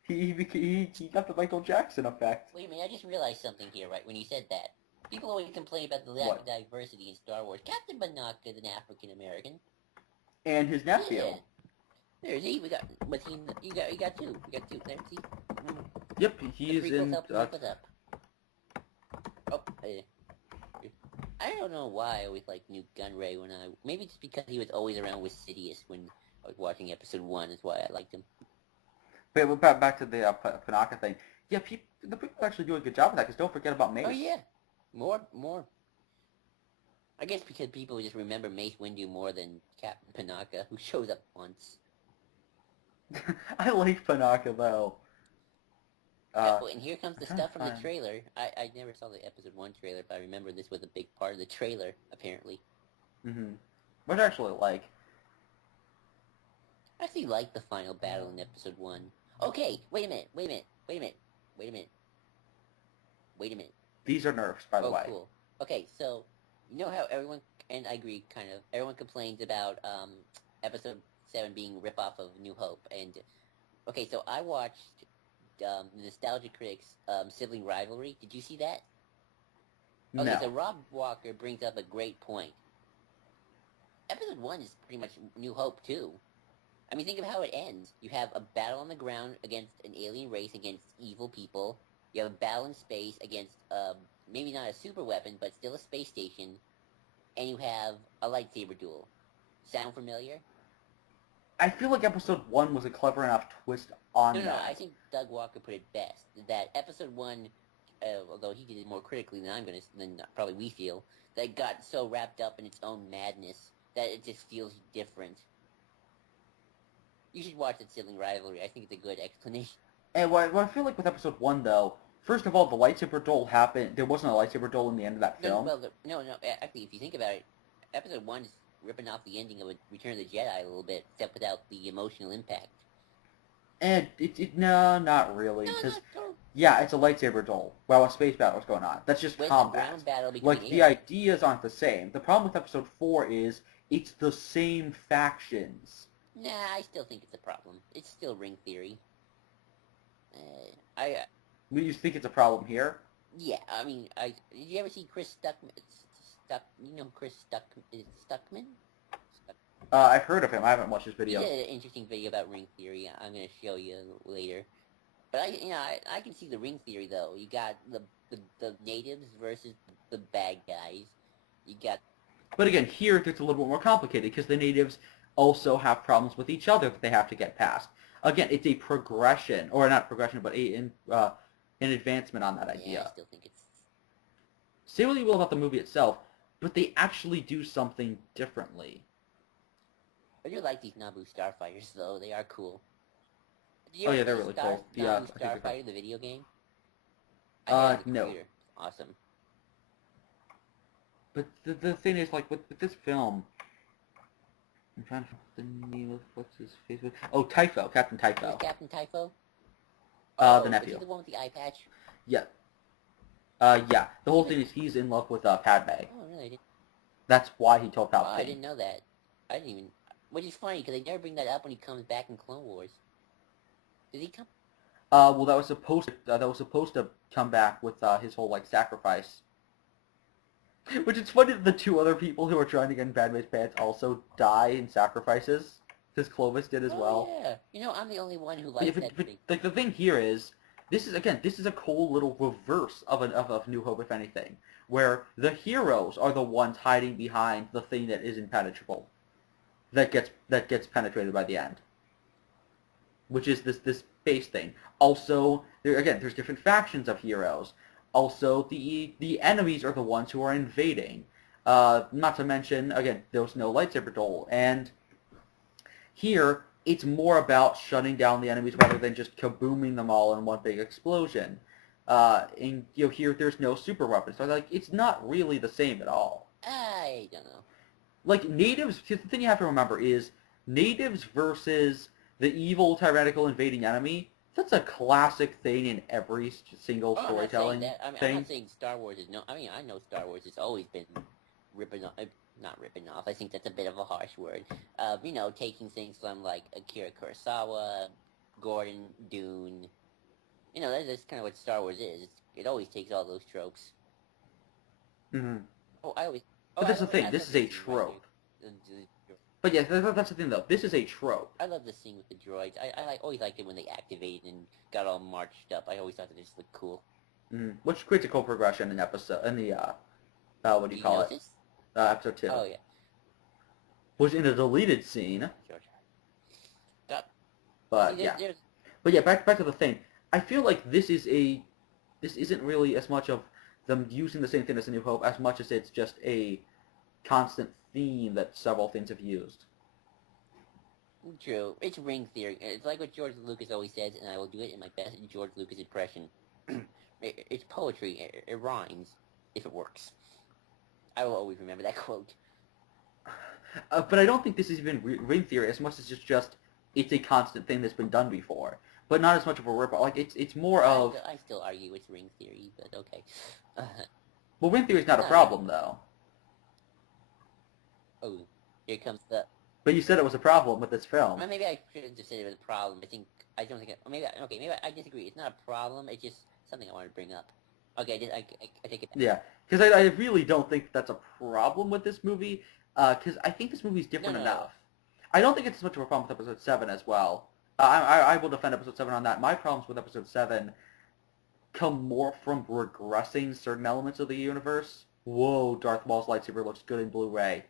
He got the Michael Jackson effect. Wait a minute, I just realized something here, right, when you said that. People always complain about the lack What? of diversity in Star Wars. Captain Panaka is an African-American. And his nephew. Yeah. There's he. We got. What's he? You got two. You got two. There, see? Yep, The he's prequels in. helped make us up. Oh, I don't know why I always liked Newt Gunray when I... Maybe it's because he was always around with Sidious when I was watching episode 1 is why I liked him. But back to the Panaka thing. Yeah, the people actually do a good job of that, because don't forget about Mace. Oh, yeah. More. I guess because people just remember Mace Windu more than Captain Panaka, who shows up once. I like Panaka, though. And here comes the stuff from the find- trailer. I never saw the episode 1 trailer, but I remember this was a big part of the trailer, apparently. Mm-hmm. What I actually like. I actually like the final battle in episode 1. Okay, wait a minute. These are nerfs, by the way. Cool. Okay, so, you know how everyone, and I agree, kind of, everyone complains about episode 7 being a ripoff of New Hope, and, okay, so I watched the Nostalgia Critics Sibling Rivalry. Did you see that? Okay, No. so Rob Walker brings up a great point. Episode 1 is pretty much New Hope, too. I mean, think of how it ends. You have a battle on the ground against an alien race against evil people. You have a battle in space against, maybe not a super weapon, but still a space station. And you have a lightsaber duel. Sound familiar? I feel like episode 1 was a clever enough twist on No, that. I think Doug Walker put it best. That episode 1, although he did it more critically than probably we feel, that it got so wrapped up in its own madness that it just feels different. You should watch the Sibling Rivalry. I think it's a good explanation. And what I feel like with episode 1, though, first of all, the lightsaber duel happened. There wasn't a lightsaber duel in the end of that film. No. Actually, if you think about it, episode 1 is ripping off the ending of Return of the Jedi a little bit, except without the emotional impact. And no, not really. Yeah, it's a lightsaber duel while a space battle is going on. That's just With combat. a ground battle between Like, the ideas aren't the same. The problem with episode 4 is it's the same factions. Nah, I still think it's a problem. It's still ring theory. You think it's a problem here? Yeah, I mean, did you ever see Chris Stuckman? You know Chris Stuckman? I've heard of him. I haven't watched his video. He did an interesting video about ring theory. I'm gonna show you later. But I can see the ring theory though. You got the natives versus the bad guys. You got. But again, here it gets a little bit more complicated because the natives also have problems with each other that they have to get past. Again, it's a progression, or not progression, but an advancement on that idea. Yeah, I still think it's... Say what you will about the movie itself, but they actually do something differently. I do like these Naboo starfighters, though. They are cool. Did you Oh ever yeah, they're play really cool. Yeah, I think they're cool. Starfighter, the video game? I had it on the No. computer. Awesome. But the thing is, like, with this film, I'm trying to find the name of, what's his face? Oh, Typho, Captain Who's Typho. Captain Typho? The Oh, is he nephew. the one with the eye patch? Yeah. Yeah. The whole thing is he's in love with, Padme. Oh, really? That's why he took Wow, I Palpatine. didn't know that. I didn't even... Which is funny, because they never bring that up when he comes back in Clone Wars. Did he come? Well, that was supposed to come back with, his whole, like, sacrifice. Which is funny that the two other people who are trying to get in Padme's pants also die in sacrifices. Because Clovis did as well. Oh, yeah. You know, I'm the only one who But, likes that thing. like, the thing here is, this is a cool little reverse of New Hope, if anything, where the heroes are the ones hiding behind the thing that is impenetrable, that gets penetrated by the end, which is this base thing. Also, there's different factions of heroes. Also, the enemies are the ones who are invading. Not to mention, again, there's no lightsaber duel, and here, it's more about shutting down the enemies rather than just kabooming them all in one big explosion. And here there's no super weapons, so like it's not really the same at all. I don't know. Like natives, the thing you have to remember is natives versus the evil tyrannical invading enemy. That's a classic thing in every single storytelling I'm thing. not saying Star Wars is no. I mean, I know Star Wars has always been ripping off. Not ripping off. I think that's a bit of a harsh word. You know, taking things from like Akira Kurosawa, Gordon, Dune. You know, that's kind of what Star Wars is. It always takes all those tropes. Mm-hmm. Oh, I always. Oh, But that's the thing. I This love is a scene right trope. here. But yeah, that's the thing though. This is a trope. I love the scene with the droids. I always liked it when they activated and got all marched up. I always thought that it just looked cool. Which creates a cool progression in the what do you call it? Episode 2. Oh yeah. Was in a deleted scene. George. But See, yeah. there's But yeah, back to the thing. I feel like this isn't really as much of them using the same thing as A New Hope as much as it's just a constant theme that several things have used. True. It's ring theory. It's like what George Lucas always says, and I will do it in my best George Lucas impression. It's poetry. It rhymes if it works. I will always remember that quote. But I don't think this is even ring theory as much as it's a constant thing that's been done before. But not as much of a rip. Like it's more of. I still argue it's ring theory, but okay. Well, ring theory is not a problem though. Oh, here comes the. But you said it was a problem with this film. Well, maybe I shouldn't have said it was a problem. I don't think. Maybe I disagree. It's not a problem. It's just something I wanted to bring up. Okay, I take it back. Yeah, because I really don't think that's a problem with this movie. Because I think this movie's different enough. I don't think it's as much of a problem with Episode 7 as well. I will defend Episode 7 on that. My problems with Episode 7 come more from regressing certain elements of the universe. Whoa, Darth Maul's lightsaber looks good in Blu-ray.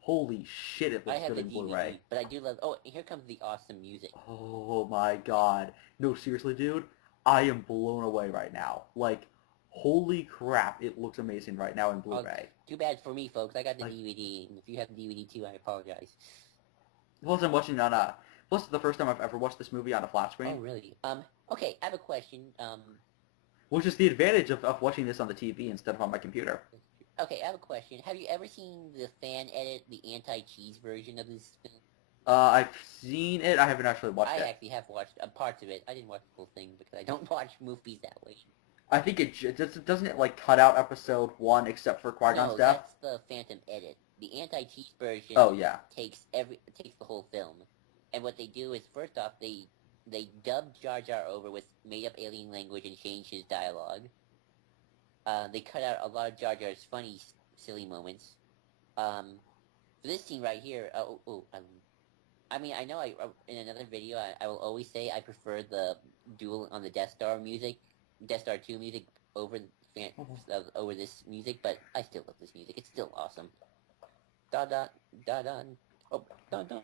Holy shit, it looks good in Blu-ray. But I do love... Oh, here comes the awesome music. Oh my god. No, seriously, dude. I am blown away right now. Like, holy crap, it looks amazing right now in Blu-ray. Too bad for me, folks. I got the DVD. And if you have the DVD too, I apologize. Plus, I'm watching on Plus, it's the first time I've ever watched this movie on a flat screen. Oh, really? Okay, I have a question. Which is the advantage of watching this on the TV instead of on my computer. Okay, I have a question. Have you ever seen the fan edit, the anti-cheese version of this film? I've seen it. I haven't actually watched it. I actually have watched parts of it. I didn't watch the whole thing because I don't watch movies that way. I think doesn't it like cut out episode 1 except for Qui-Gon's death? That's the Phantom edit. The anti-cheese version takes the whole film. And what they do is, first off, they dub Jar Jar over with made-up alien language and change his dialogue. They cut out a lot of Jar Jar's funny, silly moments. For this scene right here, I mean, I know in another video, I will always say I prefer the duel on the Death Star music, Death Star 2 music over this music, but I still love this music. It's still awesome. Da da da da. Oh, dun dun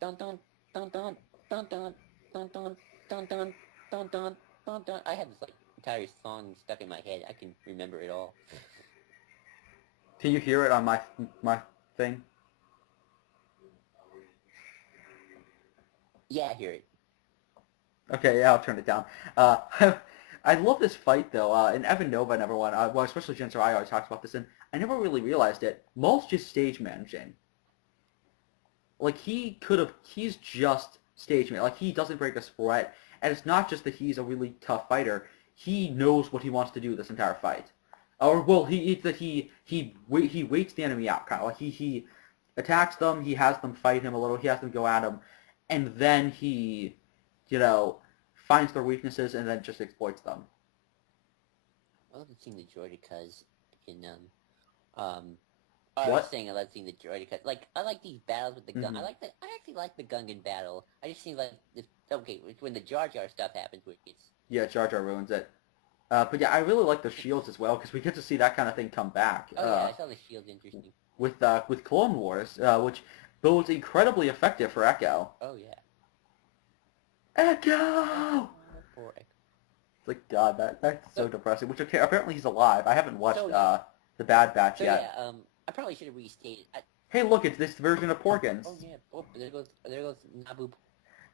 dun dun dun dun dun dun dun dun dun dun dun dun dun dun. I have this like entire song stuck in my head. I can remember it all. Can you hear it on my thing? Yeah, I hear it. Okay, yeah, I'll turn it down. Uh, I love this fight though, and Evan Nova never won. Well, especially Jen I always talks about this, and I never really realized it. Maul's just stage managing. Like he's just stage man. Like he doesn't break a sweat, and it's not just that he's a really tough fighter. He knows what he wants to do this entire fight. Or well, it's that he waits the enemy out, kind of like he attacks them. He has them fight him a little. He has them go at him, and then he, you know, finds their weaknesses and then just exploits them. I love seeing the Droidicas in I was What? saying I love seeing the Droidicas. Like I like these battles with the gun. Mm-hmm. I actually like the Gungan battle. I just seem like this. Okay, it's when the Jar Jar stuff happens, where it's Yeah, Jar Jar ruins it. But yeah, I really like the shields as well because we get to see that kind of thing come back. oh yeah, I saw the shield's interesting. With Clone Wars, which bodes incredibly effective for Echo. Oh yeah. Echo! Oh, poor Echo. It's like God, that's so So depressing. Which okay, apparently he's alive. I haven't watched so yeah. the Bad Batch So yet. yeah. I probably should have restated. Hey, look, it's this version of Porkins. Oh yeah. Oh, there goes Naboo.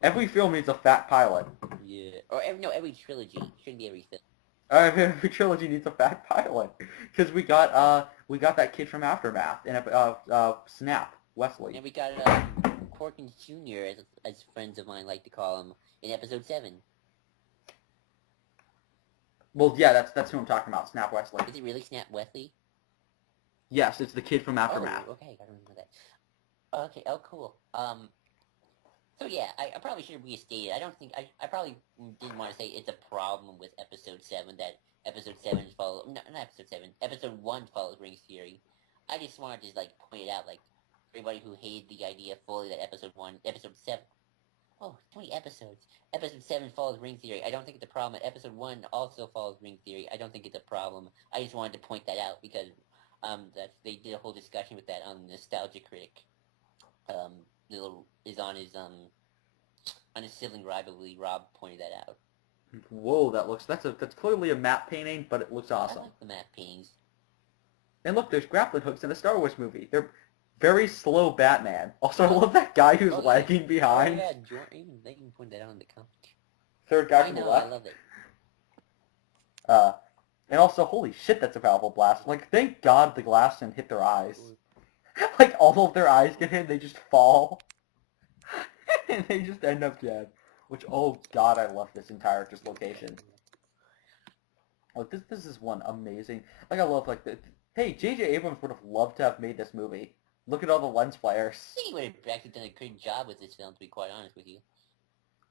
Every film needs a fat pilot. Yeah. Or every trilogy. Shouldn't be every film. Every trilogy needs a fat pilot because we got that kid from Aftermath and Snap Wesley. And we got Corkins Jr. As friends of mine like to call him in episode 7. Well, yeah, that's who I'm talking about, Snap Wesley. Is it really Snap Wesley? Yes, it's the kid from Aftermath. Oh, okay, I don't know that. Okay, oh cool. So yeah, I probably should have restated. I don't think I probably didn't want to say it's a problem with episode 7 that episode 7 follows not episode 7. Episode 1 follows Rings Theory. I just wanted to like point it out, like everybody who hated the idea fully that episode 7. Oh, 20 episodes. Episode 7 follows Ring Theory. I don't think it's a problem. Episode 1 also follows Ring Theory. I don't think it's a problem. I just wanted to point that out because they did a whole discussion with that on Nostalgia Critic. Is on his sibling rivalry. Rob pointed that out. Whoa, that's clearly a map painting, but it looks awesome. I like the map paintings. And look, there's grappling hooks in a Star Wars movie. They're very slow Batman. Also, I love that guy who's lagging behind. Oh yeah, they can point that out in the comments. Third guy from the left. I love it. And also, holy shit, that's a powerful blast. Like, thank God the glass didn't hit their eyes. Like, all of their eyes get hit, they just fall. And they just end up dead. Which, oh God, I love this entire just location. Like, this is one amazing... Like, I love, like, hey, J.J. Abrams would have loved to have made this movie. Look at all the lens flares. I think he would have actually done a good job with this film, to be quite honest with you.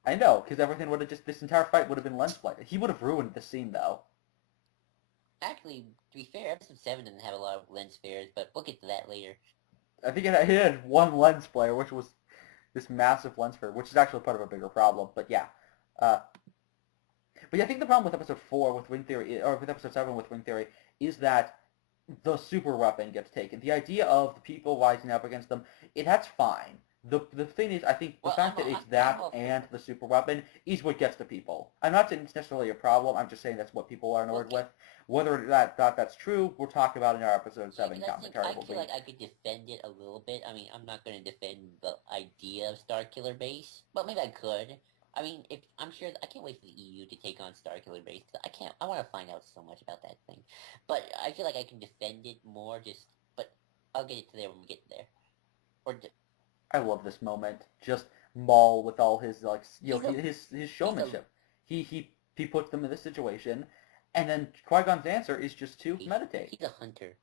I know, because everything would have just... This entire fight would have been lens flare. He would have ruined the scene, though. Actually, to be fair, episode 7 didn't have a lot of lens flares, but we'll get to that later. I think it had one lens flare, which was this massive lens flare, which is actually part of a bigger problem, but yeah. But yeah, I think the problem with episode 4 with Ring Theory, or with episode 7 with Ring Theory, is that the super weapon gets taken. The idea of the people rising up against them, that's fine. The thing is, I think the fact that it's that and the super weapon is what gets to people. I'm not saying it's necessarily a problem, I'm just saying that's what people are annoyed with. Whether that's true, we'll talk about in our episode 7 commentary. I feel like I could defend it a little bit. I mean, I'm not going to defend the idea of Starkiller Base, but maybe I could. I mean, I'm sure I can't wait for the EU to take on Starkiller Base. I want to find out so much about that thing, but I feel like I can defend it more. But I'll get it to there when we get there. I love this moment. Just Maul with all his his showmanship. He puts them in this situation, and then Qui-Gon's answer is just to meditate. He's a hunter.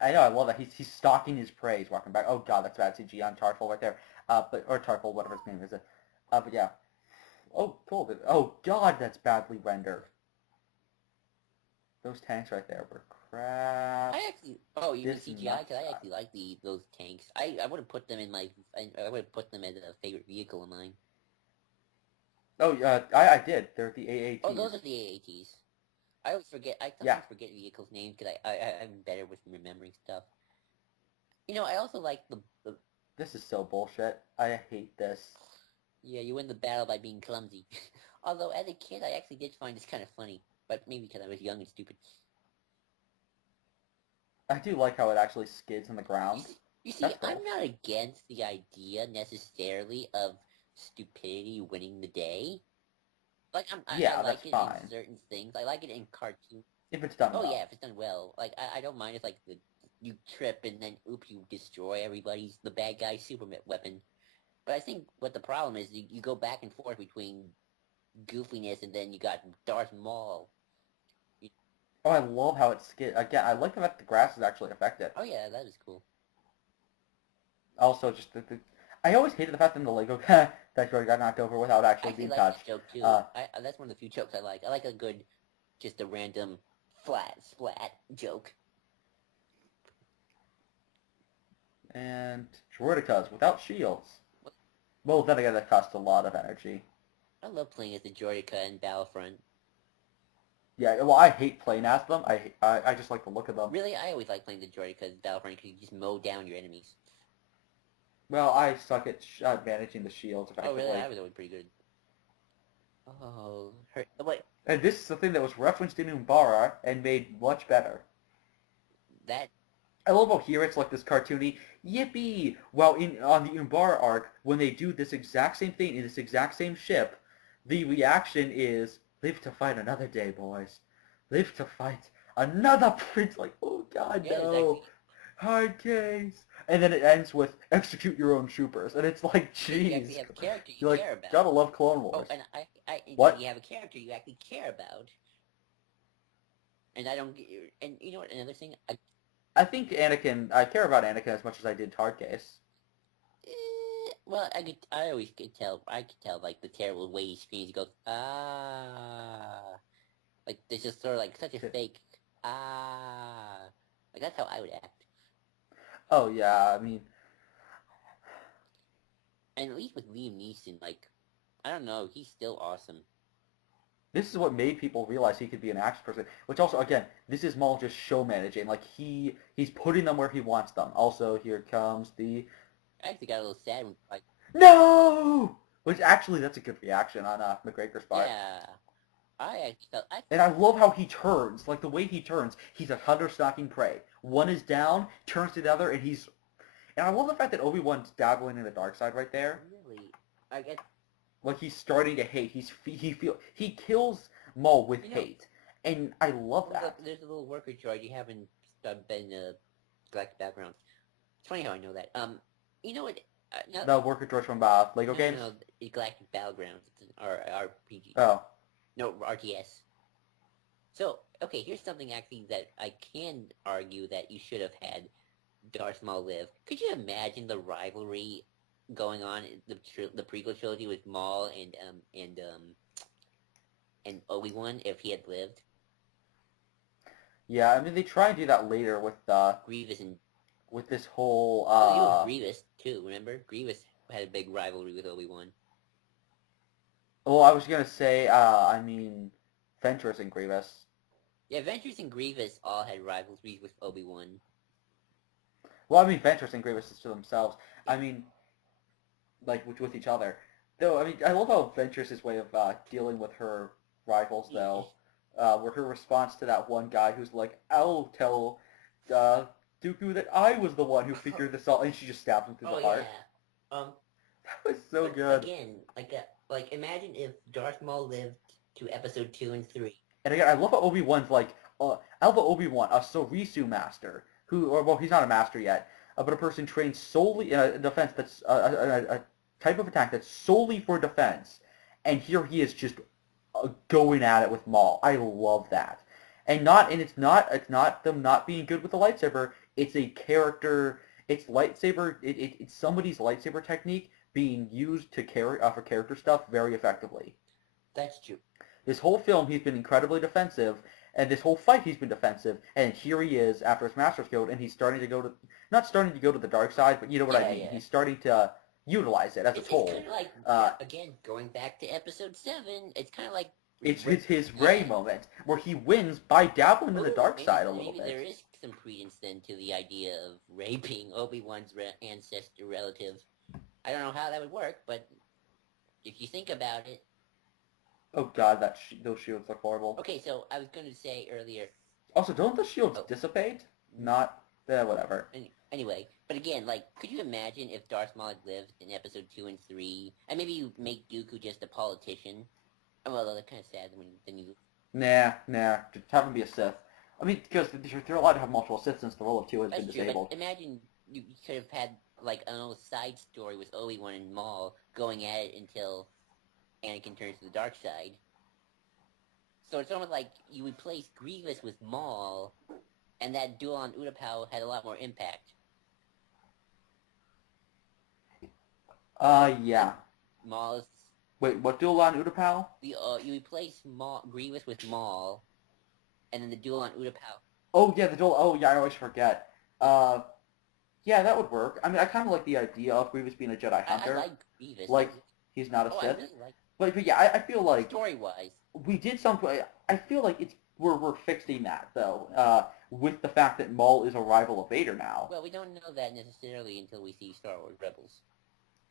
I know, I love that. He's stalking his prey. He's walking back. Oh God, that's bad CG on Tarful right there. Or Tarful, whatever his name is. But yeah. Oh, cool. Oh God, that's badly rendered. Those tanks right there were crap. You mean CGI? Because I actually like those tanks. I would have put them in I would have put them as a favorite vehicle of mine. Oh, I did. They're the AATs. Oh, those are the AATs. I always forget. I sometimes forget vehicles' names because I'm better with remembering stuff. You know, I also like the... This is so bullshit. I hate this. Yeah, you win the battle by being clumsy. Although, as a kid, I actually did find this kind of funny. But maybe because I was young and stupid. I do like how it actually skids on the ground. You see, cool. I'm not against the idea, necessarily, of stupidity winning the day. Like I Yeah, that's like it in fine certain things. I like it in cartoons. if it's done Oh yeah, well. if it's done well. Like I don't mind if like you trip and then oops you destroy everybody's the bad guy's super weapon. But I think what the problem is you go back and forth between goofiness and then you got Darth Maul. You, Oh, I love how it's again. I like the fact the grass is actually affected. oh yeah, that is cool. Also, just I always hated the fact that the Lego that got knocked over without I actually actually being like that touched. joke too. Uh, That's one of the few jokes I like. I like a good, just a random flat splat joke. and Droidicas without shields. Well, then again, that costs a lot of energy. I love playing as the Jordica in Battlefront. Yeah, well, I hate playing as them. I just like the look of them. Really, I always like playing the Jordica in Battlefront because you just mow down your enemies. Well, I suck at managing the shields Oh really? effectively. I was always pretty good. Oh, hurt. Oh, wait, And this is the thing that was referenced in Umbara and made much better. that I love how here it's like this cartoony yippee. Well, on the Umbara arc, when they do this exact same thing in this exact same ship, the reaction is live to fight another day, boys. Live to fight another prince. Like, oh god, yeah, there's no. actually Hard case. And then it ends with execute your own troopers, and it's like, yeah, you actually jeez. have a character you You're like, care about. gotta love Clone Oh, Wars. and and What? you have a character you actually care about. And I don't get and you know what? Another thing, I think Anakin. I care about Anakin as much as I did Hardcase. well, I always could tell. I could tell like the terrible way he screams. He goes ah, like there's just sort of like such a fake ah. Like that's how I would act. Oh yeah, I mean, And at least with Liam Neeson, like I don't know, he's still awesome. this is what made people realize he could be an action person. Which also, again, this is Maul just show managing. Like he's putting them where he wants them. Also, here comes the I actually got a little sad when like no, which actually that's a good reaction on McGregor's part. yeah, I actually felt I And I love how he turns, like the way he turns. He's a hunter stalking prey. One is down, turns to the other, and he's. And I love the fact that Obi-Wan's dabbling in the dark side right there. really I guess Like he's starting to hate. He kills Maul with you know hate, and I love that. there's a little worker droid you haven't been galactic background. It's funny how I know that. You know what? No, The worker droid from Lego no, games. no, no, Galactic Battlegrounds. It's an RPG. Oh, No, RTS. So, okay, here's something actually that I can argue that you should have had Darth Maul live. Could you imagine the rivalry going on in the prequel trilogy with Maul and Obi-Wan if he had lived? yeah. I mean, they try and do that later Grievous and with this whole oh, you with Grievous too. Remember, Grievous had a big rivalry with Obi-Wan. Well, I was gonna say, I mean, Ventress and Grievous. Yeah, Ventress and Grievous all had rivalries with Obi-Wan. Well, I mean, Ventress and Grievous is to themselves. I mean, like with each other. Though, I mean, I love how Ventress's way of dealing with her rivals, though, where her response to that one guy who's like, "I'll tell Dooku that I was the one who figured this out," and she just stabs him through Oh the heart. yeah. That was so But good. again, like imagine if Darth Maul lived to episode 2 and 3. And again, I love how Obi-Wan's like, I love how Obi-Wan, a Sorisu master, or well, he's not a master yet, but a person trained solely in a defense that's a type of attack that's solely for defense, and here he is just going at it with Maul. I love that, and it's not them not being good with the lightsaber. It's a character. It's lightsaber. It's somebody's lightsaber technique being used to for character stuff very effectively. That's true. This whole film, he's been incredibly defensive, and this whole fight, he's been defensive, and here he is after his master's killed, and he's starting to not starting to go to the dark side, but you know what I mean. Yeah. He's starting to utilize it as a It's tool. kind of like again going back to episode 7. It's kind of like It's his Rey moment, where he wins by dabbling in the dark maybe, side a little maybe bit. there is some credence then to the idea of Rey being Obi-Wan's ancestor relative. I don't know how that would work, but if you think about it. Oh god, those shields look horrible. Okay, so I was going to say earlier. Also, don't the shields dissipate? Not, whatever. Anyway, but again, like, could you imagine if Darth Maul had lived in episode 2 and 3, and maybe you make Dooku just a politician? Oh, well, that's kind of sad when then you... Nah, just have him be a Sith. I mean, because they're allowed to have multiple Siths since the role of two has been That's true, disabled. but imagine you could have had, like, a little side story with Obi-Wan and Maul going at it until Anakin turns to the dark side. So it's almost like you replace Grievous with Maul, and that duel on Utapau had a lot more impact. Yeah. Maul is... Wait, what duel on Utapau? You replace Grievous with Maul, and then the duel on Utapau. Oh, yeah, the duel. Oh, yeah, I always forget. Yeah, that would work. I mean, I kind of like the idea of Grievous being a Jedi Hunter. I like Grievous. Like, he's not a Sith. I really like... But yeah, I feel like... Story-wise. We did something... I feel like we're fixing that, though, with the fact that Maul is a rival of Vader now. Well, we don't know that necessarily until we see Star Wars Rebels.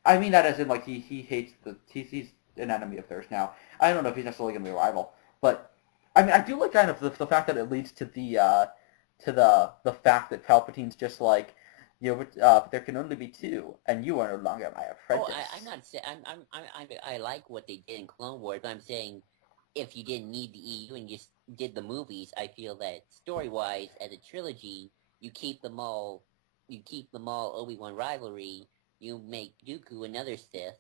I mean that as in, like, he hates he's an enemy of theirs now. I don't know if he's necessarily going to be a rival, but I mean, I do like kind of the fact that it leads to the fact that Palpatine's just like, there can only be two, and you are no longer my apprentice. Oh, I'm not saying I like what they did in Clone Wars, but I'm saying if you didn't need the EU and just did the movies, I feel that story-wise, as a trilogy, you keep the Maul Obi-Wan rivalry. You make Dooku another Sith.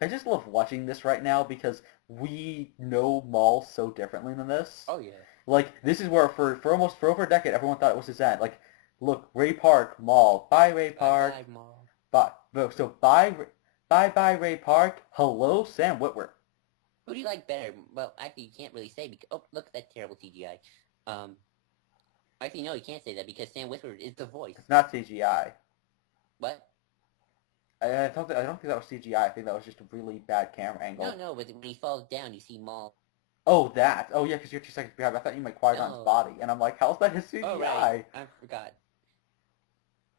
I just love watching this right now because we know Maul so differently than this. Oh yeah. Like, this is where for over a decade everyone thought it was his end. Like, look, Ray Park, Maul. Bye, Ray Park. Bye, Maul. Bye. So bye, Ray Park. Hello, Sam Witwer. Who do you like better? Well, actually, you can't really say because... Oh, look at that terrible CGI. Actually, no, you can't say that because Sam Witwer is the voice. It's not CGI. What? I don't think that was CGI. I think that was just a really bad camera angle. No, but when he falls down, you see Maul. Oh, that. Oh, yeah, because you're 2 seconds behind. I thought you meant Qui-Gon's body. And I'm like, how's that his CGI? Oh, right. I forgot.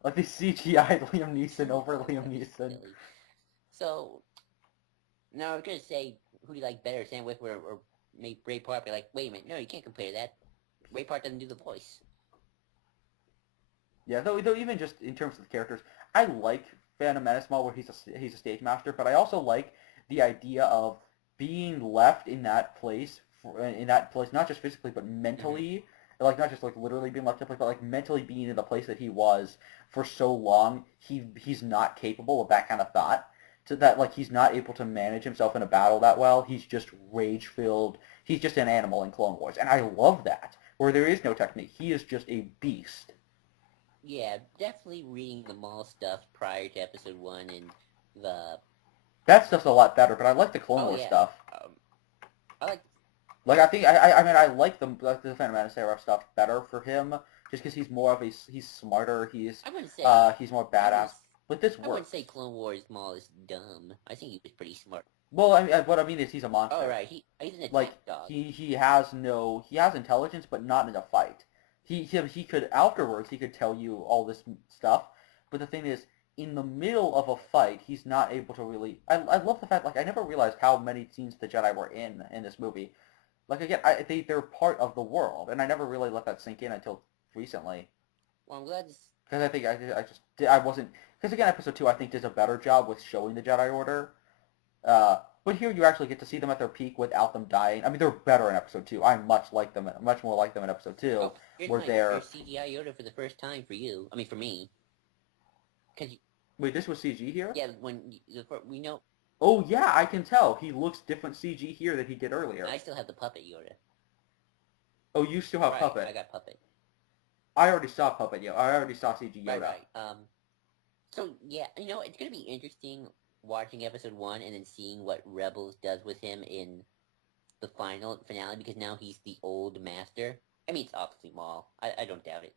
Like, they CGI'd Liam Neeson over Liam Neeson. So, now I was going to say, who do you like better, Sam Witwer or Ray Park? You're like, wait a minute, no, you can't compare that. Ray Park doesn't do the voice. Yeah, though even just in terms of the characters, I like Phantom Menace Maul where he's a stage master, but I also like the idea of being left in that place, not just physically but mentally, like not just like literally being left in place, but like mentally being in the place that he was for so long. He's not capable of that kind of thought. So that like he's not able to manage himself in a battle that well. He's just rage filled. He's just an animal in Clone Wars, and I love that. Where there is no technique, he is just a beast. Yeah, definitely reading the Maul stuff prior to Episode 1 and the... That stuff's a lot better, but I like the Clone Wars stuff. I like... Like, I think, I mean, I like the Phantom Menace era stuff better for him, just because he's more of he's smarter, he's more badass. But this works. I wouldn't say Clone Wars Maul is dumb. I think he was pretty smart. Well, I mean, what I mean is he's a monster. Oh, right. He's an attack like, dog. He has intelligence, but not in a fight. He could, afterwards, he could tell you all this stuff, but the thing is, in the middle of a fight, he's not able to really... I love the fact, like, I never realized how many scenes the Jedi were in this movie. Like, again, they're part of the world, and I never really let that sink in until recently. Well, I'm glad... Because I think I wasn't... Because, again, Episode 2, I think, does a better job with showing the Jedi Order. But here you actually get to see them at their peak without them dying. I mean, they're better in Episode 2. I much more like them in Episode 2. Oh, where they're CGI Yoda for the first time for you. I mean, for me. Wait, this was CG here? Yeah, we know... Oh, yeah, I can tell. He looks different CG here than he did earlier. I still have the puppet Yoda. Oh, you still have Puppet. I got Puppet. I already saw Puppet Yoda. I already saw CG Yoda. Right. So, yeah, it's going to be interesting watching Episode 1 and then seeing what Rebels does with him in the finale, because now he's the old master. I mean, it's obviously Maul. I don't doubt it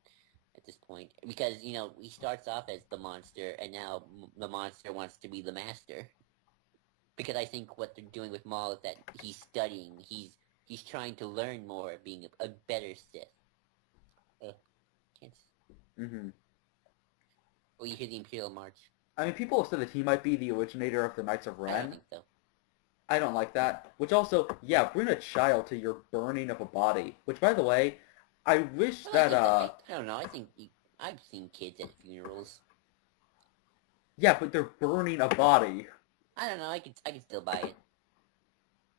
at this point. Because, he starts off as the monster, and now the monster wants to be the master. Because I think what they're doing with Maul is that he's studying, he's trying to learn more, being a better Sith. Mm-hmm. Oh, you hear the Imperial March. I mean, people have said that he might be the originator of the Knights of Ren. I don't think so. I don't like that. Which also, yeah, bring a child to your burning of a body. Which, by the way, I wish that, I don't know, I think I've seen kids at funerals. Yeah, but they're burning a body. I don't know. I could still buy it.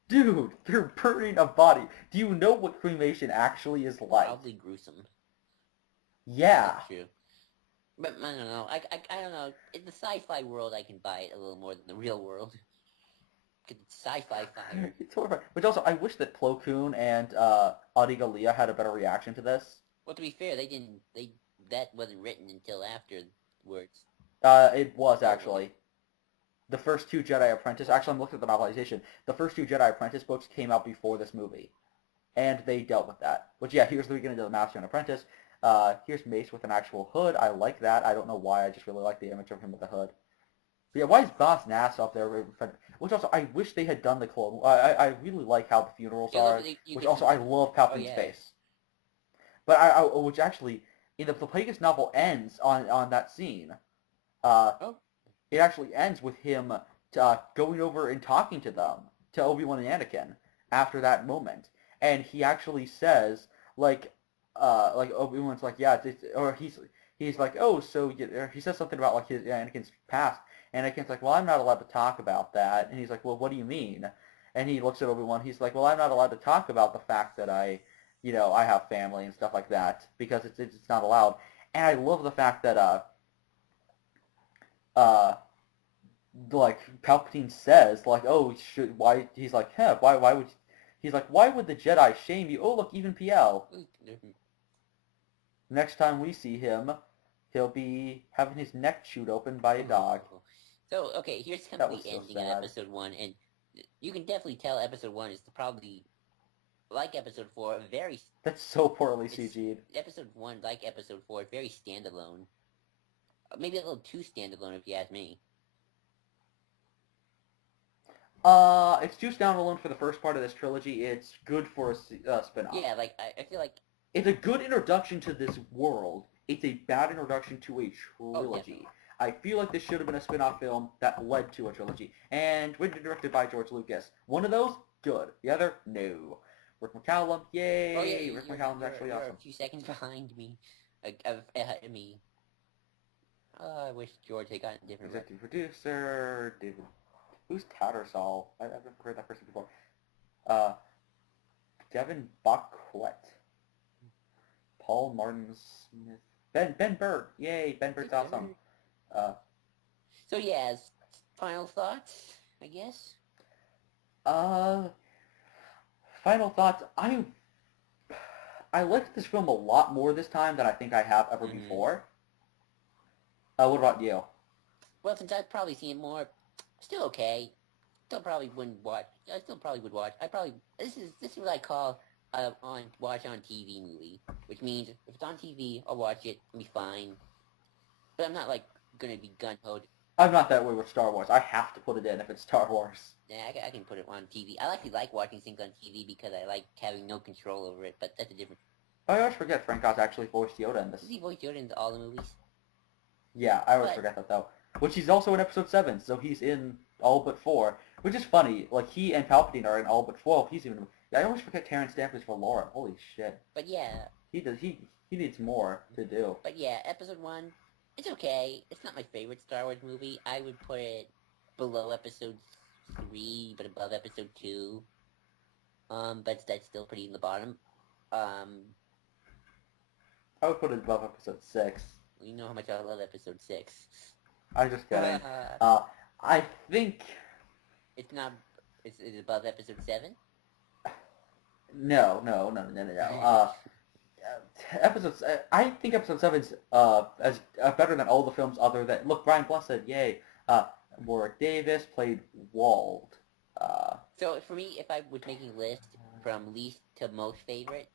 Dude, they're burning a body. Do you know what cremation actually is like? Probably gruesome. Yeah. That's true. But I don't know. I don't know. In the sci-fi world, I can buy it a little more than the real world. Because it's sci-fi fire. It's horrifying. Which also, I wish that Plo Koon and Adigalia had a better reaction to this. Well, to be fair, they didn't. That wasn't written until afterwards. It was Oh, was it? actually. The first two Jedi Apprentice, actually I'm looking at the novelization, the first two Jedi Apprentice books came out before this movie. And they dealt with that. Which, yeah, here's the beginning of the Master and Apprentice. Here's Mace with an actual hood. I like that. I don't know why. I just really like the image of him with the hood. But yeah, why is Boss Nass up there? Which also, I wish they had done the clone. I really like how the funerals Yeah, are. look, you Which get also, some. I love Oh Palpatine's yeah. face. But which actually, in the Plagueis novel ends on that scene. Uh, Oh. it actually ends with him going over and talking to them, to Obi-Wan and Anakin, after that moment. And he actually says, like Obi-Wan's like, yeah, or he's like, oh, so he says something about like his Anakin's past, and Anakin's like, well, I'm not allowed to talk about that, and he's like, well, what do you mean? And he looks at Obi-Wan, he's like, well, I'm not allowed to talk about the fact that I have family and stuff like that because it's not allowed. And I love the fact that uh like Palpatine says, like, oh, should why? He's like, huh, why would? He's like, why would the Jedi shame you? Oh, look, even PL. Next time we see him, he'll be having his neck chewed open by a dog. So okay, here's kind That of was the so ending of sad. episode 1, and you can definitely tell episode 1 is probably like episode 4, very. That's so poorly It's CG'd. episode 1 like episode 4, it's very standalone. Maybe a little too standalone if you ask me. It's too standalone for the first part of this trilogy. It's good for a spin-off. Yeah, like I feel like. It's a good introduction to this world. It's a bad introduction to a Oh, trilogy. definitely. I feel like this should have been a spin-off film that led to a trilogy. And written and directed by George Lucas. One of those, good. The other, no. Rick McCallum, yay! Oh yeah, Rick McCallum's actually you're awesome. a few seconds behind me. Ahead of me. Oh, I wish George had gotten different. Executive producer, David... Who's Tattersall? I've never heard that person before. Devin Bachwet. Paul Martin Smith. Ben Burtt. Yay, Ben Burtt's awesome. So yeah, final thoughts, I guess. Final thoughts. I liked this film a lot more this time than I think I have ever before. What about you? Well, since I've probably seen it more, still okay. Still probably wouldn't watch. I still probably would watch. This is what I call watch on TV movie, which means if it's on TV, I'll watch it and be fine. But I'm not like gonna be gun ho. I'm not that way with Star Wars. I have to put it in if it's Star Wars. Yeah, I can put it on TV. I actually like watching things on TV because I like having no control over it. But that's a different. I always forget Frank Oz actually voiced Yoda in this. Does he voice Yoda in all the movies? Yeah, I always forget that though. Which he's also in Episode 7, so he's in all but 4. Which is funny. Like, he and Palpatine are in all but 4. He's even... I always forget Terrence Stamp is for Laura. Holy shit. But yeah. He needs more to do. But yeah, Episode 1, it's okay. It's not my favorite Star Wars movie. I would put it below Episode 3, but above Episode 2. But that's still pretty in the bottom. I would put it above Episode 6. You know how much I love Episode 6. I'm just kidding. I think... It's not... Is it above Episode 7? No. I think Episode 7's as better than all the films other than... Look, Brian Blessed, yay. Warwick Davis played Wald. So for me, if I was making a list from least to most favorite...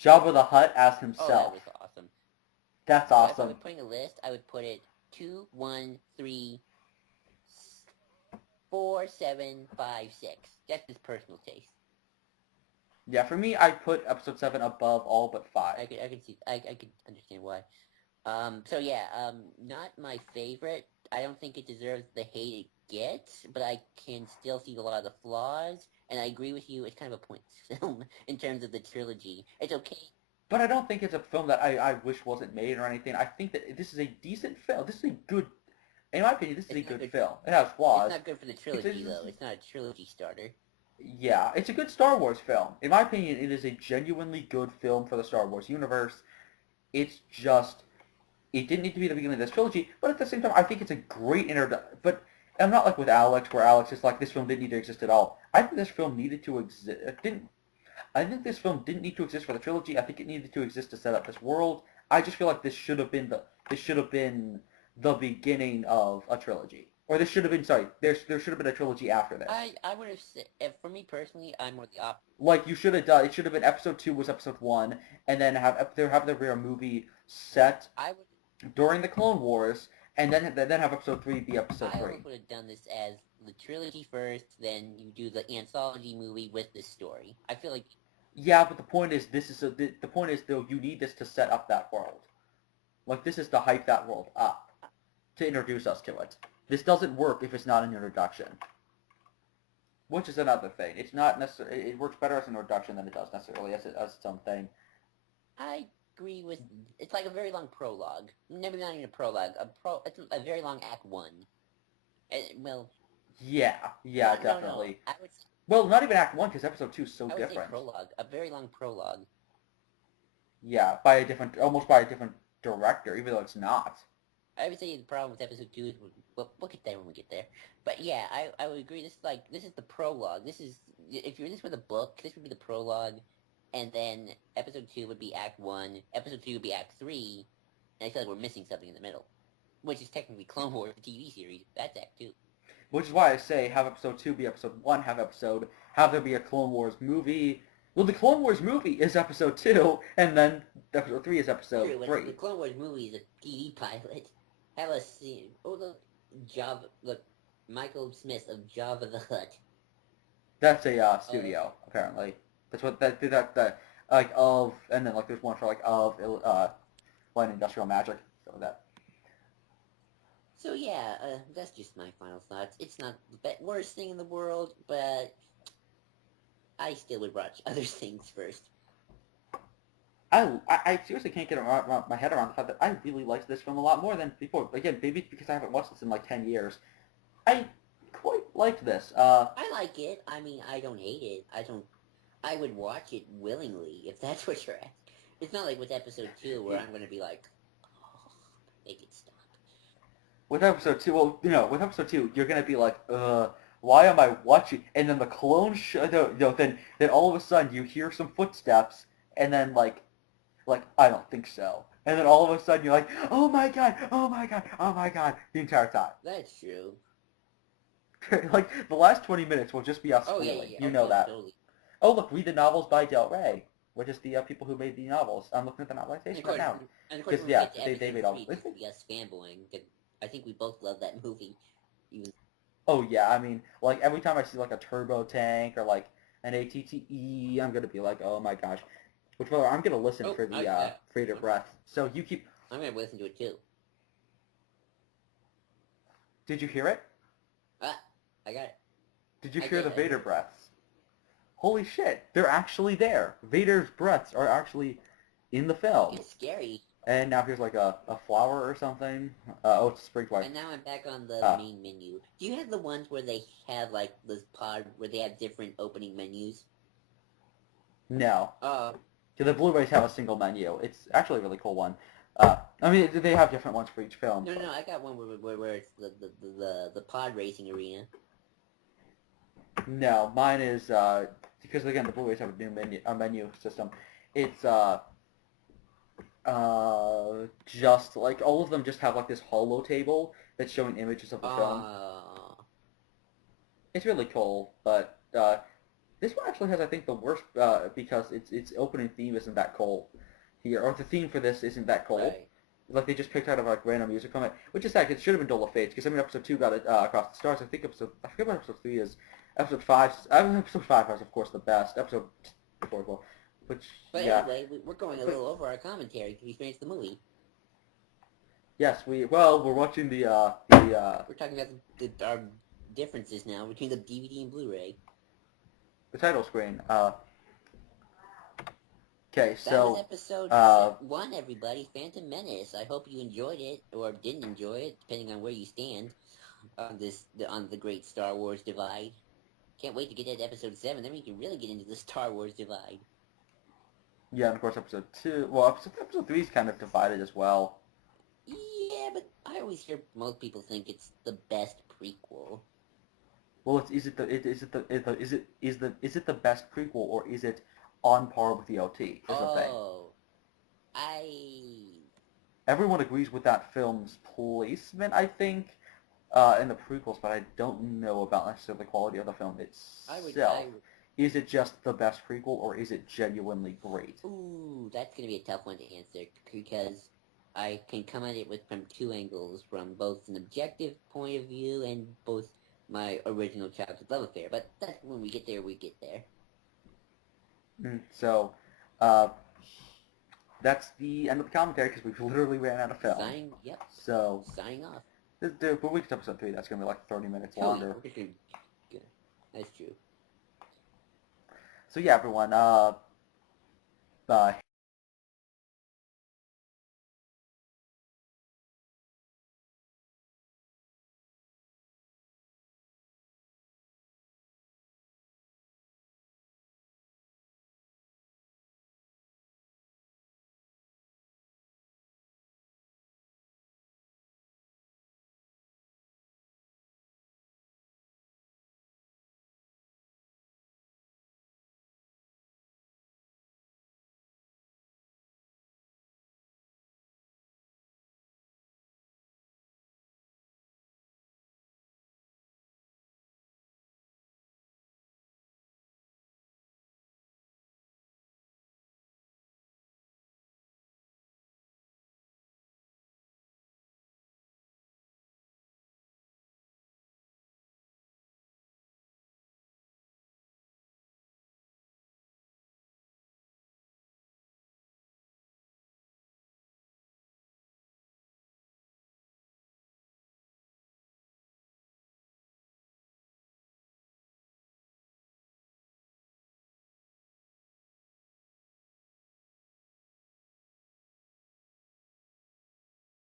Jabba the Hutt as himself. Oh, that was awesome. That's so awesome. If I was putting a list, I would put it 2, 1, 3, 4, 7, 5, 6. That's just personal taste. Yeah, for me, I put Episode 7 above all but 5. I could see. I could understand why. So yeah. Not my favorite. I don't think it deserves the hate it gets, but I can still see a lot of the flaws. And I agree with you. It's kind of a pointless film in terms of the trilogy. It's okay. But I don't think it's a film that I wish wasn't made or anything. I think that this is a decent film. This is a good... In my opinion, this is a It's not good good. film. It has It's flaws. not good for the It's trilogy though. It's not a trilogy starter. yeah, it's a good Star Wars film. In my opinion, it is a genuinely good film for the Star Wars universe. It's just it didn't need to be the beginning of this trilogy, but at the same time, I think it's a great introduction. But I'm not like with Alex, where Alex is like, this film didn't need to exist at all. I think this film needed to exist. Didn't I think this film didn't need to exist for the trilogy. I think it needed to exist to set up this world. I just feel like this should have been the beginning of a trilogy, or this should have been sorry. There should have been a trilogy after this. I would have said, for me personally, I'm more the opposite. Like you should have done. It should have been episode 2 was episode 1, and then have there be a movie set I would during the Clone Wars, and then have episode 3 be episode I 3. almost would have done this as the trilogy first, then you do the anthology movie with this story. I feel like Yeah, but the point is the point is though you need this to set up that world. Like this is to hype that world up to introduce us to it. This doesn't work if it's not an introduction. Which is another thing. It's not necessarily. It works better as an introduction than it does necessarily as its own thing. I agree with. It's like a very long prologue. Maybe not even a prologue. It's a very long Act 1. Well, Yeah, definitely. No. I would. Well, not even Act 1 because Episode 2 is so I would different. say prologue. A very long prologue. Yeah, almost by a different director, even though it's not. I would say the problem with episode 2 is we'll get there when we get there. But yeah, I would agree. This is the prologue. This is if you're this with a book, this would be the prologue, and then episode 2 would be Act 1. Episode 3 would be Act 3, and I feel like we're missing something in the middle, which is technically Clone Wars, the TV series. That's Act 2. Which is why I say have episode 2 be episode 1, have there be a Clone Wars movie. Well, the Clone Wars movie is episode 2, and then episode 3 is episode 3. The Clone Wars movie is a TV pilot. Have a scene. Oh, look, Michael Smith of Java the Hutt. That's a studio, apparently. That's what that like of, and then like there's one for like of Light Industrial Magic, so that. So yeah, that's just my final thoughts. It's not the worst thing in the world, but I still would watch other things first. I seriously can't get my head around the fact that I really liked this film a lot more than before. Again, maybe it's because I haven't watched this in like 10 years. I quite liked this. I like it. I mean, I don't hate it. I would watch it willingly, if that's what you're asking. It's not like with episode 2 where I'm going to be like, oh, make it stop. With episode 2, with episode 2, you're going to be like, why am I watching? And then the clone then all of a sudden you hear some footsteps, and then like, I don't think so. And then all of a sudden you're like, oh my god, oh my god, oh my god, the entire time. That's true. Like, the last 20 minutes will just be us Oh, squealing. yeah. You know that. Totally. Oh, look, read the novels by Del Rey, which is the people who made the novels. I'm looking at the novelization right now. And of course, yeah, they made all. This will be us fanboying. I think we both love that movie. Even. Oh yeah, I mean, like every time I see like a turbo tank or like an ATTE, I'm gonna be like, oh my gosh. Which, well, I'm gonna listen for the Vader breath. So you keep. I'm gonna listen to it too. Did you hear it? I got it. Did you hear the Vader breaths? Holy shit, they're actually there. Vader's breaths are actually in the film. It's scary. And now here's like a flower or something. Oh, it's spring twice. And now I'm back on the main menu. Do you have the ones where they have like this pod where they have different opening menus? No. The Blu-rays have a single menu. It's actually a really cool one. I mean, they have different ones for each film. No, I got one where it's the pod racing arena. No, mine is because again the Blu-rays have a new menu system. It's just like all of them just have like this holo table that's showing images of the film. It's really cool, but this one actually has I think the worst because its opening theme isn't that cool here, or the theme for this isn't that cool. Right. Like they just picked out of like random music from it, which is sad. It should have been Duel of Fates because I mean episode 2 got it across the stars. I forget what episode 3 is. Episode 5 is of course the best. Episode 4 as well. But yeah. Anyway, we're going a little over our commentary because we finished the movie. Yes, we're watching the We're talking about our differences now between the DVD and Blu-ray. the title screen. Okay, That was so episode uh, 1, everybody. Phantom Menace. I hope you enjoyed it, or didn't enjoy it, depending on where you stand on on the great Star Wars divide. Can't wait to get to episode 7, then we can really get into the Star Wars divide. yeah, and of course episode 2. Well, episode 3 is kind of divided as well. Yeah, but I always hear most people think it's the best prequel. Well, is it the best prequel, or is it on par with the OT? Is the thing. Oh, I Everyone agrees with that film's placement, I think, in the prequels, but I don't know about necessarily the quality of the film itself. would. Is it just the best prequel, or is it genuinely great? Ooh, that's gonna be a tough one to answer because I can come at it from 2 angles, from both an objective point of view and both my original childhood love affair. But that's when we get there. We get there. So, uh, that's the end of the commentary because we've literally ran out of film. Yep. So, Signing off. but we get to episode 3. That's going to be like 30 minutes Oh, longer. yeah, that's true. So yeah, everyone.